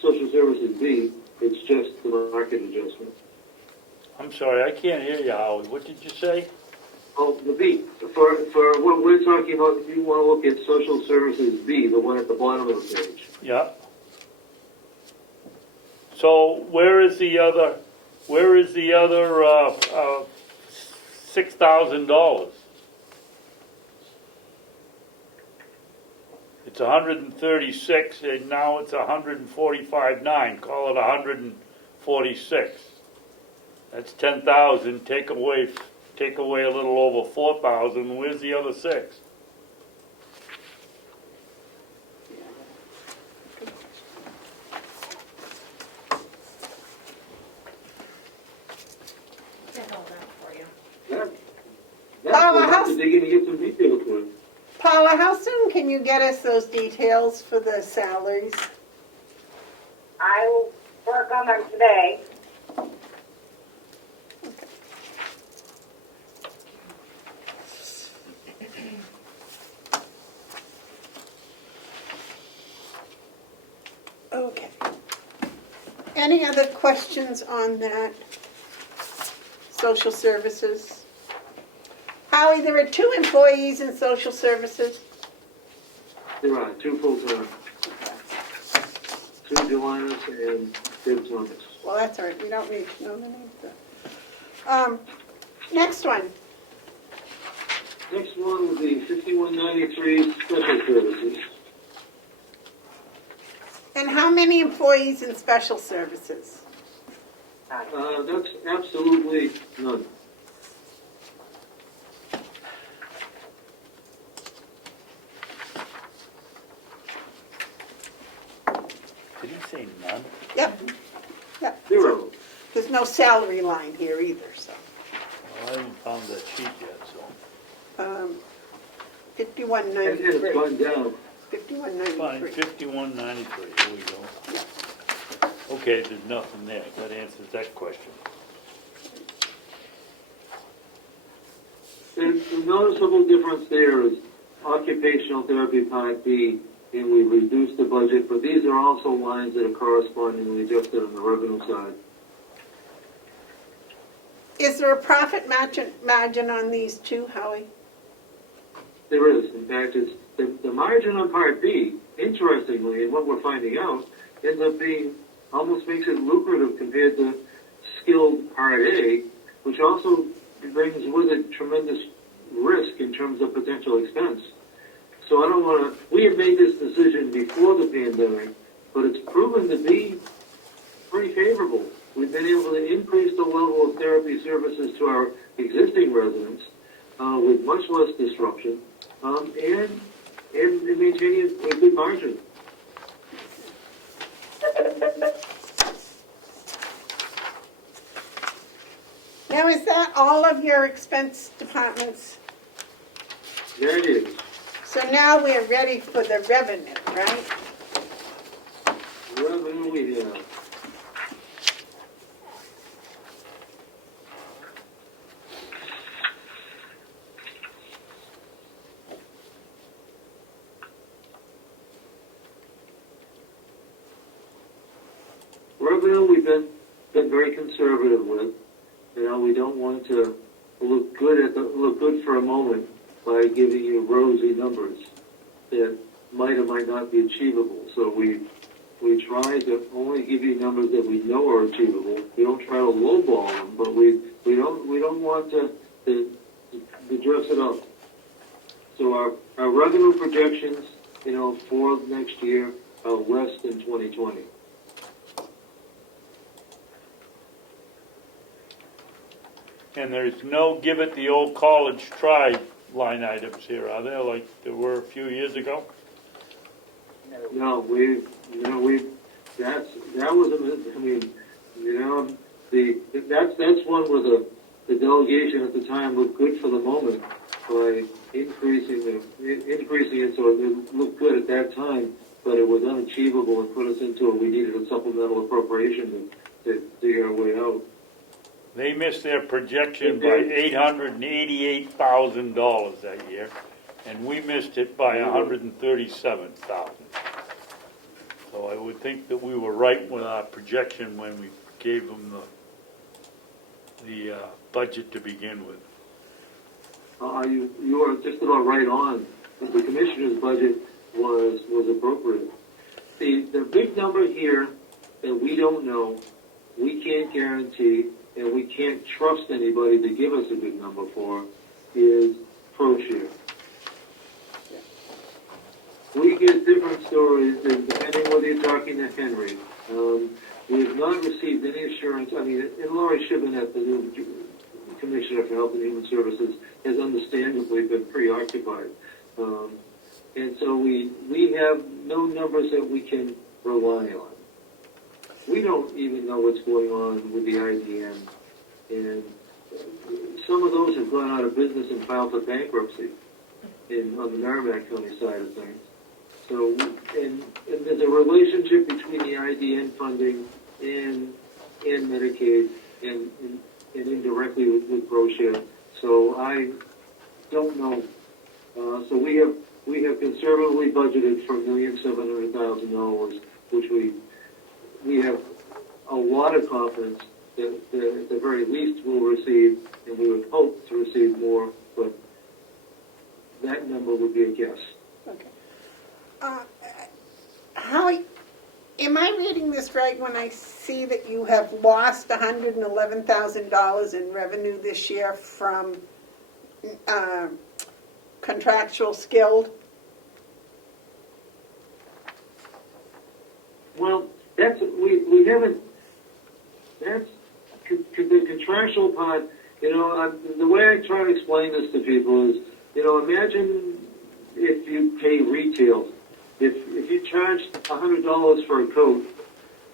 social services B, it's just the market adjustment. I'm sorry, I can't hear you, Howard. What did you say? Oh, the B, for what we're talking about, if you want to look at social services B, the one at the bottom of the page. Yeah. So where is the other $6,000? It's 136, and now it's 145.9. Call it 146. That's 10,000. Take away a little over 4,000. Where's the other 6? Get all that for you. We'll have to dig in and get some details for it. Paula, how soon can you get us those details for the salaries? I will work on them today. Okay. Any other questions on that? Social services? Howie, there are 2 employees in social services. There are 2 full-time, 2 Joannas and Deb Thomas. Well, that's all right. We don't need to know the names. Next one. Next one would be 5193 special services. And how many employees in special services? That's absolutely none. Did he say none? Yep. Yep. 0. There's no salary line here either, so. Well, I haven't found that sheet yet, so. 5193. And it's gone down. 5193. Fine, 5193, here we go. Okay, there's nothing there. That answers that question. The noticeable difference there is occupational therapy Part B, and we reduced the budget, but these are also lines that are correspondingly adjusted on the revenue side. Is there a profit margin on these 2, Howie? There is. In fact, it's the margin on Part B, interestingly, and what we're finding out, ends up being, almost makes it lucrative compared to skilled Part A, which also brings with it tremendous risk in terms of potential expense. So I don't want to, we had made this decision before the pandemic, but it's proven to be pretty favorable. We've been able to increase the level of therapy services to our existing residents with much less disruption and maintaining a good margin. Now, is that all of your expense departments? There it is. So now we're ready for the revenue, right? Revenue we have. revenue we've been very conservative with. You know, we don't want to look good for a moment by giving you rosy numbers that might or might not be achievable. So we try to only give you numbers that we know are achievable. We don't try to lowball them, but we don't want to dress it up. So our revenue projections, you know, for next year are less than 2020. And there's no give it the old college try line items here, are there, like there were a few years ago? No, that was I mean, you know, that's one where the delegation at the time looked good for the moment by increasing it so it looked good at that time, but it was unachievable and put us into we needed a supplemental appropriation to dig our way out. They missed their projection by $888,000 that year, and we missed it by $137,000. So I would think that we were right with our projection when we gave them the budget to begin with. You are just about right on. The commissioner's budget was appropriate. The big number here that we don't know, we can't guarantee, and we can't trust anybody to give us a good number for, is ProShare. We get different stories, and depending whether you're talking to Henry. We have not received any assurance. I mean, and Laurie Shibonette, the new Commissioner for Health and Human Services, has understandably been preoccupied. And so we have no numbers that we can rely on. We don't even know what's going on with the IDN. And some of those have gone out of business and filed for bankruptcy on the Merrimack County side of things. So, and there's a relationship between the IDN funding and Medicaid and indirectly with ProShare. So I don't know. So we have conservatively budgeted for $1,700,000, which we have a lot of confidence that at the very least we'll receive, and we would hope to receive more, but that number would be a guess. Okay. How am I reading this right when I see that you have lost $111,000 in revenue this year from contractual skilled? Well, we haven't. That's the contractual part. You know, the way I try to explain this to people is, you know, imagine if you pay retail. If you charge $100 for a coat,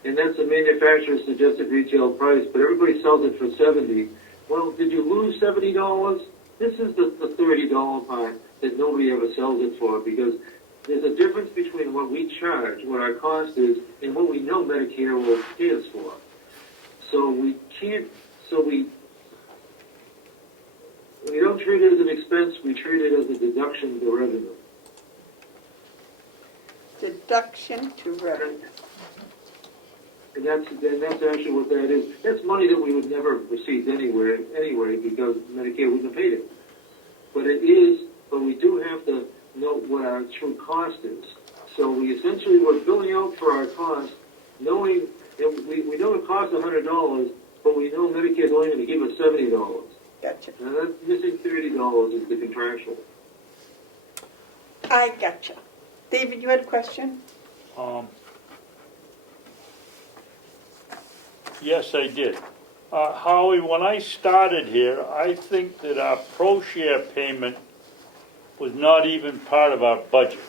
and that's the manufacturer's suggested retail price, but everybody sells it for $70. Well, did you lose $70? This is the $30 part that nobody ever sells it for, because there's a difference between what we charge, what our cost is, and what we know Medicare will pay us for. So we don't treat it as an expense, we treat it as a deduction to revenue. Deduction to revenue. And that's actually what that is. That's money that we would never have received anyway, because Medicare wouldn't have paid it. But we do have to know what our true cost is. So we're billing out for our cost, knowing that we know it costs $100, but we know Medicare's only going to give us $70. Gotcha. Now that missing $30 is the contractual. I gotcha. David, you had a question? Yes, I did. Howie, when I started here, I think that our ProShare payment was not even part of our budget.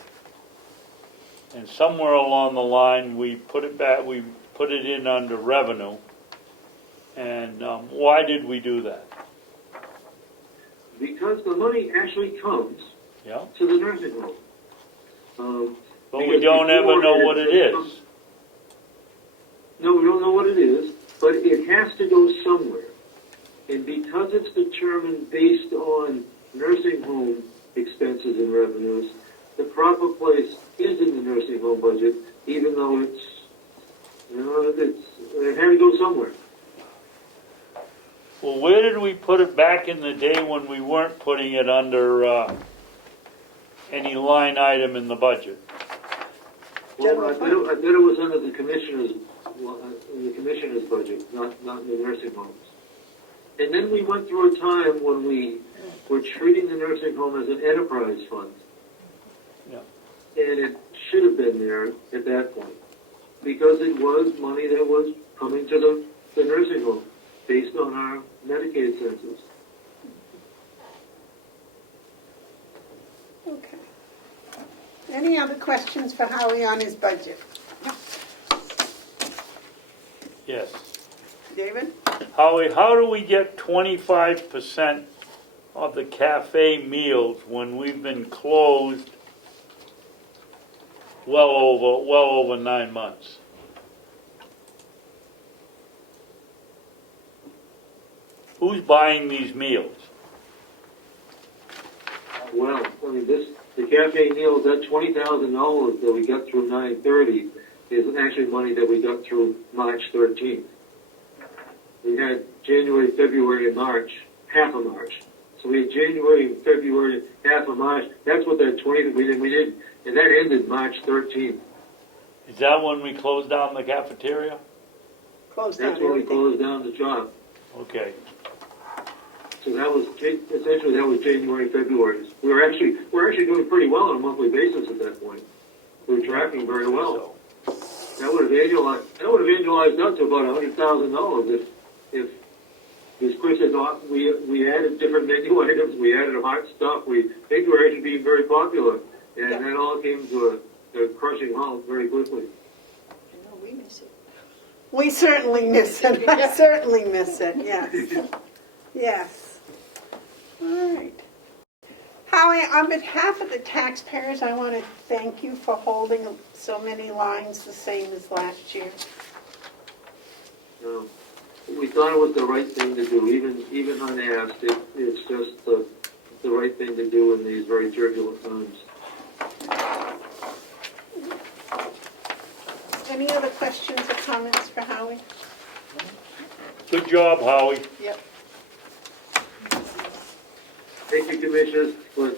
And somewhere along the line, we put it back, we put it in under revenue. And why did we do that? Because the money actually comes to the nursing home. But we don't ever know what it is. No, we don't know what it is, but it has to go somewhere. And because it's determined based on nursing home expenses and revenues, the proper place is in the nursing home budget, even though it's It had to go somewhere. Well, where did we put it back in the day when we weren't putting it under any line item in the budget? Well, I bet it was under the commissioner's, in the commissioner's budget, not in the nursing homes. And then we went through a time when we were treating the nursing home as an enterprise fund. Yeah. And it should have been there at that point, because it was money that was coming to the nursing home based on our Medicaid census. Okay. Any other questions for Howie on his budget? Yes. David? Howie, how do we get 25% of the cafe meals when we've been closed well over 9 months? Who's buying these meals? Well, I mean, the cafe meals, that $20,000 that we got through 9/30 is actually money that we got through March 13th. We had January, February, and March, half of March. So we had January, February, half of March. That's what that 20 that we did, and that ended March 13th. Is that when we closed down the cafeteria? Closed down That's when we everything. closed down the shop. Okay. So that was essentially that was January, February. We're actually doing pretty well on a monthly basis at that point. We're tracking very well. That would have annualized up to about $100,000 if as Chris said, we added different menu items, we added hot stuff. We think we're actually being very popular, and that all came to a crushing halt very quickly. I know we miss it. We certainly miss it. I certainly miss it, yes. Yes. All right. Howie, on behalf of the taxpayers, I want to thank you for holding so many lines the same as last year. We thought it was the right thing to do, even unasked. It's just the right thing to do in these very turbulent times. Any other questions or comments for Howie? Good job, Howie. Yep. Thank you, Commissioners, but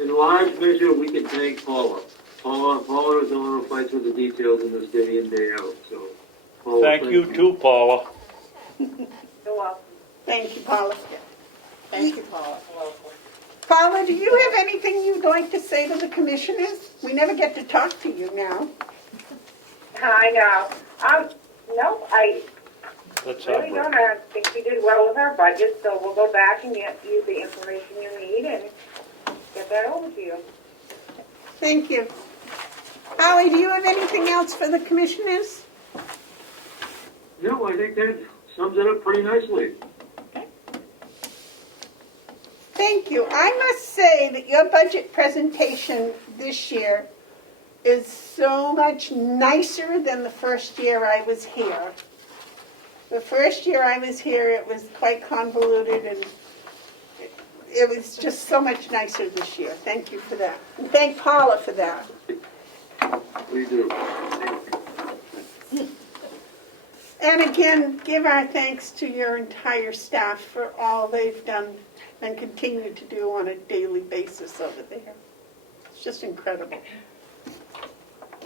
in large measure, we can thank Paula. Paula is the one who fights with the details in this day in, day out, so. Paula, Thank you too, Paula. You're welcome. Thank you, Paula. Thank you, Paula. Paula, do you have anything you'd like to say to the commissioners? We never get to talk to you now. I know. No, I Let's really don't. I think we did well with our budget, so we'll go back and get you the information you need and get that over to you. Thank you. Howie, do you have anything else for the commissioners? No, I think that sums it up pretty nicely. Thank you. I must say that your budget presentation this year is so much nicer than the first year I was here. The first year I was here, it was quite convoluted, and it was just so much nicer this year. Thank you for that. And thank Paula for that. We do. And again, give our thanks to your entire staff for all they've done and continue to do on a daily basis over there. It's just incredible.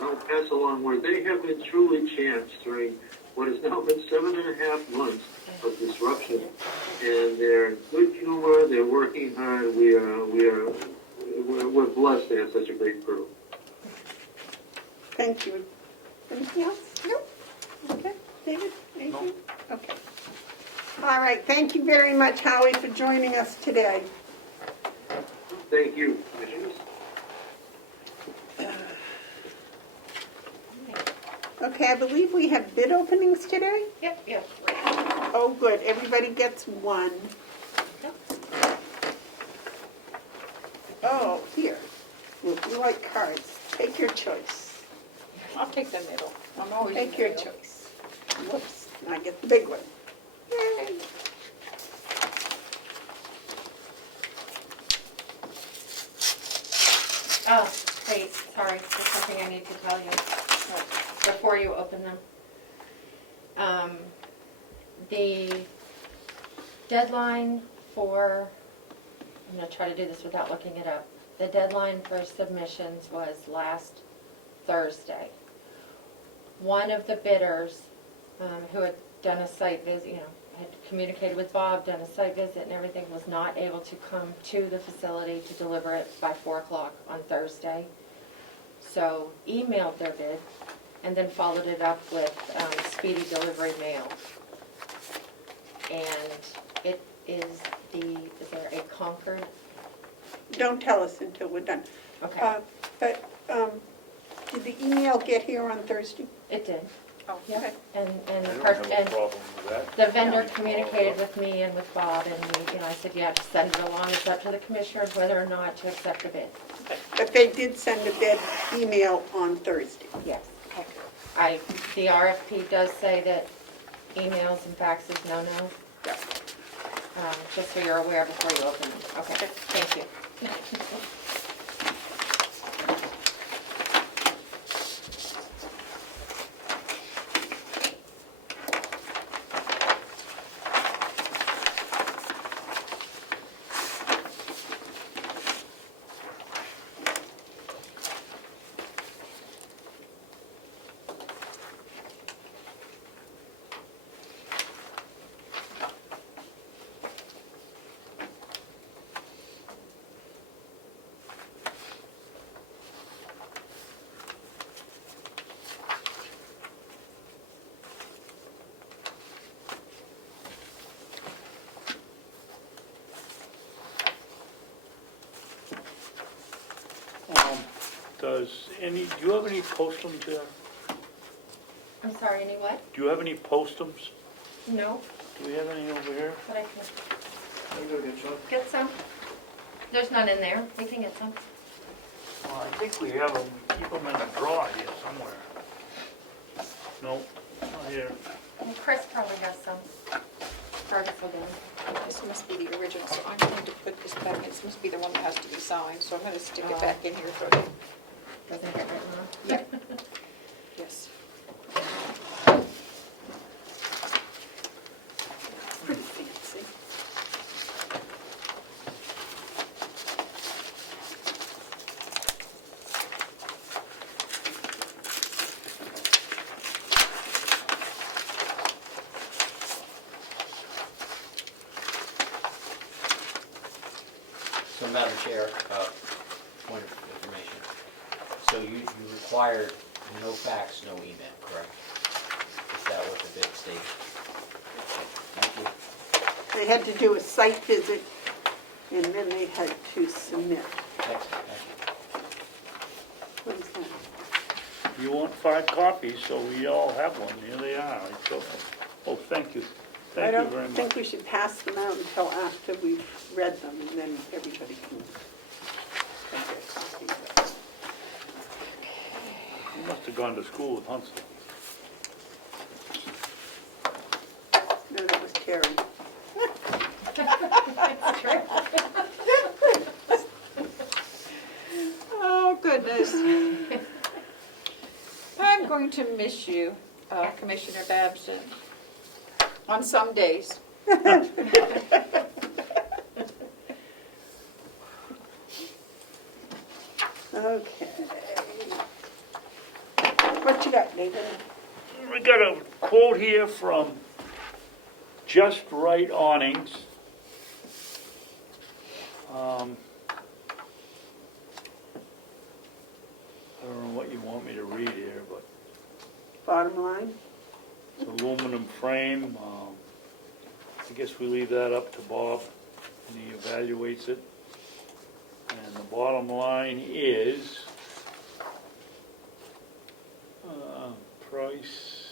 I'll pass along where they have been truly champs during what has now been 7.5 months of disruption. And they're in good humor, they're working hard, we're blessed to have such a great crew. Thank you. Anything else? No? Okay. David, anything? No. Okay. All right. Thank you very much, Howie, for joining us today. Thank you, Commissioners. Okay, I believe we have bid openings today. Yep. Oh, good. Everybody gets one. Yep. Oh, here. You like cards. Take your choice. I'll take the middle. I'm always in Take the your middle. choice. Whoops. I get the big one. Yay. Oh, wait, sorry, there's something I need to tell you before you open them. The deadline for, I'm going to try to do this without looking it up. The deadline for submissions was last Thursday. One of the bidders who had done a site visit, had communicated with Bob, done a site visit and everything, was not able to come to the facility to deliver it by 4 o'clock on Thursday. So emailed their bid and then followed it up with speedy delivery mail. And it is there a Concord? Don't tell us until we're done. Okay, But did the email get here on Thursday? it did. Oh, Yeah, okay. and I the don't person, have a and problem with that. the vendor communicated with me and with Bob, and I said, you have to send it along. It's up to the commissioners whether or not to accept the bid. But they did send a bid email on Thursday. Yes. The RFP does say that emails and faxes, no. Yeah. Just so you're aware before you open them. Okay, thank you. Do you have any postums there? I'm sorry, any what? Do you have any postums? No, Do we have any over here? but I can get some. There's none in there. We can get some. Well, I think we have them, keep them in a drawer here somewhere. No, not here. And Chris probably has some. Curtis will do. This must be the original, so I'm going to put this back in. This must be the one that has to be signed, so I'm going to stick it back in here for you. Doesn't get written on. Yeah. Yes. Pretty fancy. So, Madam Chair, point of information. So you required no fax, no email, correct? Is that what the bid states? Thank you. They had to do a site visit, and then they had to submit. Excellent, thank What is that? You want 5 copies, so we all have one. Here they are. Oh, thank you. Thank you very I don't much. think we should pass them out until after we've read them, and then everybody can take their copies. You must have gone to school with Huntsville. No, that was Terry. That's true. Oh, goodness. I'm going to miss you, Commissioner Babson, on some days. Okay. What you got, David? We got a quote here from Just Right Awnings. I don't know what you want me to read here, but Bottom line? it's aluminum frame. I guess we leave that up to Bob, and he evaluates it. And the bottom line is, price,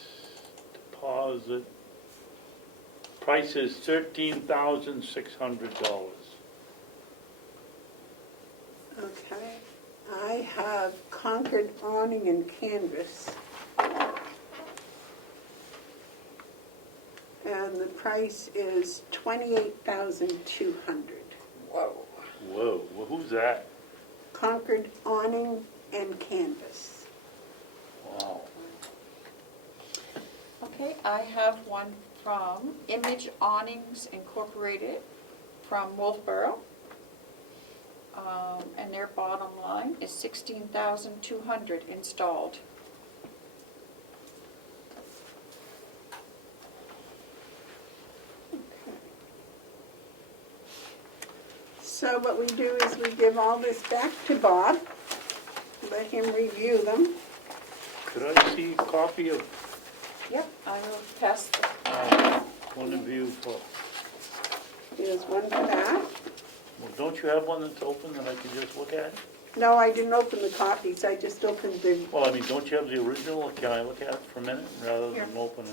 deposit, price is $13,600. Okay. I have Concord awning and canvas. And the price is $28,200. Whoa. Whoa, well, who's that? Concord awning and canvas. Wow. Okay, I have one from Image Awnings Incorporated from Wolfboro. And their bottom line is $16,200 installed. So what we do is we give all this back to Bob, let him review them. Could I see a copy of Yep, I will pass. one of you for, Here's one for that. well, don't you have one that's open that I can just look at? No, I didn't open the copies, I just opened the, Well, I mean, don't you have the original, or can I look at it for a minute rather Here. than open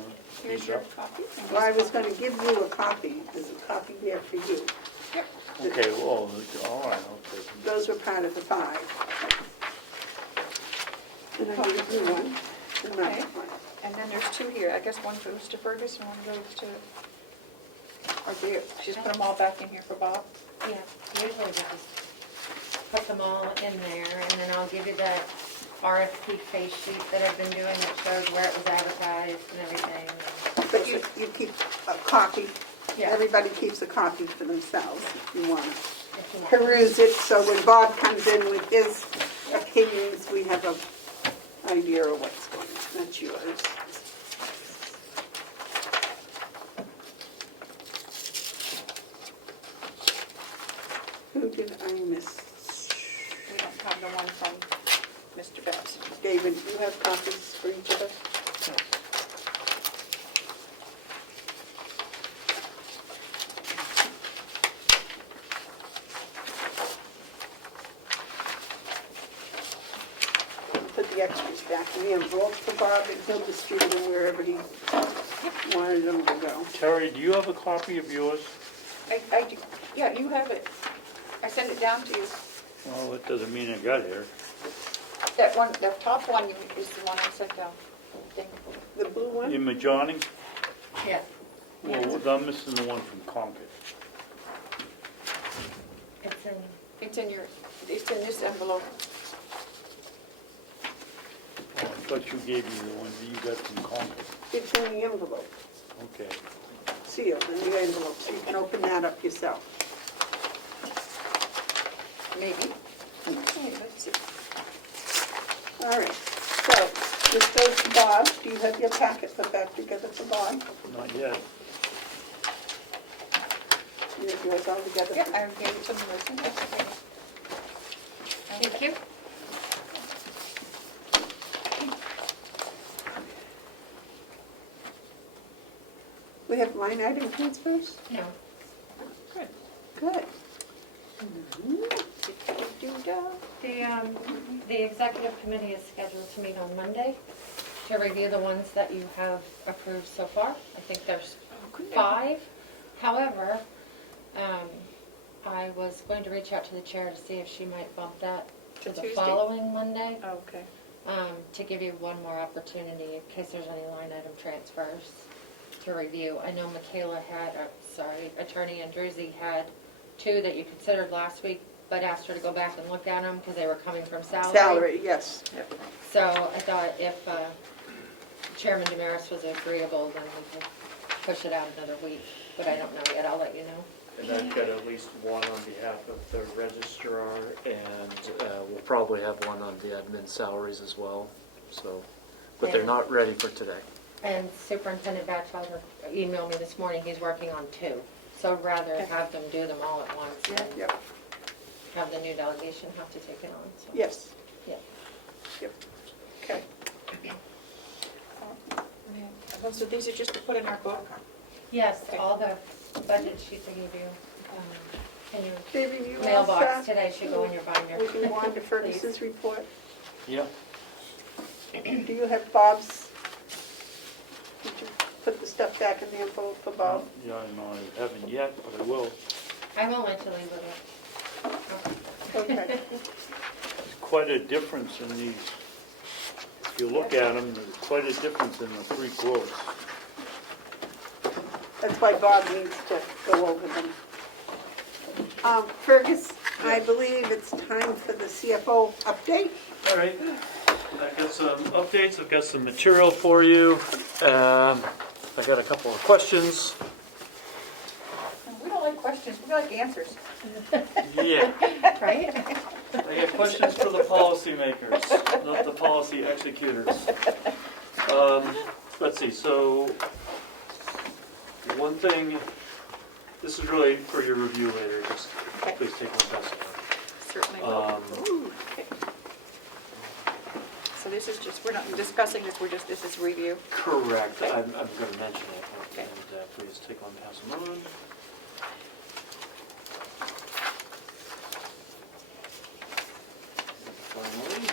Here's these your up? copy. well, I was gonna give you a copy, there's a copy there for you. Yep. Okay, well, all right, I'll take them. Those were part of the 5. And I gave you one, another Okay. one. And then there's 2 here. I guess one goes to Fergus and one goes to, or do you, just put them all back in here for Bob? Yeah, usually we just put them all in there, and then I'll give you that RFP face sheet that I've been doing that shows where it was advertised and everything. But you keep a copy, Yeah. everybody keeps a copy for themselves if you want to If you want. peruse it, so when Bob comes in with his opinions, we have an idea of what's going on. That's yours. Who did I miss? We don't have the one from Mr. Betts. David, you have copies for each of us? Put the extras back in the envelope for Bob, and he'll distribute them wherever he wanted them to go. Terry, do you have a copy of yours? I do, yeah, you have it. I sent it down to you. Well, that doesn't mean I got here. That one, the top one is the one I sent down. Thing. The blue one? Image awning? Yeah. Well, I'm missing the one from Concord. It's in, It's in this envelope. Oh, I thought you gave me the one that you got from Concord. It's in the envelope, Okay. sealed in the envelope, so you can open that up yourself. Maybe. Okay, let's see. All right, so this goes to Bob. Do you have your packet put back together for Bob? Not yet. You have yours all together? Yeah, I gave it to Melissa. That's okay. thank you. We have line item transfers? No. Good. Good. The executive committee is scheduled to meet on Monday to review the ones that you have approved so far. I think there's 5. However, I was going to reach out to the chair to see if she might bump that to the Tuesday? following Monday, Okay. to give you one more opportunity in case there's any line item transfers to review. I know Michaela had, Attorney Andruzzi had 2 that you considered last week, but asked her to go back and look at them because they were coming from salary. Salary, yes. So I thought if Chairman Damaris was agreeable, then we could push it out another week, but I don't know yet, I'll let you know. And I've got at least one on behalf of the registrar, and we'll probably have one on the admin salaries as well, so, but they're not ready for today. And Superintendent Batchelder emailed me this morning, he's working on 2. So I'd rather have them do them all at once than Yep, have the new delegation have to take it on, so. yes. Yeah. Yep, okay. So these are just to put in our book? Yes, all the budget sheets I gave you in your David, you all mailbox set? today should go in your binder. We can go on to Fergus's report. Yeah. Do you have Bob's? Did you put the stuff back in the envelope for Bob? Yeah, no, I haven't yet, but I will. I won't let you leave with it. Okay. There's quite a difference in these. If you look at them, there's quite a difference in the 3 quotes. That's why Bob needs to go over them. Fergus, I believe it's time for the CFO update. All right. I've got some updates, I've got some material for you. I've got a couple of questions. We don't like questions, we like answers. Yeah, Right? I got questions for the policymakers, not the policy executors. Let's see, so one thing, this is really for your review later, just please take one pass it. Certainly will. Ooh, okay. So this is just, we're not discussing this, this is review. Correct, I'm going to mention it, Okay. and please take one pass them on. Finally,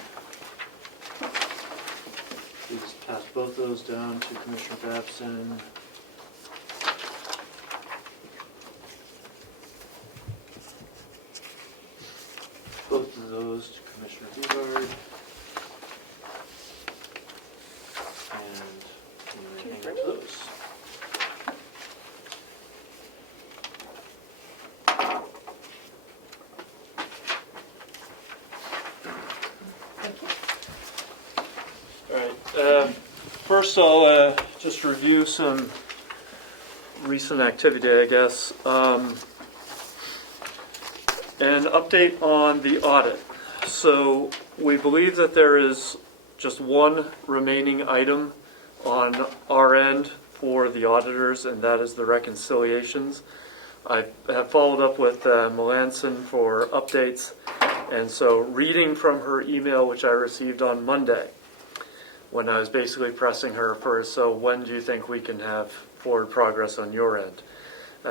please pass both those down to Commissioner Babson. Both of those to Commissioner Bugard. And we hang up those. Thank you. All right. First, I'll just review some recent activity, I guess. An update on the audit. So we believe that there is just one remaining item on our end for the auditors, and that is the reconciliations. I have followed up with Melanson for updates, and so reading from her email, which I received on Monday, when I was basically pressing her for, so when do you think we can have forward progress on your end?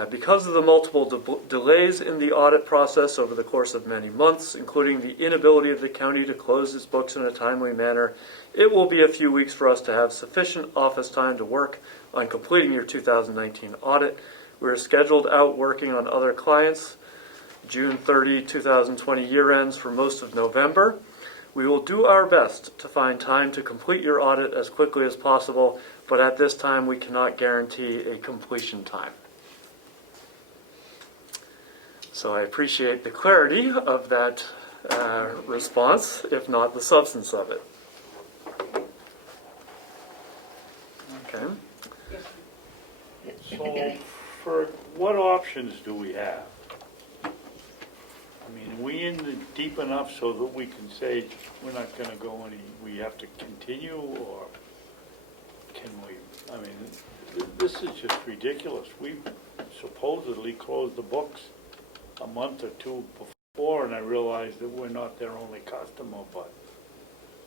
Because of the multiple delays in the audit process over the course of many months, including the inability of the county to close its books in a timely manner, it will be a few weeks for us to have sufficient office time to work on completing your 2019 audit. We're scheduled out working on other clients, June 30, 2020 year ends for most of November. We will do our best to find time to complete your audit as quickly as possible, but at this time we cannot guarantee a completion time. So I appreciate the clarity of that response, if not the substance of it. Okay. So, for what options do we have? I mean, are we in the deep enough so that we can say we're not going to go any, we have to continue, or can we, I mean, this is just ridiculous. We supposedly closed the books a month or two before, and I realized that we're not their only customer, but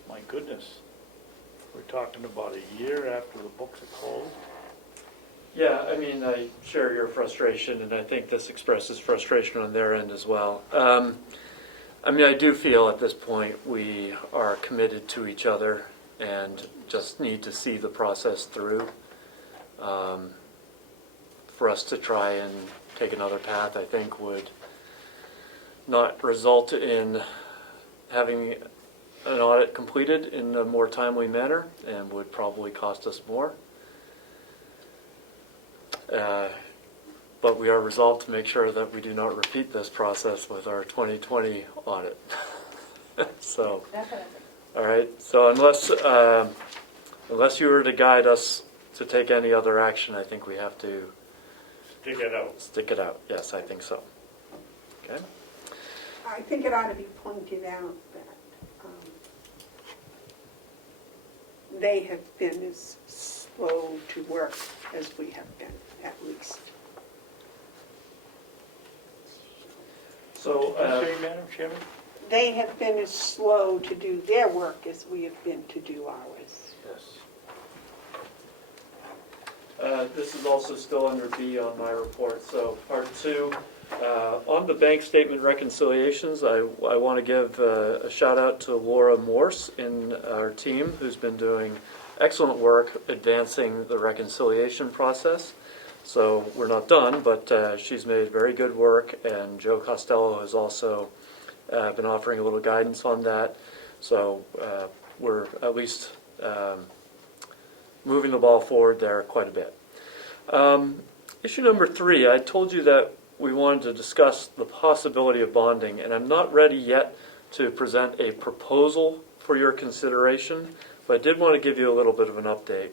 my goodness, we're talking about a year after the books are closed. Yeah, I mean, I share your frustration, and I think this expresses frustration on their end as well. I mean, I do feel at this point we are committed to each other and just need to see the process through. For us to try and take another path, I think, would not result in having an audit completed in a more timely manner and would probably cost us more. But we are resolved to make sure that we do not repeat this process with our 2020 audit. So, Definitely. all right. So unless you were to guide us to take any other action, I think we have to Stick it out. stick it out. Yes, I think so. Okay. I think it ought to be pointed out that they have been as slow to work as we have been, at least. So, Say, Madam Chairman? They have been as slow to do their work as we have been to do ours. yes. This is also still under B on my report. So, part 2. On the bank statement reconciliations, I want to give a shout out to Laura Morse in our team, who's been doing excellent work advancing the reconciliation process. So we're not done, but she's made very good work, and Joe Costello has also been offering a little guidance on that. So we're at least moving the ball forward there quite a bit. Issue number 3, I told you that we wanted to discuss the possibility of bonding, and I'm not ready yet to present a proposal for your consideration, but I did want to give you a little bit of an update.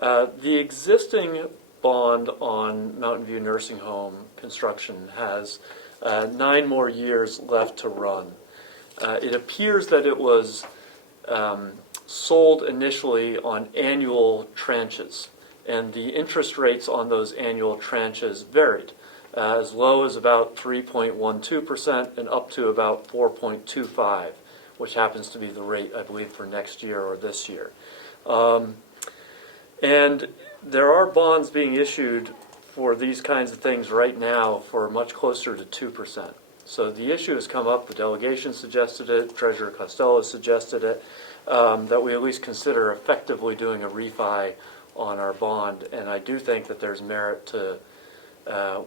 The existing bond on Mountain View Nursing Home construction has 9 more years left to run. It appears that it was sold initially on annual tranches, and the interest rates on those annual tranches varied, as low as about 3.12% and up to about 4.25%, which happens to be the rate, I believe, for next year or this year. And there are bonds being issued for these kinds of things right now for much closer to 2%. So the issue has come up, the delegation suggested it, Treasurer Costello suggested it, that we at least consider effectively doing a refi on our bond, and I do think that there's merit to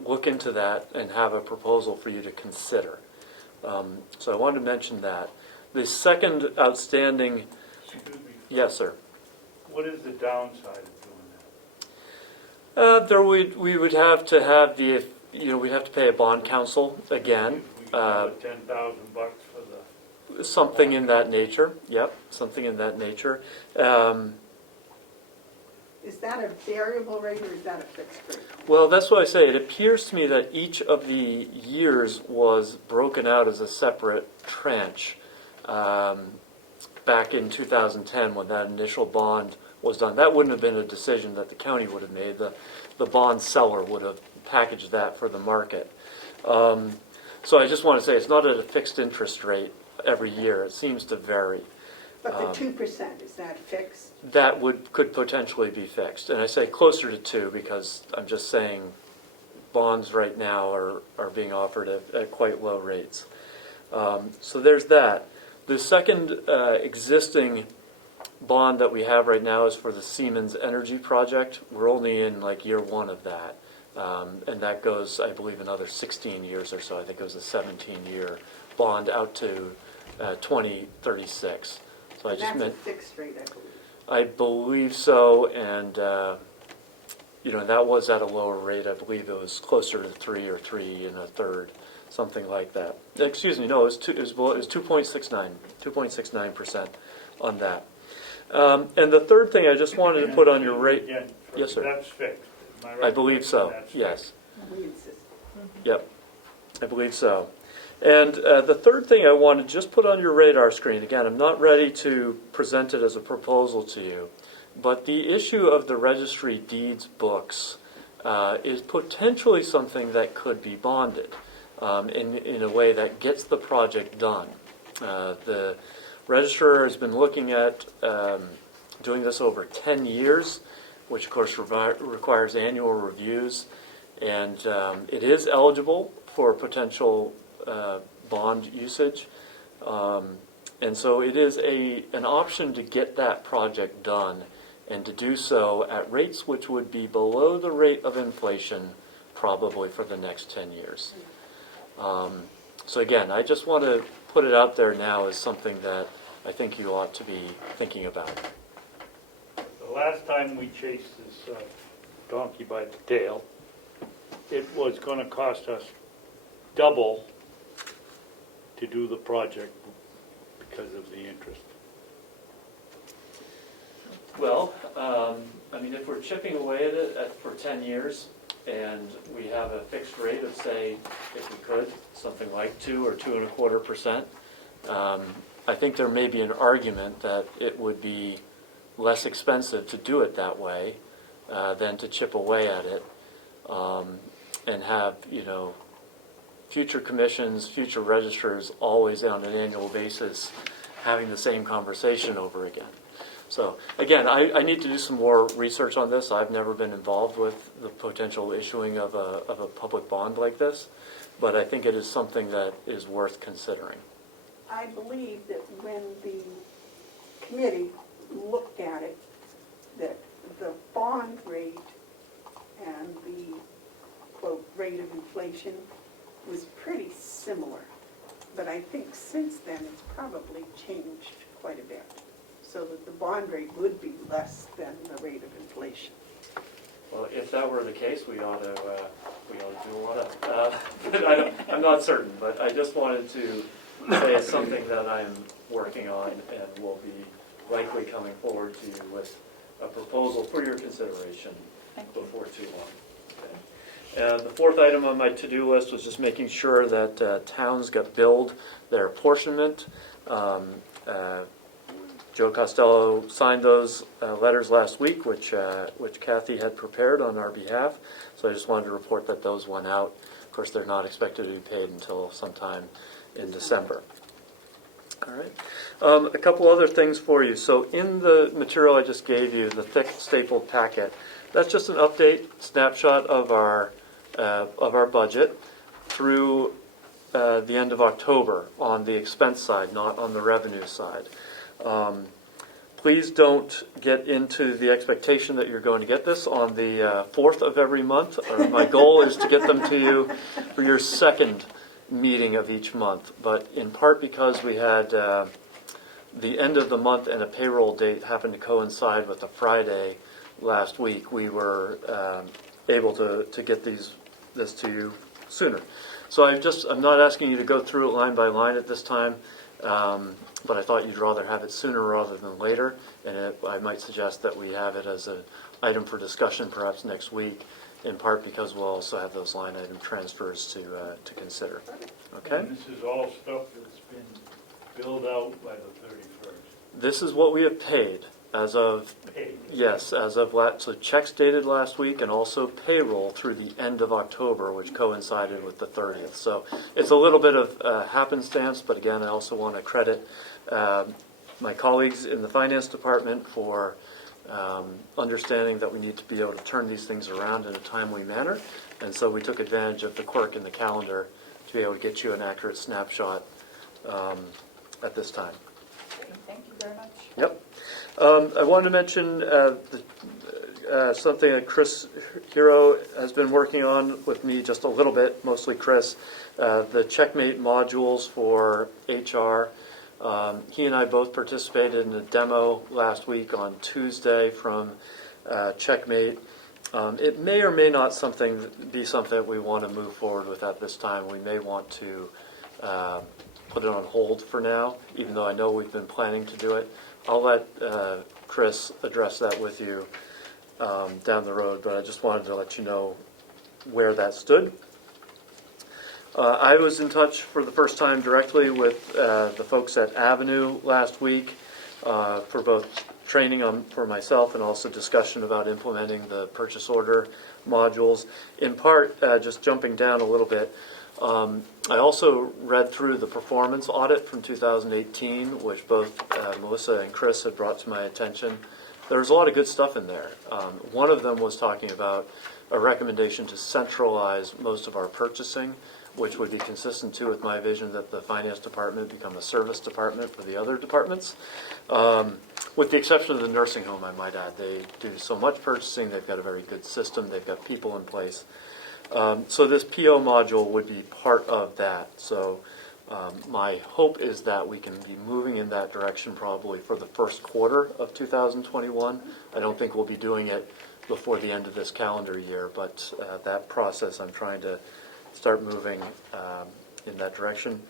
look into that and have a proposal for you to consider. So I wanted to mention that. The second outstanding, Excuse me. yes, sir. What is the downside of doing that? We would have to have we'd have to pay a bond counsel again. We could have $10,000 for the... Something in that nature. Yep, something in that nature. Is that a variable rate or is that a fixed rate? Well, that's what I say. It appears to me that each of the years was broken out as a separate tranche back in 2010 when that initial bond was done. That wouldn't have been a decision that the county would have made. The bond seller would have packaged that for the market. So I just want to say it's not at a fixed interest rate every year. It seems to vary. But the 2%, is that fixed? That could potentially be fixed. And I say closer to 2 because I'm just saying bonds right now are being offered at quite low rates. So there's that. The second existing bond that we have right now is for the Siemens Energy project. We're only in like year 1 of that. And that goes, I believe, another 16 years or so. I think it was a 17-year bond out to 2036. So And that's a fixed rate, I believe. I believe so, and that was at a lower rate. I believe it was closer to 3 or 3 1/3, something like that. Excuse me, no, it was 2.69% on that. And the third thing I just wanted to put on your rate. Again, Yes, sir. That's fixed. Am right? I believe so. That's Yes. We insist. Yep. I believe so. And the third thing I want to just put on your radar screen, again, I'm not ready to present it as a proposal to you, but the issue of the registry deeds books is potentially something that could be bonded in a way that gets the project done. The registrar has been looking at doing this over 10 years, which of course requires annual reviews, and it is eligible for potential bond usage, and so it is an option to get that project done and to do so at rates which would be below the rate of inflation probably for the next 10 years. So again, I just want to put it out there now as something that I think you ought to be thinking about. The last time we chased this donkey by the tail, it was going to cost us double to do the project because of the interest. Well, I mean, if we're chipping away at it for 10 years and we have a fixed rate of, say, if we could, something like 2 or 2.25%, I think there may be an argument that it would be less expensive to do it that way than to chip away at it and have, future commissions, future registrars always on an annual basis having the same conversation over again. So again, I need to do some more research on this. I've never been involved with the potential issuing of a public bond like this, but I think it is something that is worth considering. I believe that when the committee looked at it, that the bond rate and the, quote, rate of inflation was pretty similar. But I think since then it's probably changed quite a bit, so that the bond rate would be less than the rate of inflation. Well, if that were the case, we ought to do a lot of. But I'm not certain. But I just wanted to say it's something that I'm working on and will be likely coming forward to you with a proposal for your consideration before too long. Okay. The fourth item on my to-do list was just making sure that towns got billed their apportionment. Joe Costello signed those letters last week, which Kathy had prepared on our behalf. So I just wanted to report that those went out. Of course, they're not expected to be paid until sometime in December. All right. A couple other things for you. So in the material I just gave you, the thick stapled packet, that's just an update, snapshot of our budget through the end of October on the expense side, not on the revenue side. Please don't get into the expectation that you're going to get this on the 4th of every month. My goal is to get them to you for your second meeting of each month. But in part because we had the end of the month and a payroll date happened to coincide with a Friday last week, we were able to get this to you sooner. So I'm not asking you to go through it line by line at this time. But I thought you'd rather have it sooner rather than later, and I might suggest that we have it as an item for discussion perhaps next week, in part because we'll also have those line item transfers to consider. Okay? And this is all stuff that's been billed out by the 31st. This is what we have paid as of, Paid. yes, as of so checks dated last week and also payroll through the end of October, which coincided with the 30th. So it's a little bit of happenstance, but again, I also want to credit my colleagues in the finance department for understanding that we need to be able to turn these things around in a timely manner. And so we took advantage of the quirk in the calendar to be able to get you an accurate snapshot at this time. Thank you very much. Yep. I wanted to mention something that Chris Hero has been working on with me just a little bit, mostly Chris, the Checkmate modules for HR. He and I both participated in a demo last week on Tuesday from Checkmate. It may or may not be something that we want to move forward with at this time. We may want to put it on hold for now, even though I know we've been planning to do it. I'll let Chris address that with you down the road, but I just wanted to let you know where that stood. I was in touch for the first time directly with the folks at Avenue last week for both training for myself and also discussion about implementing the purchase order modules. In part, just jumping down a little bit, I also read through the performance audit from 2018, which both Melissa and Chris had brought to my attention. There was a lot of good stuff in there. One of them was talking about a recommendation to centralize most of our purchasing, which would be consistent too with my vision that the finance department become a service department for the other departments. With the exception of the nursing home, I might add. They do so much purchasing, they've got a very good system, they've got people in place. So this PO module would be part of that. So my hope is that we can be moving in that direction probably for the first quarter of 2021. I don't think we'll be doing it before the end of this calendar year, but that process I'm trying to start moving in that direction.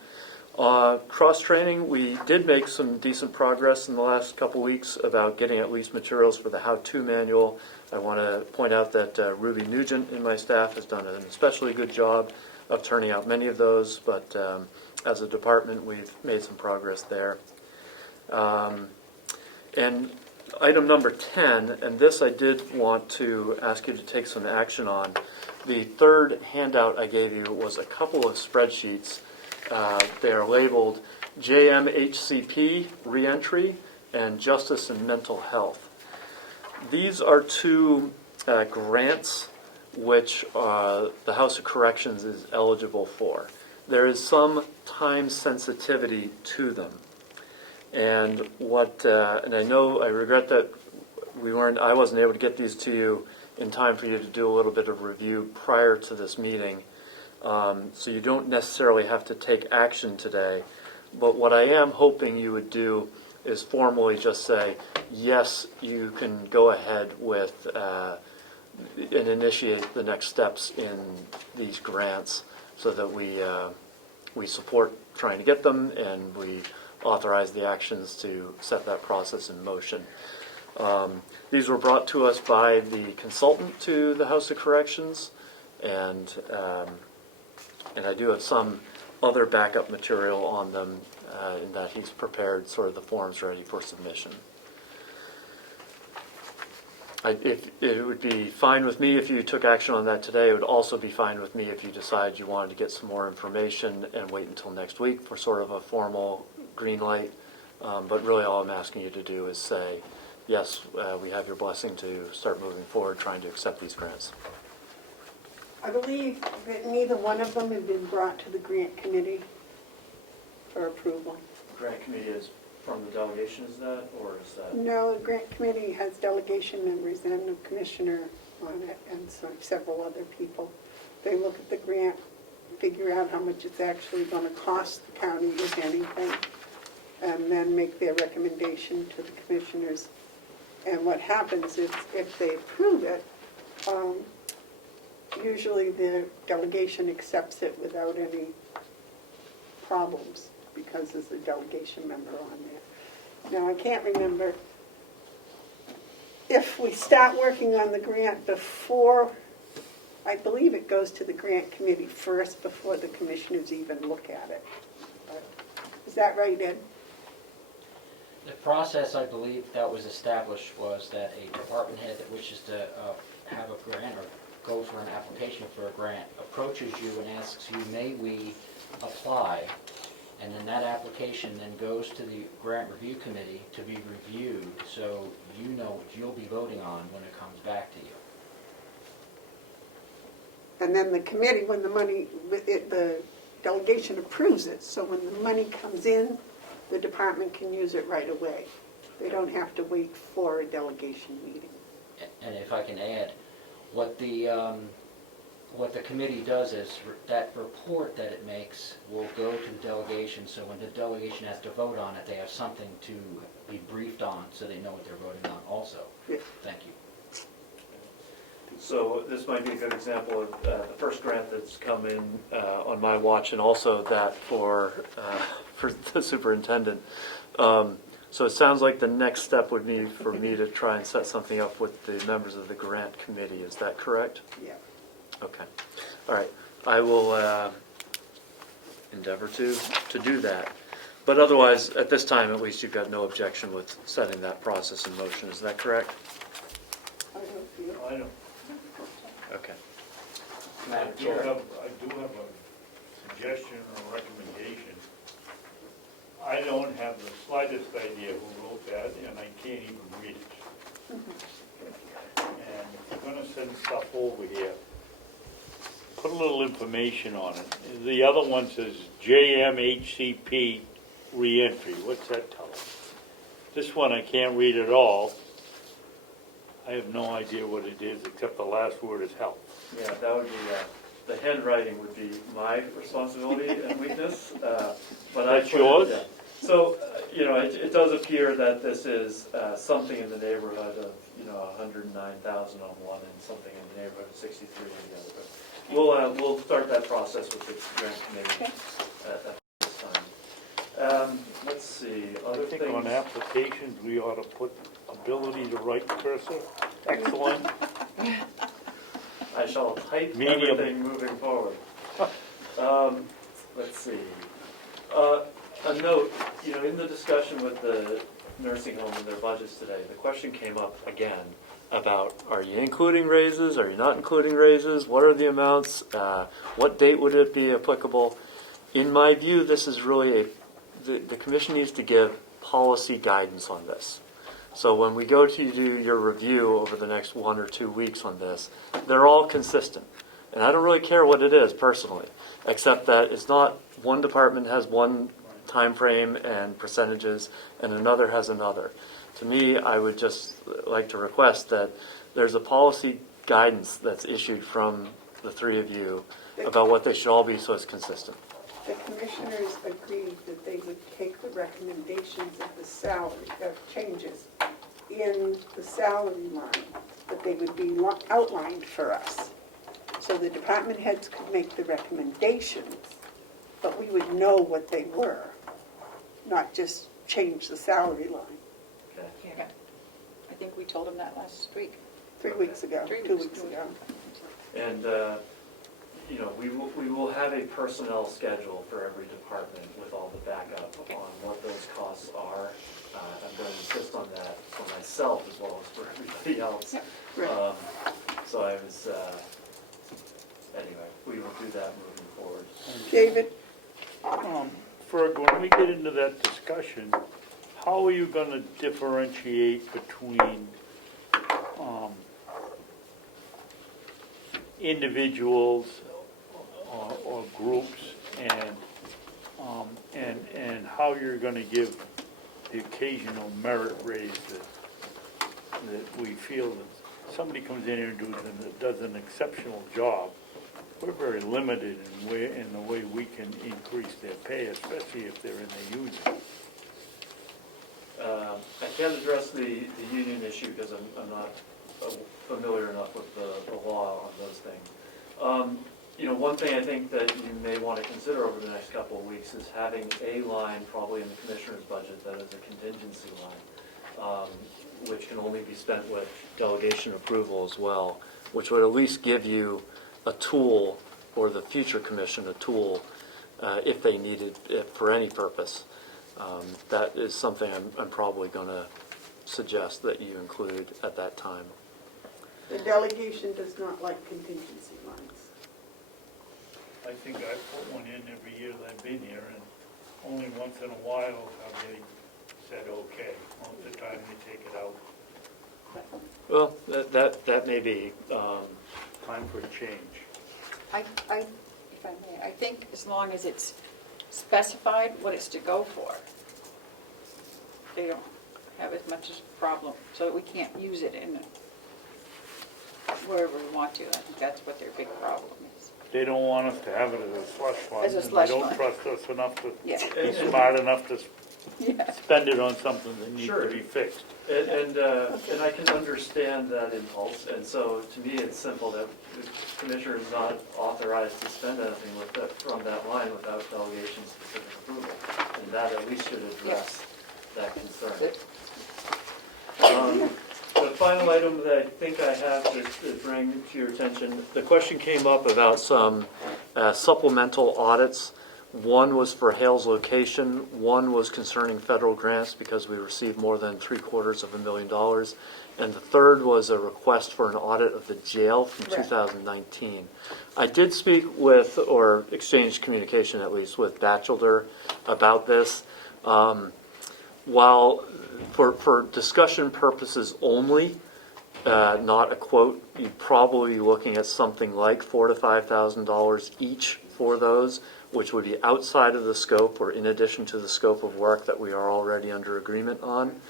Cross-training, we did make some decent progress in the last couple weeks about getting at least materials for the how-to manual. I want to point out that Ruby Nugent in my staff has done an especially good job of turning out many of those, but as a department we've made some progress there. And item number 10, and this I did want to ask you to take some action on. The third handout I gave you was a couple of spreadsheets. They are labeled JMHCP, Reentry, and Justice and Mental Health. These are two grants which the House of Corrections is eligible for. There is some time sensitivity to them. And and I regret that I wasn't able to get these to you in time for you to do a little bit of review prior to this meeting. So you don't necessarily have to take action today. But what I am hoping you would do is formally just say, yes, you can go ahead with and initiate the next steps in these grants so that we we support trying to get them, and we authorize the actions to set that process in motion. These were brought to us by the consultant to the House of Corrections, and I do have some other backup material on them in that he's prepared sort of the forms ready for submission. If it would be fine with me if you took action on that today. It would also be fine with me if you decide you wanted to get some more information and wait until next week for sort of a formal green light. But really all I'm asking you to do is say, yes, we have your blessing to start moving forward trying to accept these grants. I believe that neither one of them have been brought to the grant committee for approval. Grant committee is from the delegation, is that, or is that? No, the grant committee has delegation members and a commissioner on it, and so several other people. They look at the grant, figure out how much it's actually going to cost the county, if anything, and then make their recommendation to the commissioners. And what happens is, if they approve it, usually the delegation accepts it without any problems, because there's a delegation member on there. Now, I can't remember if we start working on the grant before, I believe it goes to the grant committee first before the commissioners even look at it. Is that right, Ed? The process, I believe, that was established was that a department head that wishes to have a grant or go for an application for a grant approaches you and asks you, may we apply? And then that application then goes to the grant review committee to be reviewed, so you know what you'll be voting on when it comes back to you. And then the committee, when the money, the delegation approves it, so when the money comes in, the department can use it right away. They don't have to wait for a delegation meeting. And if I can add, what the committee does is that report that it makes will go to the delegation, so when the delegation has to vote on it, they have something to be briefed on so they know what they're voting on also. Yes. Thank you. So this might be a good example of the first grant that's come in on my watch, and also that for the superintendent. So it sounds like the next step would be for me to try and set something up with the members of the grant committee. Is that correct? Yeah. Okay. All right. I will endeavor to do that. But otherwise, at this time, at least, you've got no objection with setting that process in motion. Is that correct? I don't feel. I don't, Okay. Madam I do Chair. have a suggestion or recommendation. I don't have the slightest idea who wrote that, and I can't even read it. And if you're gonna send stuff over here, put a little information on it. The other one says JMHCP reentry. What's that tell us? This one I can't read at all. I have no idea what it is, except the last word is help. Yeah, that would be, the handwriting would be my responsibility and weakness. But That's yours? Yeah. So, it does appear that this is something in the neighborhood of, 109,000 on one and something in the neighborhood of 63 on the other. But we'll start that process with the grant committee at this time. Let's see, I other think things. on applications, we ought to put ability to write cursor. Excellent. I shall type Medium. everything moving forward. Let's see. A note, in the discussion with the nursing home and their budgets today, the question came up again about, are you including raises? Are you not including raises? What are the amounts? What date would it be applicable? In my view, this is really the commission needs to give policy guidance on this. So when we go to do your review over the next 1 or 2 weeks on this, they're all consistent. And I don't really care what it is personally, except that it's not one department has one time frame and percentages and another has another. To me, I would just like to request that there's a policy guidance that's issued from the three of you about what they should all be so it's consistent. The commissioners agreed that they would take the recommendations of the salary, of changes in the salary line, but they would be outlined for us. So the department heads could make the recommendations, but we would know what they were, not just change the salary line. Okay. Yeah. I think we told him that last week. 3 weeks ago, 3 2 weeks weeks ago. ago. And, you know, we will have a personnel schedule for every department with all the backup Okay. on what those costs are. I'm going to insist on that for myself as well as for everybody else. Yep. Right. So I was, anyway, we will do that moving forward. David? Ferg, when we get into that discussion, how are you gonna differentiate between, individuals or groups and how you're gonna give the occasional merit raise that we feel that somebody comes in here and does an exceptional job? We're very limited in the way we can increase their pay, especially if they're in the union. I can't address the union issue because I'm not familiar enough with the law on those things. You know, one thing I think that you may want to consider over the next couple of weeks is having a line, probably in the commissioner's budget, that is a contingency line, which can only be spent with delegation approval as well, which would at least give you a tool, or the future commission a tool, if they needed it for any purpose. That is something I'm probably going to suggest that you include at that time. The delegation does not like contingency lines. I think I put one in every year that I've been here, and only once in a while have they said okay. Most of the time they take it out. Well, that may be. Time for a change. I, if I may, I think as long as it's specified what it's to go for, they don't have as much as a problem, so that we can't use it in wherever we want to. I think that's what their big problem is. They don't want us to have it as a slush fund. As a slush And fund. they don't trust us enough to Yeah. be smart enough to Yeah. spend it on something that needs Sure. to be fixed. And I can understand that impulse, and so to me, it's simple that the commissioner is not authorized to spend anything with that, from that line without delegation specific approval, and that at least should address that concern. The final item that I think I have to bring to your attention, the question came up about some supplemental audits. One was for Hale's location, one was concerning federal grants because we received more than $750,000, and the third was a request for an audit of the jail from Right. 2019. I did speak with, or exchange communication at least, with Batchelder about this. While for discussion purposes only, not a quote, you'd probably be looking at something like $4,000 to $5,000 each for those, which would be outside of the scope or in addition to the scope of work that we are already under agreement on.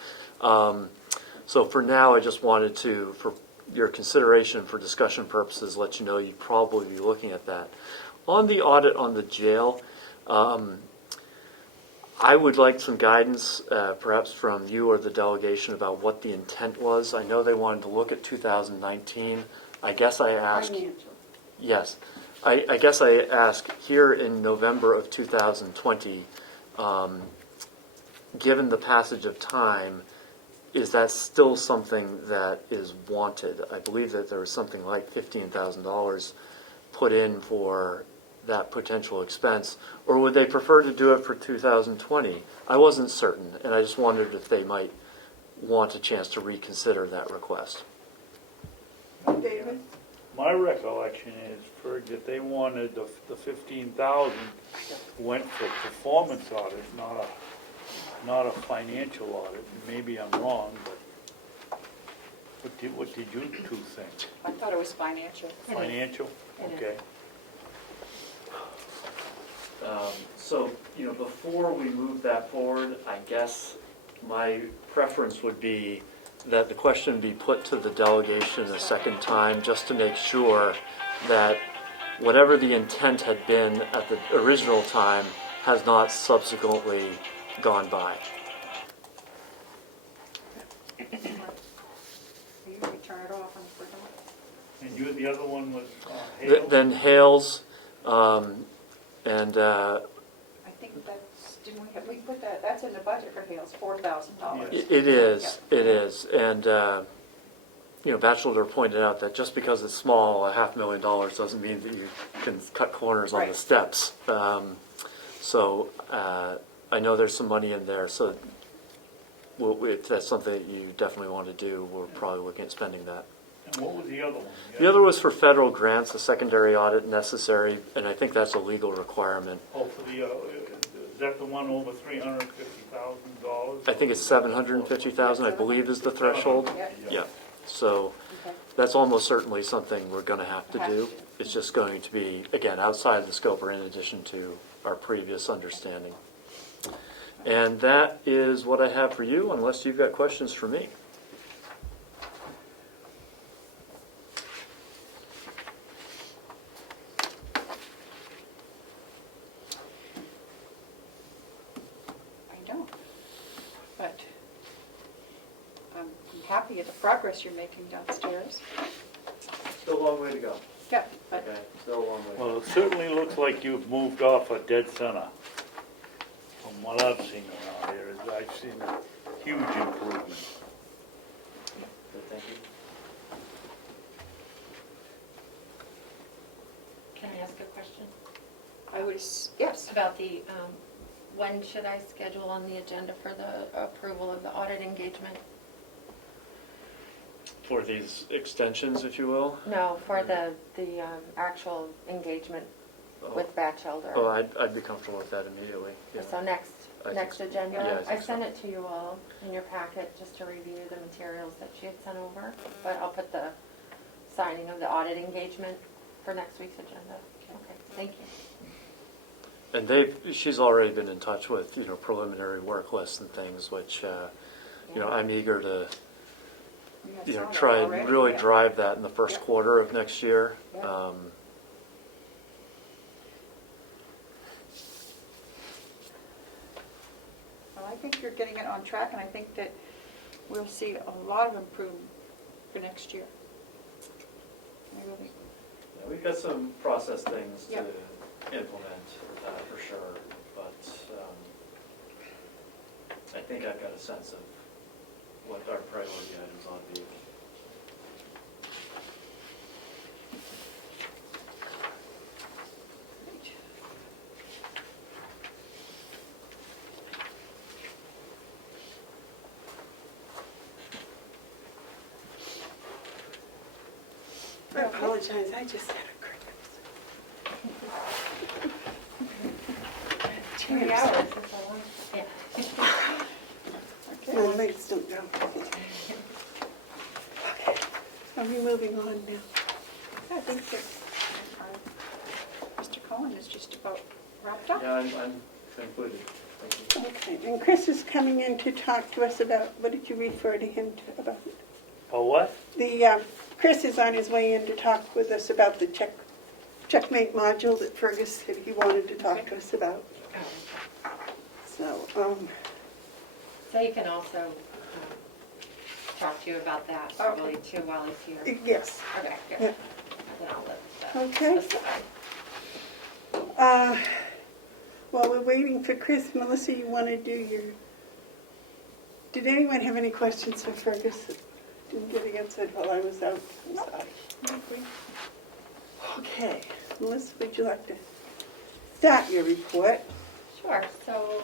So for now, I just wanted to, for your consideration for discussion purposes, let you know you'd probably be looking at that. On the audit on the jail, I would like some guidance, perhaps from you or the delegation, about what the intent was. I know they wanted to look at 2019. I guess I asked... Financial. Yes. I guess I ask here in November of 2020, given the passage of time, is that still something that is wanted? I believe that there was something like $15,000 put in for that potential expense, or would they prefer to do it for 2020? I wasn't certain, and I just wondered if they might want a chance to reconsider that request. David? My recollection is, Ferg, that they wanted the 15,000 went for performance audit, not a financial audit. Maybe I'm wrong, but what did you two think? I thought it was financial. Financial? It is. Okay. So, before we move that forward, I guess my preference would be that the question be put to the delegation a second time, just to make sure that whatever the intent had been at the original time has not subsequently gone by. You turn it off and we're done. And the other one was Hale? Then Hales, and Didn't we put that, that's in the budget for Hales, $4,000. Yeah. It is, and, Batchelder pointed out that just because it's small, $500,000 doesn't mean that you can cut corners on the Right. steps. So I know there's some money in there, so if that's something that you definitely want to do, we're probably looking at spending that. And what was the other one? The other was for federal grants, a secondary audit necessary, and I think that's a legal requirement. Oh, for the, is that the one over $350,000? I think it's 750,000, I believe, is the threshold. Yeah. Yeah, so Okay. that's almost certainly something we're going to have to do. It's just going to be, again, outside the scope or in addition to our previous understanding. And that is what I have for you, unless you've got questions for me. I don't. But I'm happy at the progress you're making downstairs. Still a long way to go. Yeah, but Okay, still a long way. Well, it certainly looks like you've moved off a dead center. From what I've seen around here, I've seen a huge improvement. Good, thank you. Can I ask a question? I was, yes. About the, when should I schedule on the agenda for the approval of the audit engagement? For these extensions, if you will? No, for the actual engagement with Batchelder. Oh, I'd be comfortable with that immediately. Yeah. So next I think next so. agenda? Yeah, I I think sent it to you all in your packet just to review the materials that she had sent over, but I'll put the signing of the audit engagement for next week's agenda. Okay, thank you. And she's already been in touch with, preliminary work lists and things, which, I'm eager to, Yeah, saw that try and already, really yeah. drive that in the first Yeah. quarter of next year. Yeah. Well, I think you're getting it on track, and I think that we'll see a lot of improvement for next year. I really, Yeah, we've got some process things to Yeah. implement for sure, but I think I've got a sense of what our priority items ought to be. I apologize, I just had a cricket. 3 hours is a long, yeah. My legs don't go. Okay, are we moving on now? I think that Mr. Cohen is just about wrapped up. Yeah, I'm concluded. Thank you. Okay, and Chris is coming in to talk to us about, what did you refer to him to about? Oh, what? Chris is on his way in to talk with us about the checkmate module that Fergus said he wanted to talk to us about. So, So he can also talk to you about that probably too while he's here. yes. Okay, good. Yeah. Then I'll let that Okay. aside. While we're waiting for Chris, Melissa, you want to do your... Did anyone have any questions for Fergus that didn't get answered while I was out? I'm sorry. Okay, Melissa, would you like to start your report? Sure, so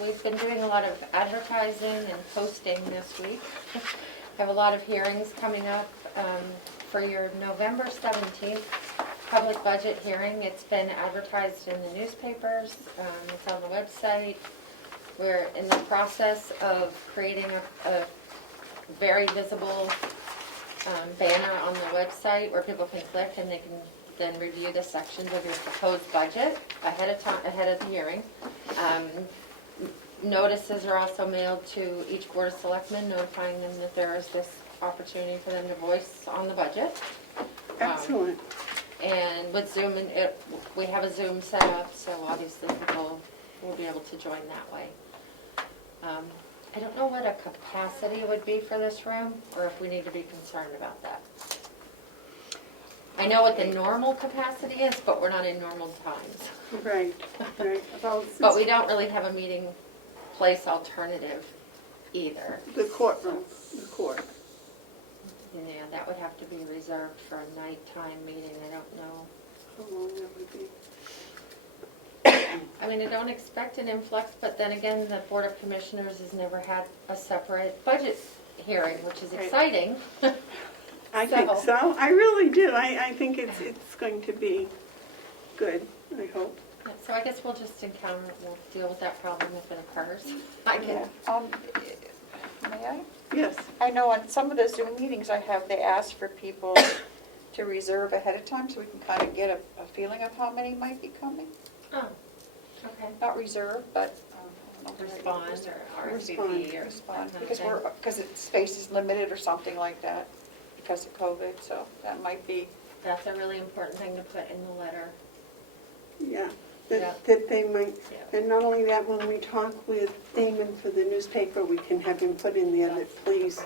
we've been doing a lot of advertising and posting this week. Have a lot of hearings coming up for your November 17th public budget hearing. It's been advertised in the newspapers, it's on the website. We're in the process of creating a very visible banner on the website where people can click and they can then review the sections of your proposed budget ahead of the hearing. Notices are also mailed to each Board of Selectmen, notifying them that there is this opportunity for them to voice on the budget. Excellent. And with Zoom, we have a Zoom set up, so obviously people will be able to join that way. I don't know what a capacity would be for this room, or if we need to be concerned about that. I know what the normal capacity is, but we're not in normal times. Right, right. Well, But we don't really have a meeting place alternative either. the courtroom, the court. Yeah, that would have to be reserved for a nighttime meeting, I don't know. How long that would be? I mean, I don't expect an influx, but then again, the Board of Commissioners has never had a separate budget hearing, which is Right. exciting. I think so. I really do. I think it's going to be good, I hope. Yeah, so I guess we'll just we'll deal with that problem if it occurs. I guess. May I? Yes. I know on some of the Zoom meetings they ask for people to reserve ahead of time so we can kind of get a feeling of how many might be coming. Oh, okay. Not reserve, but I don't know. Respond or RSVP or Respond, that kind of because space is limited or something like that because of COVID, so that might be. That's a really important thing to put in the letter. Yeah. Yeah. That they might, Yeah. and not only that, when we talk with Damon for the newspaper, we can have him put in there that please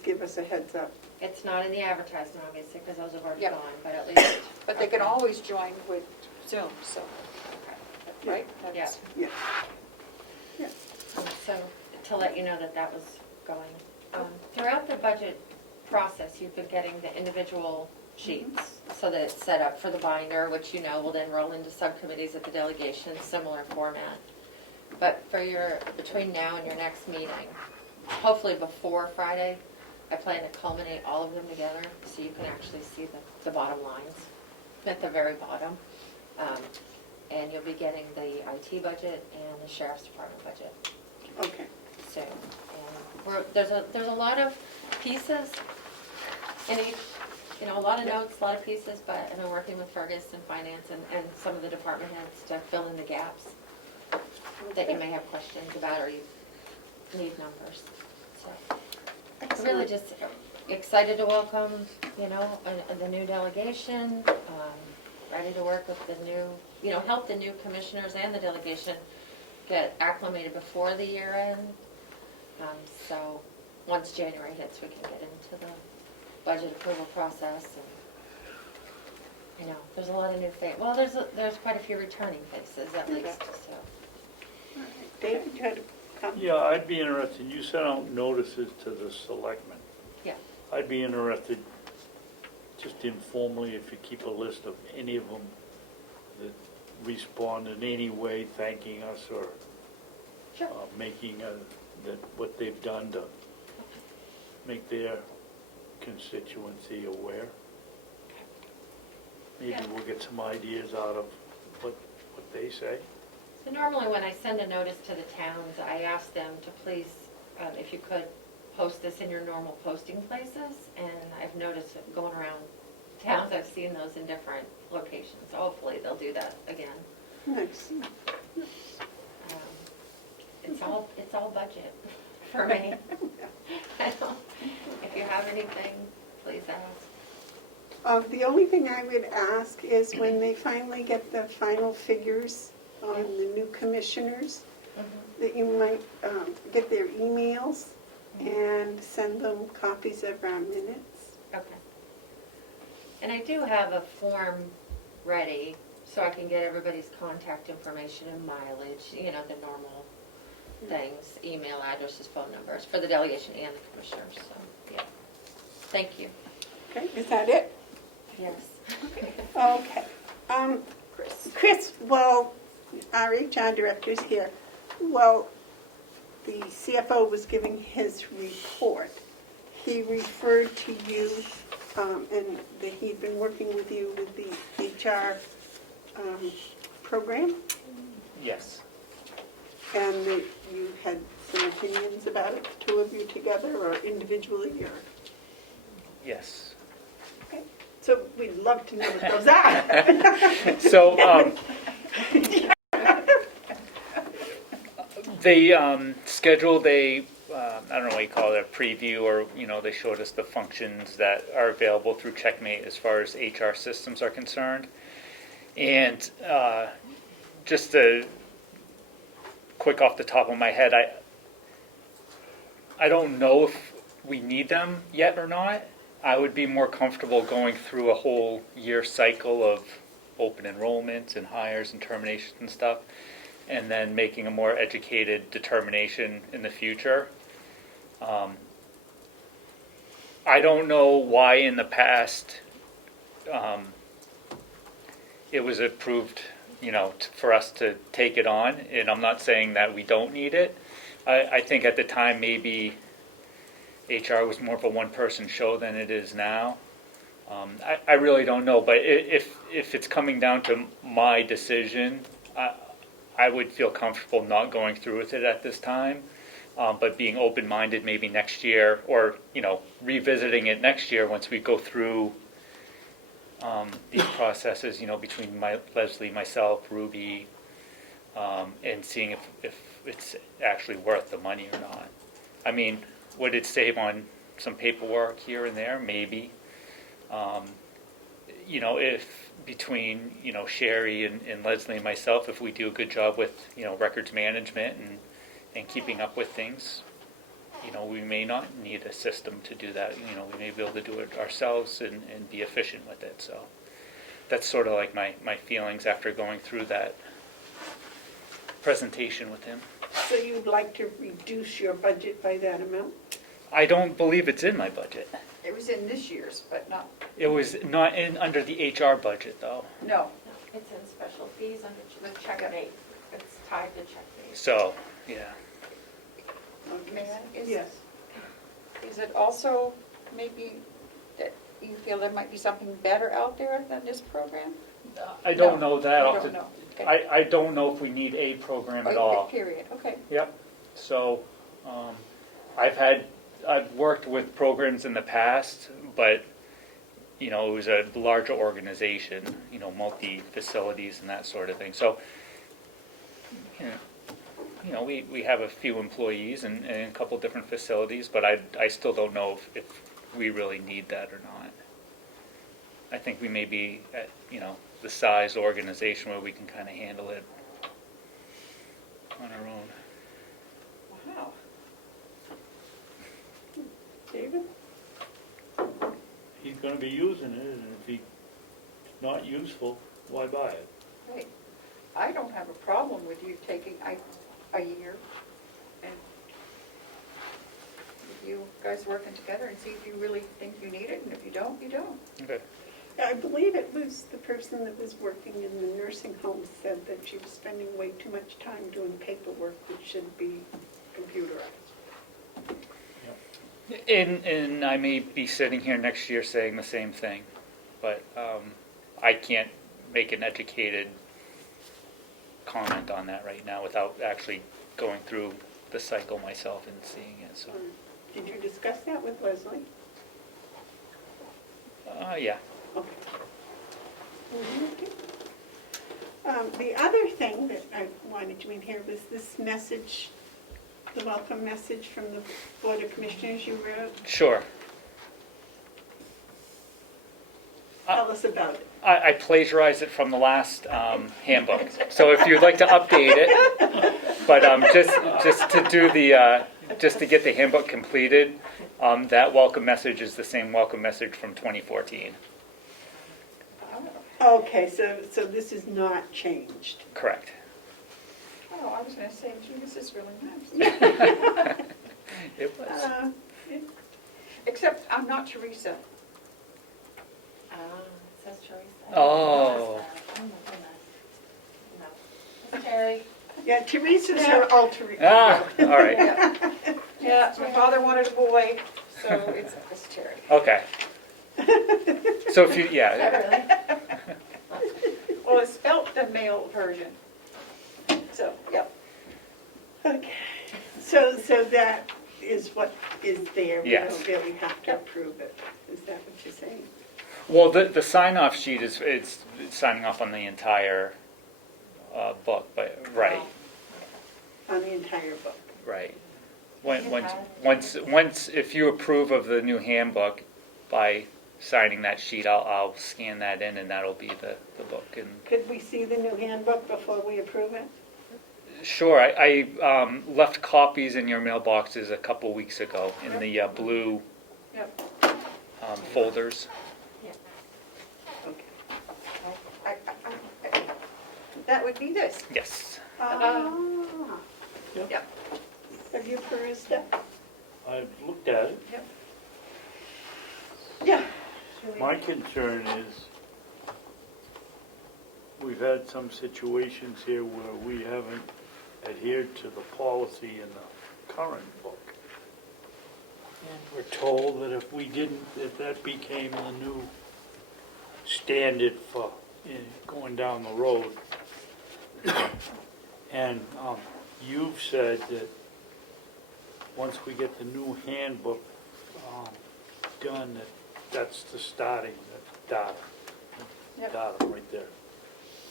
give us a heads up. It's not in the advertisement, obviously, because those have already Yep. gone, but at least. But they can Okay. always join with Zoom, so, right? Yeah. Yeah. Yeah. So, to let you know that was going. Throughout the budget process, you've been getting the individual sheets so that it's set up for the binder, which you know will then roll into subcommittees at the delegation, similar format. But between now and your next meeting, hopefully before Friday, I plan to culminate all of them together so you can actually see the bottom lines at the very bottom. And you'll be getting the IT budget and the sheriff's department budget Okay. soon. And there's a lot of pieces in each, a lot of notes, a lot of pieces, but I've been working with Fergus and finance and some of the department heads to fill in the gaps that you may have questions about or you need numbers. So I'm really just excited to welcome, the new delegation, ready to work with the new, help the new commissioners and the delegation get acclimated before the year end. So once January hits, we can get into the budget approval process. And, there's a lot of new faces. Well, there's quite a few returning faces at least. So. All right. David, you had a comment? Yeah, I'd be interested, you sent out notices to the selectmen. Yeah. I'd be interested, just informally, if you keep a list of any of them that respond in any way, thanking us or Sure. making that what they've done to make their constituency aware. Maybe Yeah. we'll get some ideas out of what they say. So normally when I send a notice to the towns, I ask them to please, if you could, post this in your normal posting places. And I've noticed that going around towns, I've seen those in different locations. So hopefully they'll do that again. Nice. It's all budget for me. If you have anything, please ask. The only thing I would ask is when they finally get the final figures on the new commissioners, that you might get their emails and send them copies of our minutes. Okay. And I do have a form ready so I can get everybody's contact information and mileage, the normal things, email addresses, phone numbers for the delegation and the commissioners. So, yeah. Thank you. Okay, is that it? Yes. Okay. Chris, well, our HR director's here. Well, the CFO was giving his report. He referred to you, and that he'd been working with you with the HR program, Yes. and that you had some opinions about it, the two of you together, or individually, or... Yes. Okay. So we'd love to know what those are. So they scheduled I don't know what you call it, a preview, or they showed us the functions that are available through Checkmate as far as HR systems are concerned. And just quick off the top of my head, I don't know if we need them yet or not. I would be more comfortable going through a whole year cycle of open enrollments and hires and terminations and stuff, and then making a more educated determination in the future. I don't know why in the past it was approved, for us to take it on, and I'm not saying that we don't need it. I think at the time maybe HR was more of a one-person show than it is now. I really don't know, but if it's coming down to my decision, I would feel comfortable not going through with it at this time, but being open-minded maybe next year, or revisiting it next year once we go through these processes, between Leslie, myself, Ruby, and seeing if it's actually worth the money or not. I mean, would it save on some paperwork here and there? Maybe. If between, Sherry and Leslie and myself, if we do a good job with, records management and keeping up with things, we may not need a system to do that. We may be able to do it ourselves and be efficient with it. So that's sort of like my feelings after going through that presentation with him. So you'd like to reduce your budget by that amount? I don't believe it's in my budget. It was in this year's, but not, It was not under the HR budget, though. no. It's in special fees under the checkmate. It's tied to checkmate. So, yeah. May I? Yes. Is it also maybe that you feel there might be something better out there than this program? I don't No, know that. you I'll don't have to- know. Okay. I don't know if we need a program at all. Period, okay. Yep. So, I've worked with programs in the past, but, it was a larger organization, multi-facilities and that sort of thing. So, we have a few employees and a couple different facilities, but I still don't know if we really need that or not. I think we may be at, the size organization where we can kind of handle it on our own. Wow. David? He's gonna be using it, and if he's not useful, why buy it? Right. I don't have a problem with you taking a year and with you guys working together and see if you really think you need it, and if you don't, you don't. Okay. I believe it was the person that was working in the nursing home said that she was spending way too much time doing paperwork that should be computerized. And I may be sitting here next year saying the same thing, but I can't make an educated comment on that right now without actually going through the cycle myself and seeing it. So, Did you discuss that with Leslie? yeah. Okay. The other thing that I wanted you in here was this message, the welcome message from the Board of Commissioners you wrote. Sure. Tell us about it. I plagiarized it from the last handbook, so if you'd like to update it, but just to do just to get the handbook completed, that welcome message is the same welcome message from 2014. Okay, so this is not changed. Correct. Oh, I was going to say, gee, this is really nice. It was. Except I'm not Teresa. It says Teresa. Oh. Oh my goodness. No. It's Terry. Yeah, Teresa's her alter ego. All right. Yeah, my father wanted a boy, so it's Terry. Okay. So if you, yeah. Really? Well, it's spelt the male version. So, yep. Okay, so that is what is there. We Yes. don't really have to approve it. Is that what you're saying? Well, the sign-off sheet it's signing off on the entire book, but right, On the entire book? right. Once if you approve of the new handbook by signing that sheet, I'll scan that in, and that'll be the book. And Could we see the new handbook before we approve it? sure, I left copies in your mailboxes a couple weeks ago in the blue Yep. folders. Okay. That would be this. Yes. Ah. Yep. Have you perused it? I've looked at it. Yeah. My concern is, we've had some situations here where we haven't adhered to the policy in the current book. And we're told that if we didn't, if that became the new standard for going down the road. And you've said that once we get the new handbook done, that's the starting, that Yep. data right there.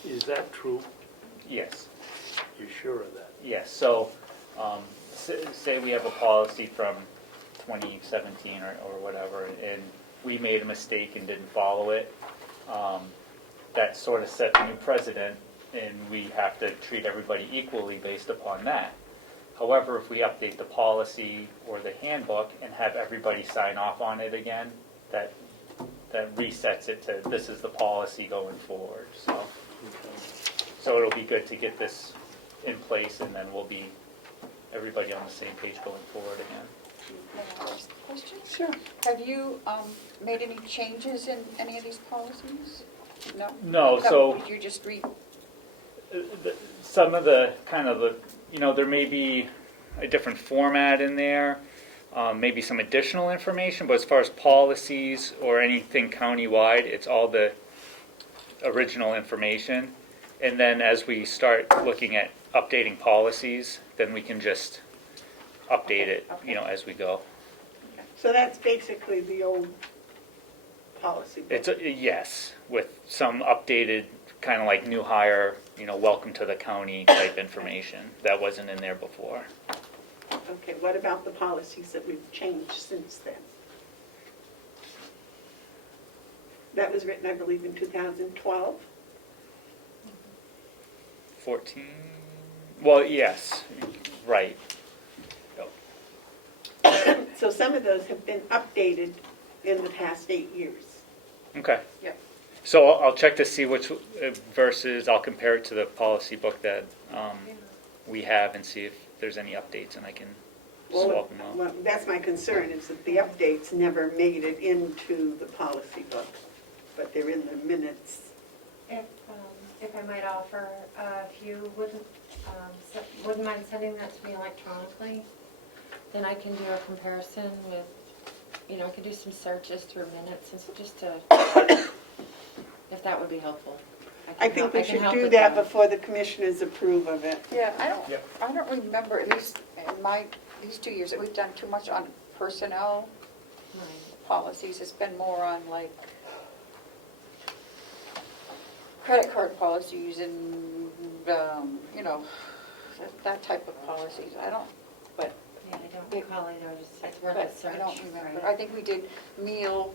Is that true? Yes. You're sure of that? Yes, so, say we have a policy from 2017 or whatever, and we made a mistake and didn't follow it, that sort of set the new precedent, and we have to treat everybody equally based upon that. However, if we update the policy or the handbook and have everybody sign off on it again, that resets it to, this is the policy going forward, so it'll be good to get this in place, and then we'll be, everybody on the same page going forward again. May I ask a question? Sure. Have you made any changes in any of these policies? No? No, so You just read, some of the kind of the, there may be a different format in there, maybe some additional information, but as far as policies or anything countywide, it's all the original information. And then as we start looking at updating policies, then we can just update it, as we go. So that's basically the old policy book. It's yes, with some updated kind of like new hire, welcome to the county type information that wasn't in there before. Okay, what about the policies that we've changed since then? That was written, I believe, in 2012. 14. Well, yes, right. So some of those have been updated in the past 8 years. Okay. Yep. So I'll check to see which versus I'll compare it to the policy book that we have and see if there's any updates, and I can swap them out. Well, that's my concern, is that the updates never made it into the policy book, but they're in the minutes. If I might offer, if you wouldn't mind sending that to me electronically, then I can do a comparison with, I can do some searches through minutes and just to, if that would be helpful. I think we can should help do with that before the commissioners approve of it. yeah, I don't remember, at least in these 2 years, that we've done too much on personnel Right. policies. It's been more on like credit card policies and, that type of policies. I don't, but Yeah, I don't recall either, it's worth but a search. I don't remember. right? I think we did meal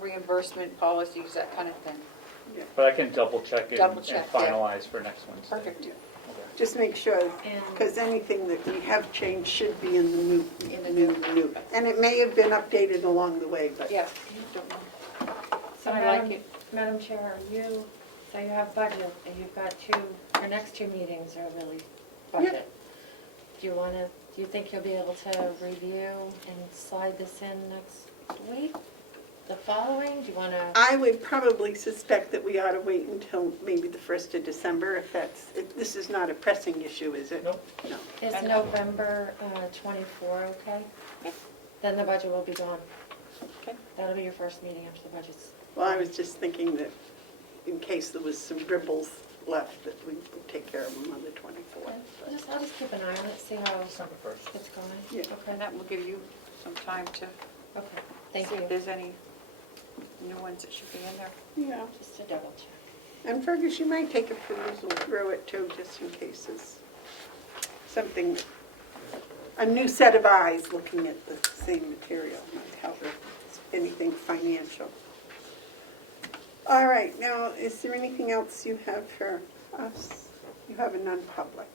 reimbursement policies, that kind of thing. But I can double check it Double and check, yeah. finalize for next Wednesday. Perfect. Just make sure, And- because anything that we have changed should be in the new. In the new. And it may have been updated along the way, but. Yeah, don't know. So I like it. Madam Chair, so you have budget, and you've got your next 2 meetings are really budget. Do you think you'll be able to review and slide this in next week? The following, do you want to? I would probably suspect that we ought to wait until maybe the 1st of December, if this is not a pressing issue, is it? Nope. No. Is November 24 okay? Then the budget will be gone. Okay. That'll be your first meeting after the budget's. Well, I was just thinking that in case there was some dribbles left, that we would take care of them on the 24th. I'll just keep an eye on it, see how December 1st. it's going. Yeah. Okay, and that will give you some time to Okay, thank see if you. there's any new ones that should be in there. Yeah. Just to double check. And Fergus, you might take a perusal through it too, just in case there's something, a new set of eyes looking at the same material might help, anything financial. All right, now, is there anything else you have for us? You have a non-public.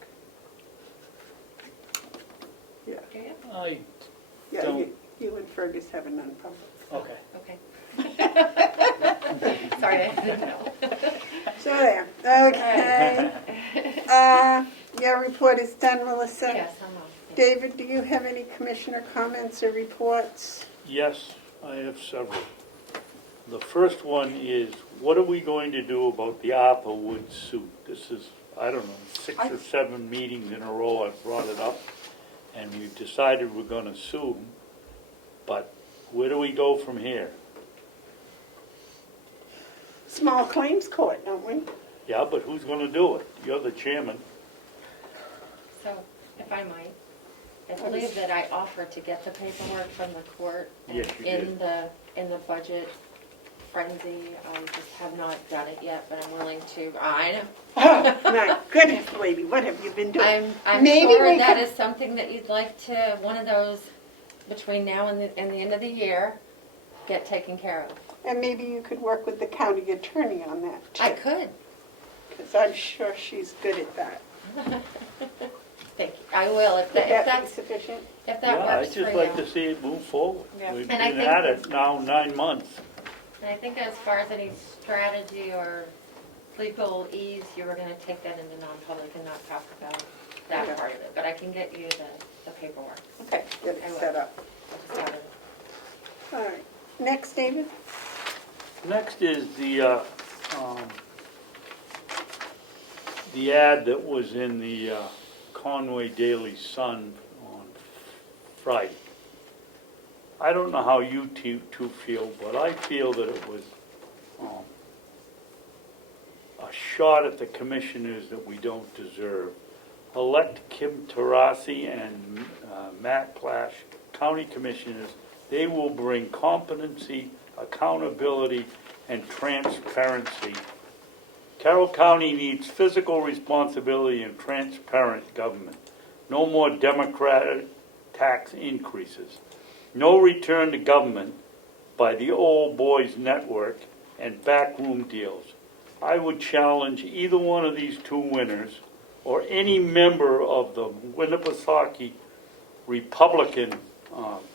Yeah, Do you? I yeah, Don't- you and Fergus have a non-public. Okay. Okay. Sorry, I didn't know. So there, okay. Your report is done, Melissa? Yes, I'm on. David, do you have any commissioner comments or reports? Yes, I have several. The first one is, what are we going to do about the ARPA wood suit? This is, I don't know, 6 or 7 meetings in a row I've brought it up, and we've decided we're gonna sue them, but where do we go from here? Small claims court, don't we? Yeah, but who's gonna do it? You're the chairman. So, if I might, I believe that I offered to get the paperwork from the court. And Yes, you did. In the budget frenzy, I just have not done it yet, but I'm willing to, I know. Oh, my goodness, lady, what have you been doing? I'm Maybe sure we that could- is something that you'd like to, one of those, between now and the end of the year, get taken care of. And maybe you could work with the county attorney on that, too. I could. Because I'm sure she's good at that. Thank you. I will, if Would that be that's, sufficient? if that Yeah, works I'd for just you. like to see it move forward. Yeah. We've And I been think at that- it now 9 months. And I think as far as any strategy or legal ease, you were gonna take that into non-public and not talk about that Yeah. part of it. But I can get you the paperwork. Okay, get I it will. set up. I just haven't- All right. Next, David? Next is the ad that was in the Conway Daily Sun on Friday. I don't know how you two feel, but I feel that it was a shot at the commissioners that we don't deserve. Elect Kim Tarasi and Matt Plash, county commissioners. They will bring competency, accountability, and transparency. Carroll County needs fiscal responsibility and transparent government. No more Democratic tax increases. No return to government by the old boys network and backroom deals. I would challenge either one of these two winners or any member of the Winnipesaukee Republican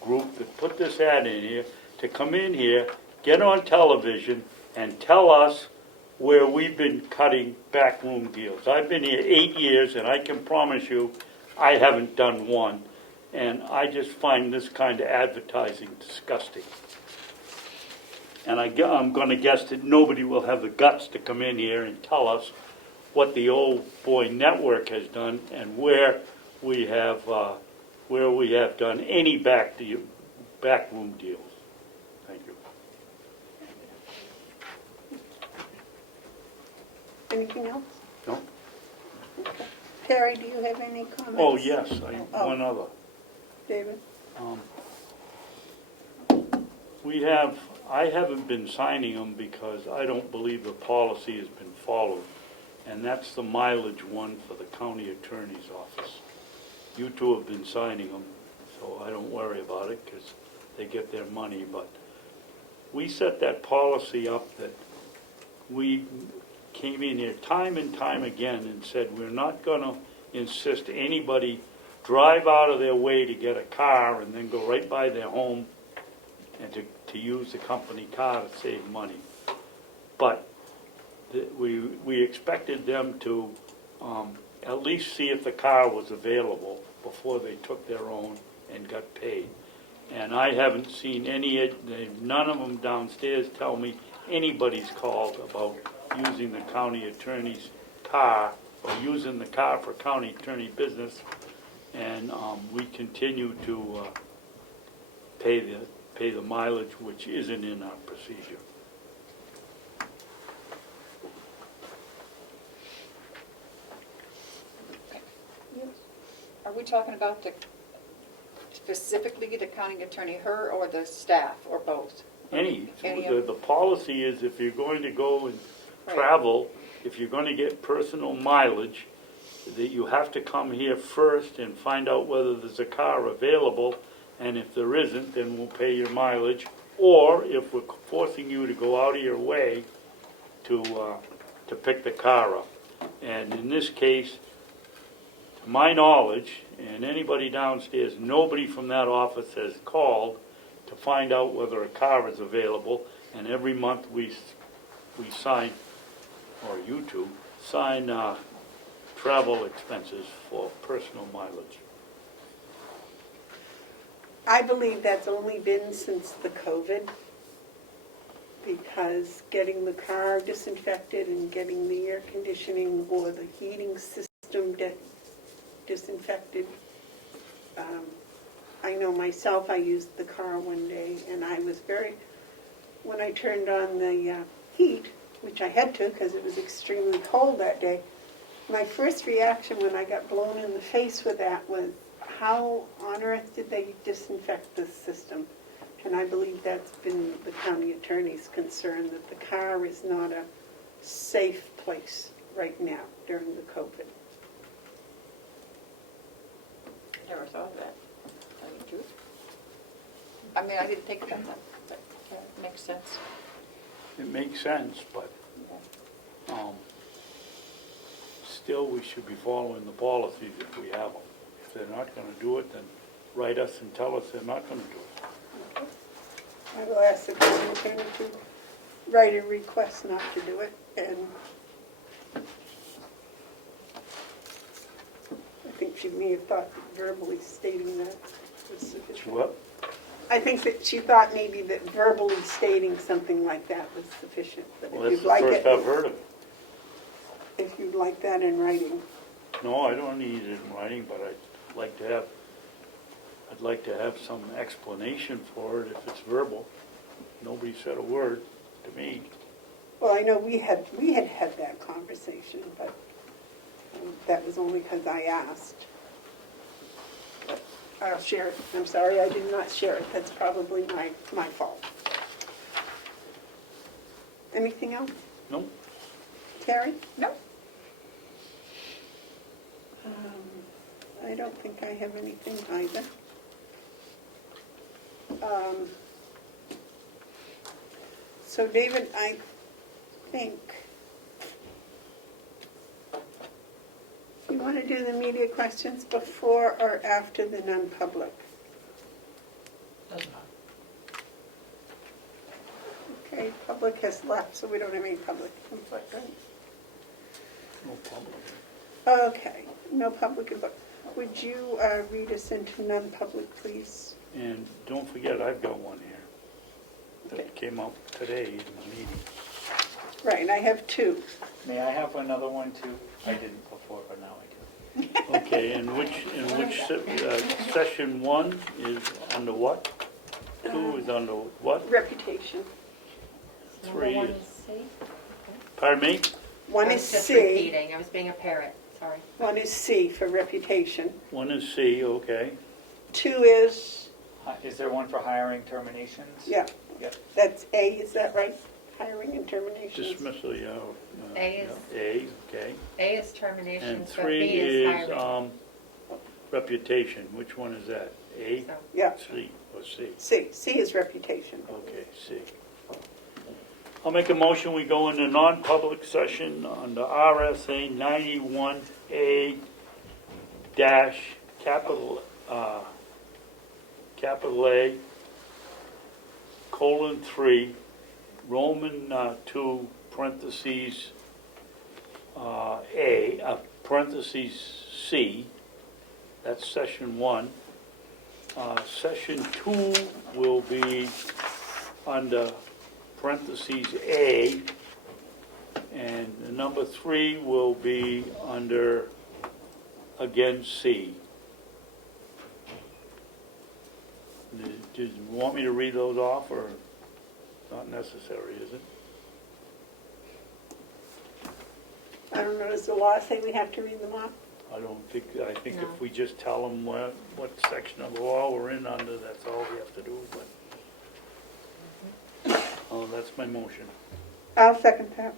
group that put this ad in here to come in here, get on television, and tell us where we've been cutting backroom deals. I've been here 8 years, and I can promise you I haven't done one. And I just find this kind of advertising disgusting. And I'm going to guess that nobody will have the guts to come in here and tell us what the old boy network has done and where we have done any backroom deals. Thank you. Anything else? No? Okay. Terry, do you have any comments? Oh, yes, Oh. one other. David? I haven't been signing them because I don't believe the policy has been followed, and that's the mileage one for the county attorney's office. You two have been signing them, so I don't worry about it because they get their money, but we set that policy up that we came in here time and time again and said we're not going to insist anybody drive out of their way to get a car and then go right by their home and to use the company car to save money. But we expected them to at least see if the car was available before they took their own and got paid. And I haven't seen none of them downstairs tell me anybody's called about using the county attorney's car or using the car for county attorney business. And we continue to pay the mileage, which isn't in our procedure. Are we talking about specifically the county attorney, her, or the staff, or both? The of- policy is if you're going to go and Right. travel, if you're going to get personal mileage, that you have to come here first and find out whether there's a car available, and if there isn't, then we'll pay your mileage, or if we're forcing you to go out of your way to pick the car up. And in this case, to my knowledge, and anybody downstairs, nobody from that office has called to find out whether a car is available, and every month we sign, or you two, sign travel expenses for personal mileage. I believe that's only been since the COVID, because getting the car disinfected and getting the air conditioning or the heating system disinfected. I know myself, I used the car one day, and I was when I turned on the heat, which I had to because it was extremely cold that day, my first reaction when I got blown in the face with that was, how on earth did they disinfect this system? And I believe that's been the county attorney's concern, that the car is not a safe place right now during the COVID. I never thought of that. Tell you the truth. I mean, I didn't think about that, but yeah, it makes sense. It makes sense, but still we should be following the policies if we have them. If they're not going to do it, then write us and tell us they're not going to do it. Okay. I will ask the county attorney to write a request not to do it, and I think she may have thought that verbally stating that was sufficient. What? I think that she thought maybe that verbally stating something like that was sufficient. But Well, if that's you'd the like first it, I've heard of it. if you'd like that in writing. No, I don't need it in writing, but I'd like to have some explanation for it if it's verbal. Nobody said a word to me. Well, I know we had that conversation, but that was only because I asked. But I'll share it. I'm sorry I did not share it. That's probably my fault. Anything else? No? Terry? No. I don't think I have anything either. So David, I think you want to do the media questions before or after the non-public? Doesn't matter. Okay, public has left, so we don't have any public input, right? No problem. Okay, no public input. Would you read us into non-public, please? And don't forget, I've got one here that came up today in the meeting. Right, and I have two. May I have another one too? I didn't before, but now I do. Okay, in which session one is under what? Two is under what? Reputation. Three Number one is- is C. Okay. Pardon me? One I is was just C. repeating, I was being a parrot, sorry. One is C for reputation. One is C, okay. Two is, Is there one for hiring terminations? yeah, Yep. that's A, is that right? Hiring and terminations. Dismissal, yeah. A is- yeah, A, okay. A is And terminations, but three B is is hiring. reputation. Which one is that? A, So, Yeah, C, or C? C. C is reputation. Okay, C. I'll make a motion, we go into non-public session under RSA 91A dash capital A, colon 3, Roman 2, parentheses A, parentheses C, that's session 1. Session 2 will be under parentheses A, and the number 3 will be under, again, C. Do you want me to read those off, or not necessary, is it? I don't know, does the law say we have to read them off? I think No. if we just tell them what section of the law we're in under, that's all we have to do, but. Oh, that's my motion. I'll second that.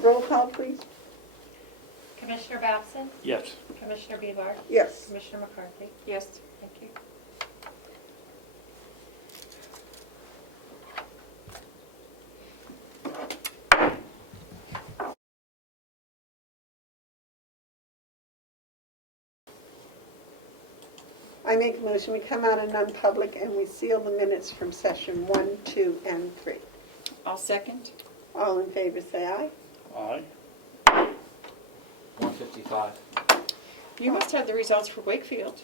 Roll call, please. Commissioner Babson? Yes. Commissioner Bebar? Yes. Commissioner McCarthy? Yes. Thank you. I make a motion, we come out of non-public and we seal the minutes from session 1, 2, and 3. I'll second. All in favor, say aye. Aye. 155. You must have the results for Wakefield.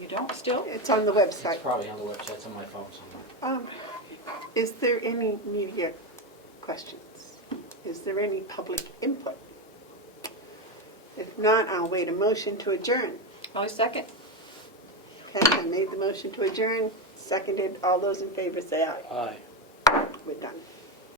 You don't still? It's on the It's website. probably on the website, it's on my phone somewhere. Is there any media questions? Is there any public input? If not, I'll wait a motion to adjourn. I'll second. Okay, I made the motion to adjourn, seconded. All those in favor say aye. Aye. We're done.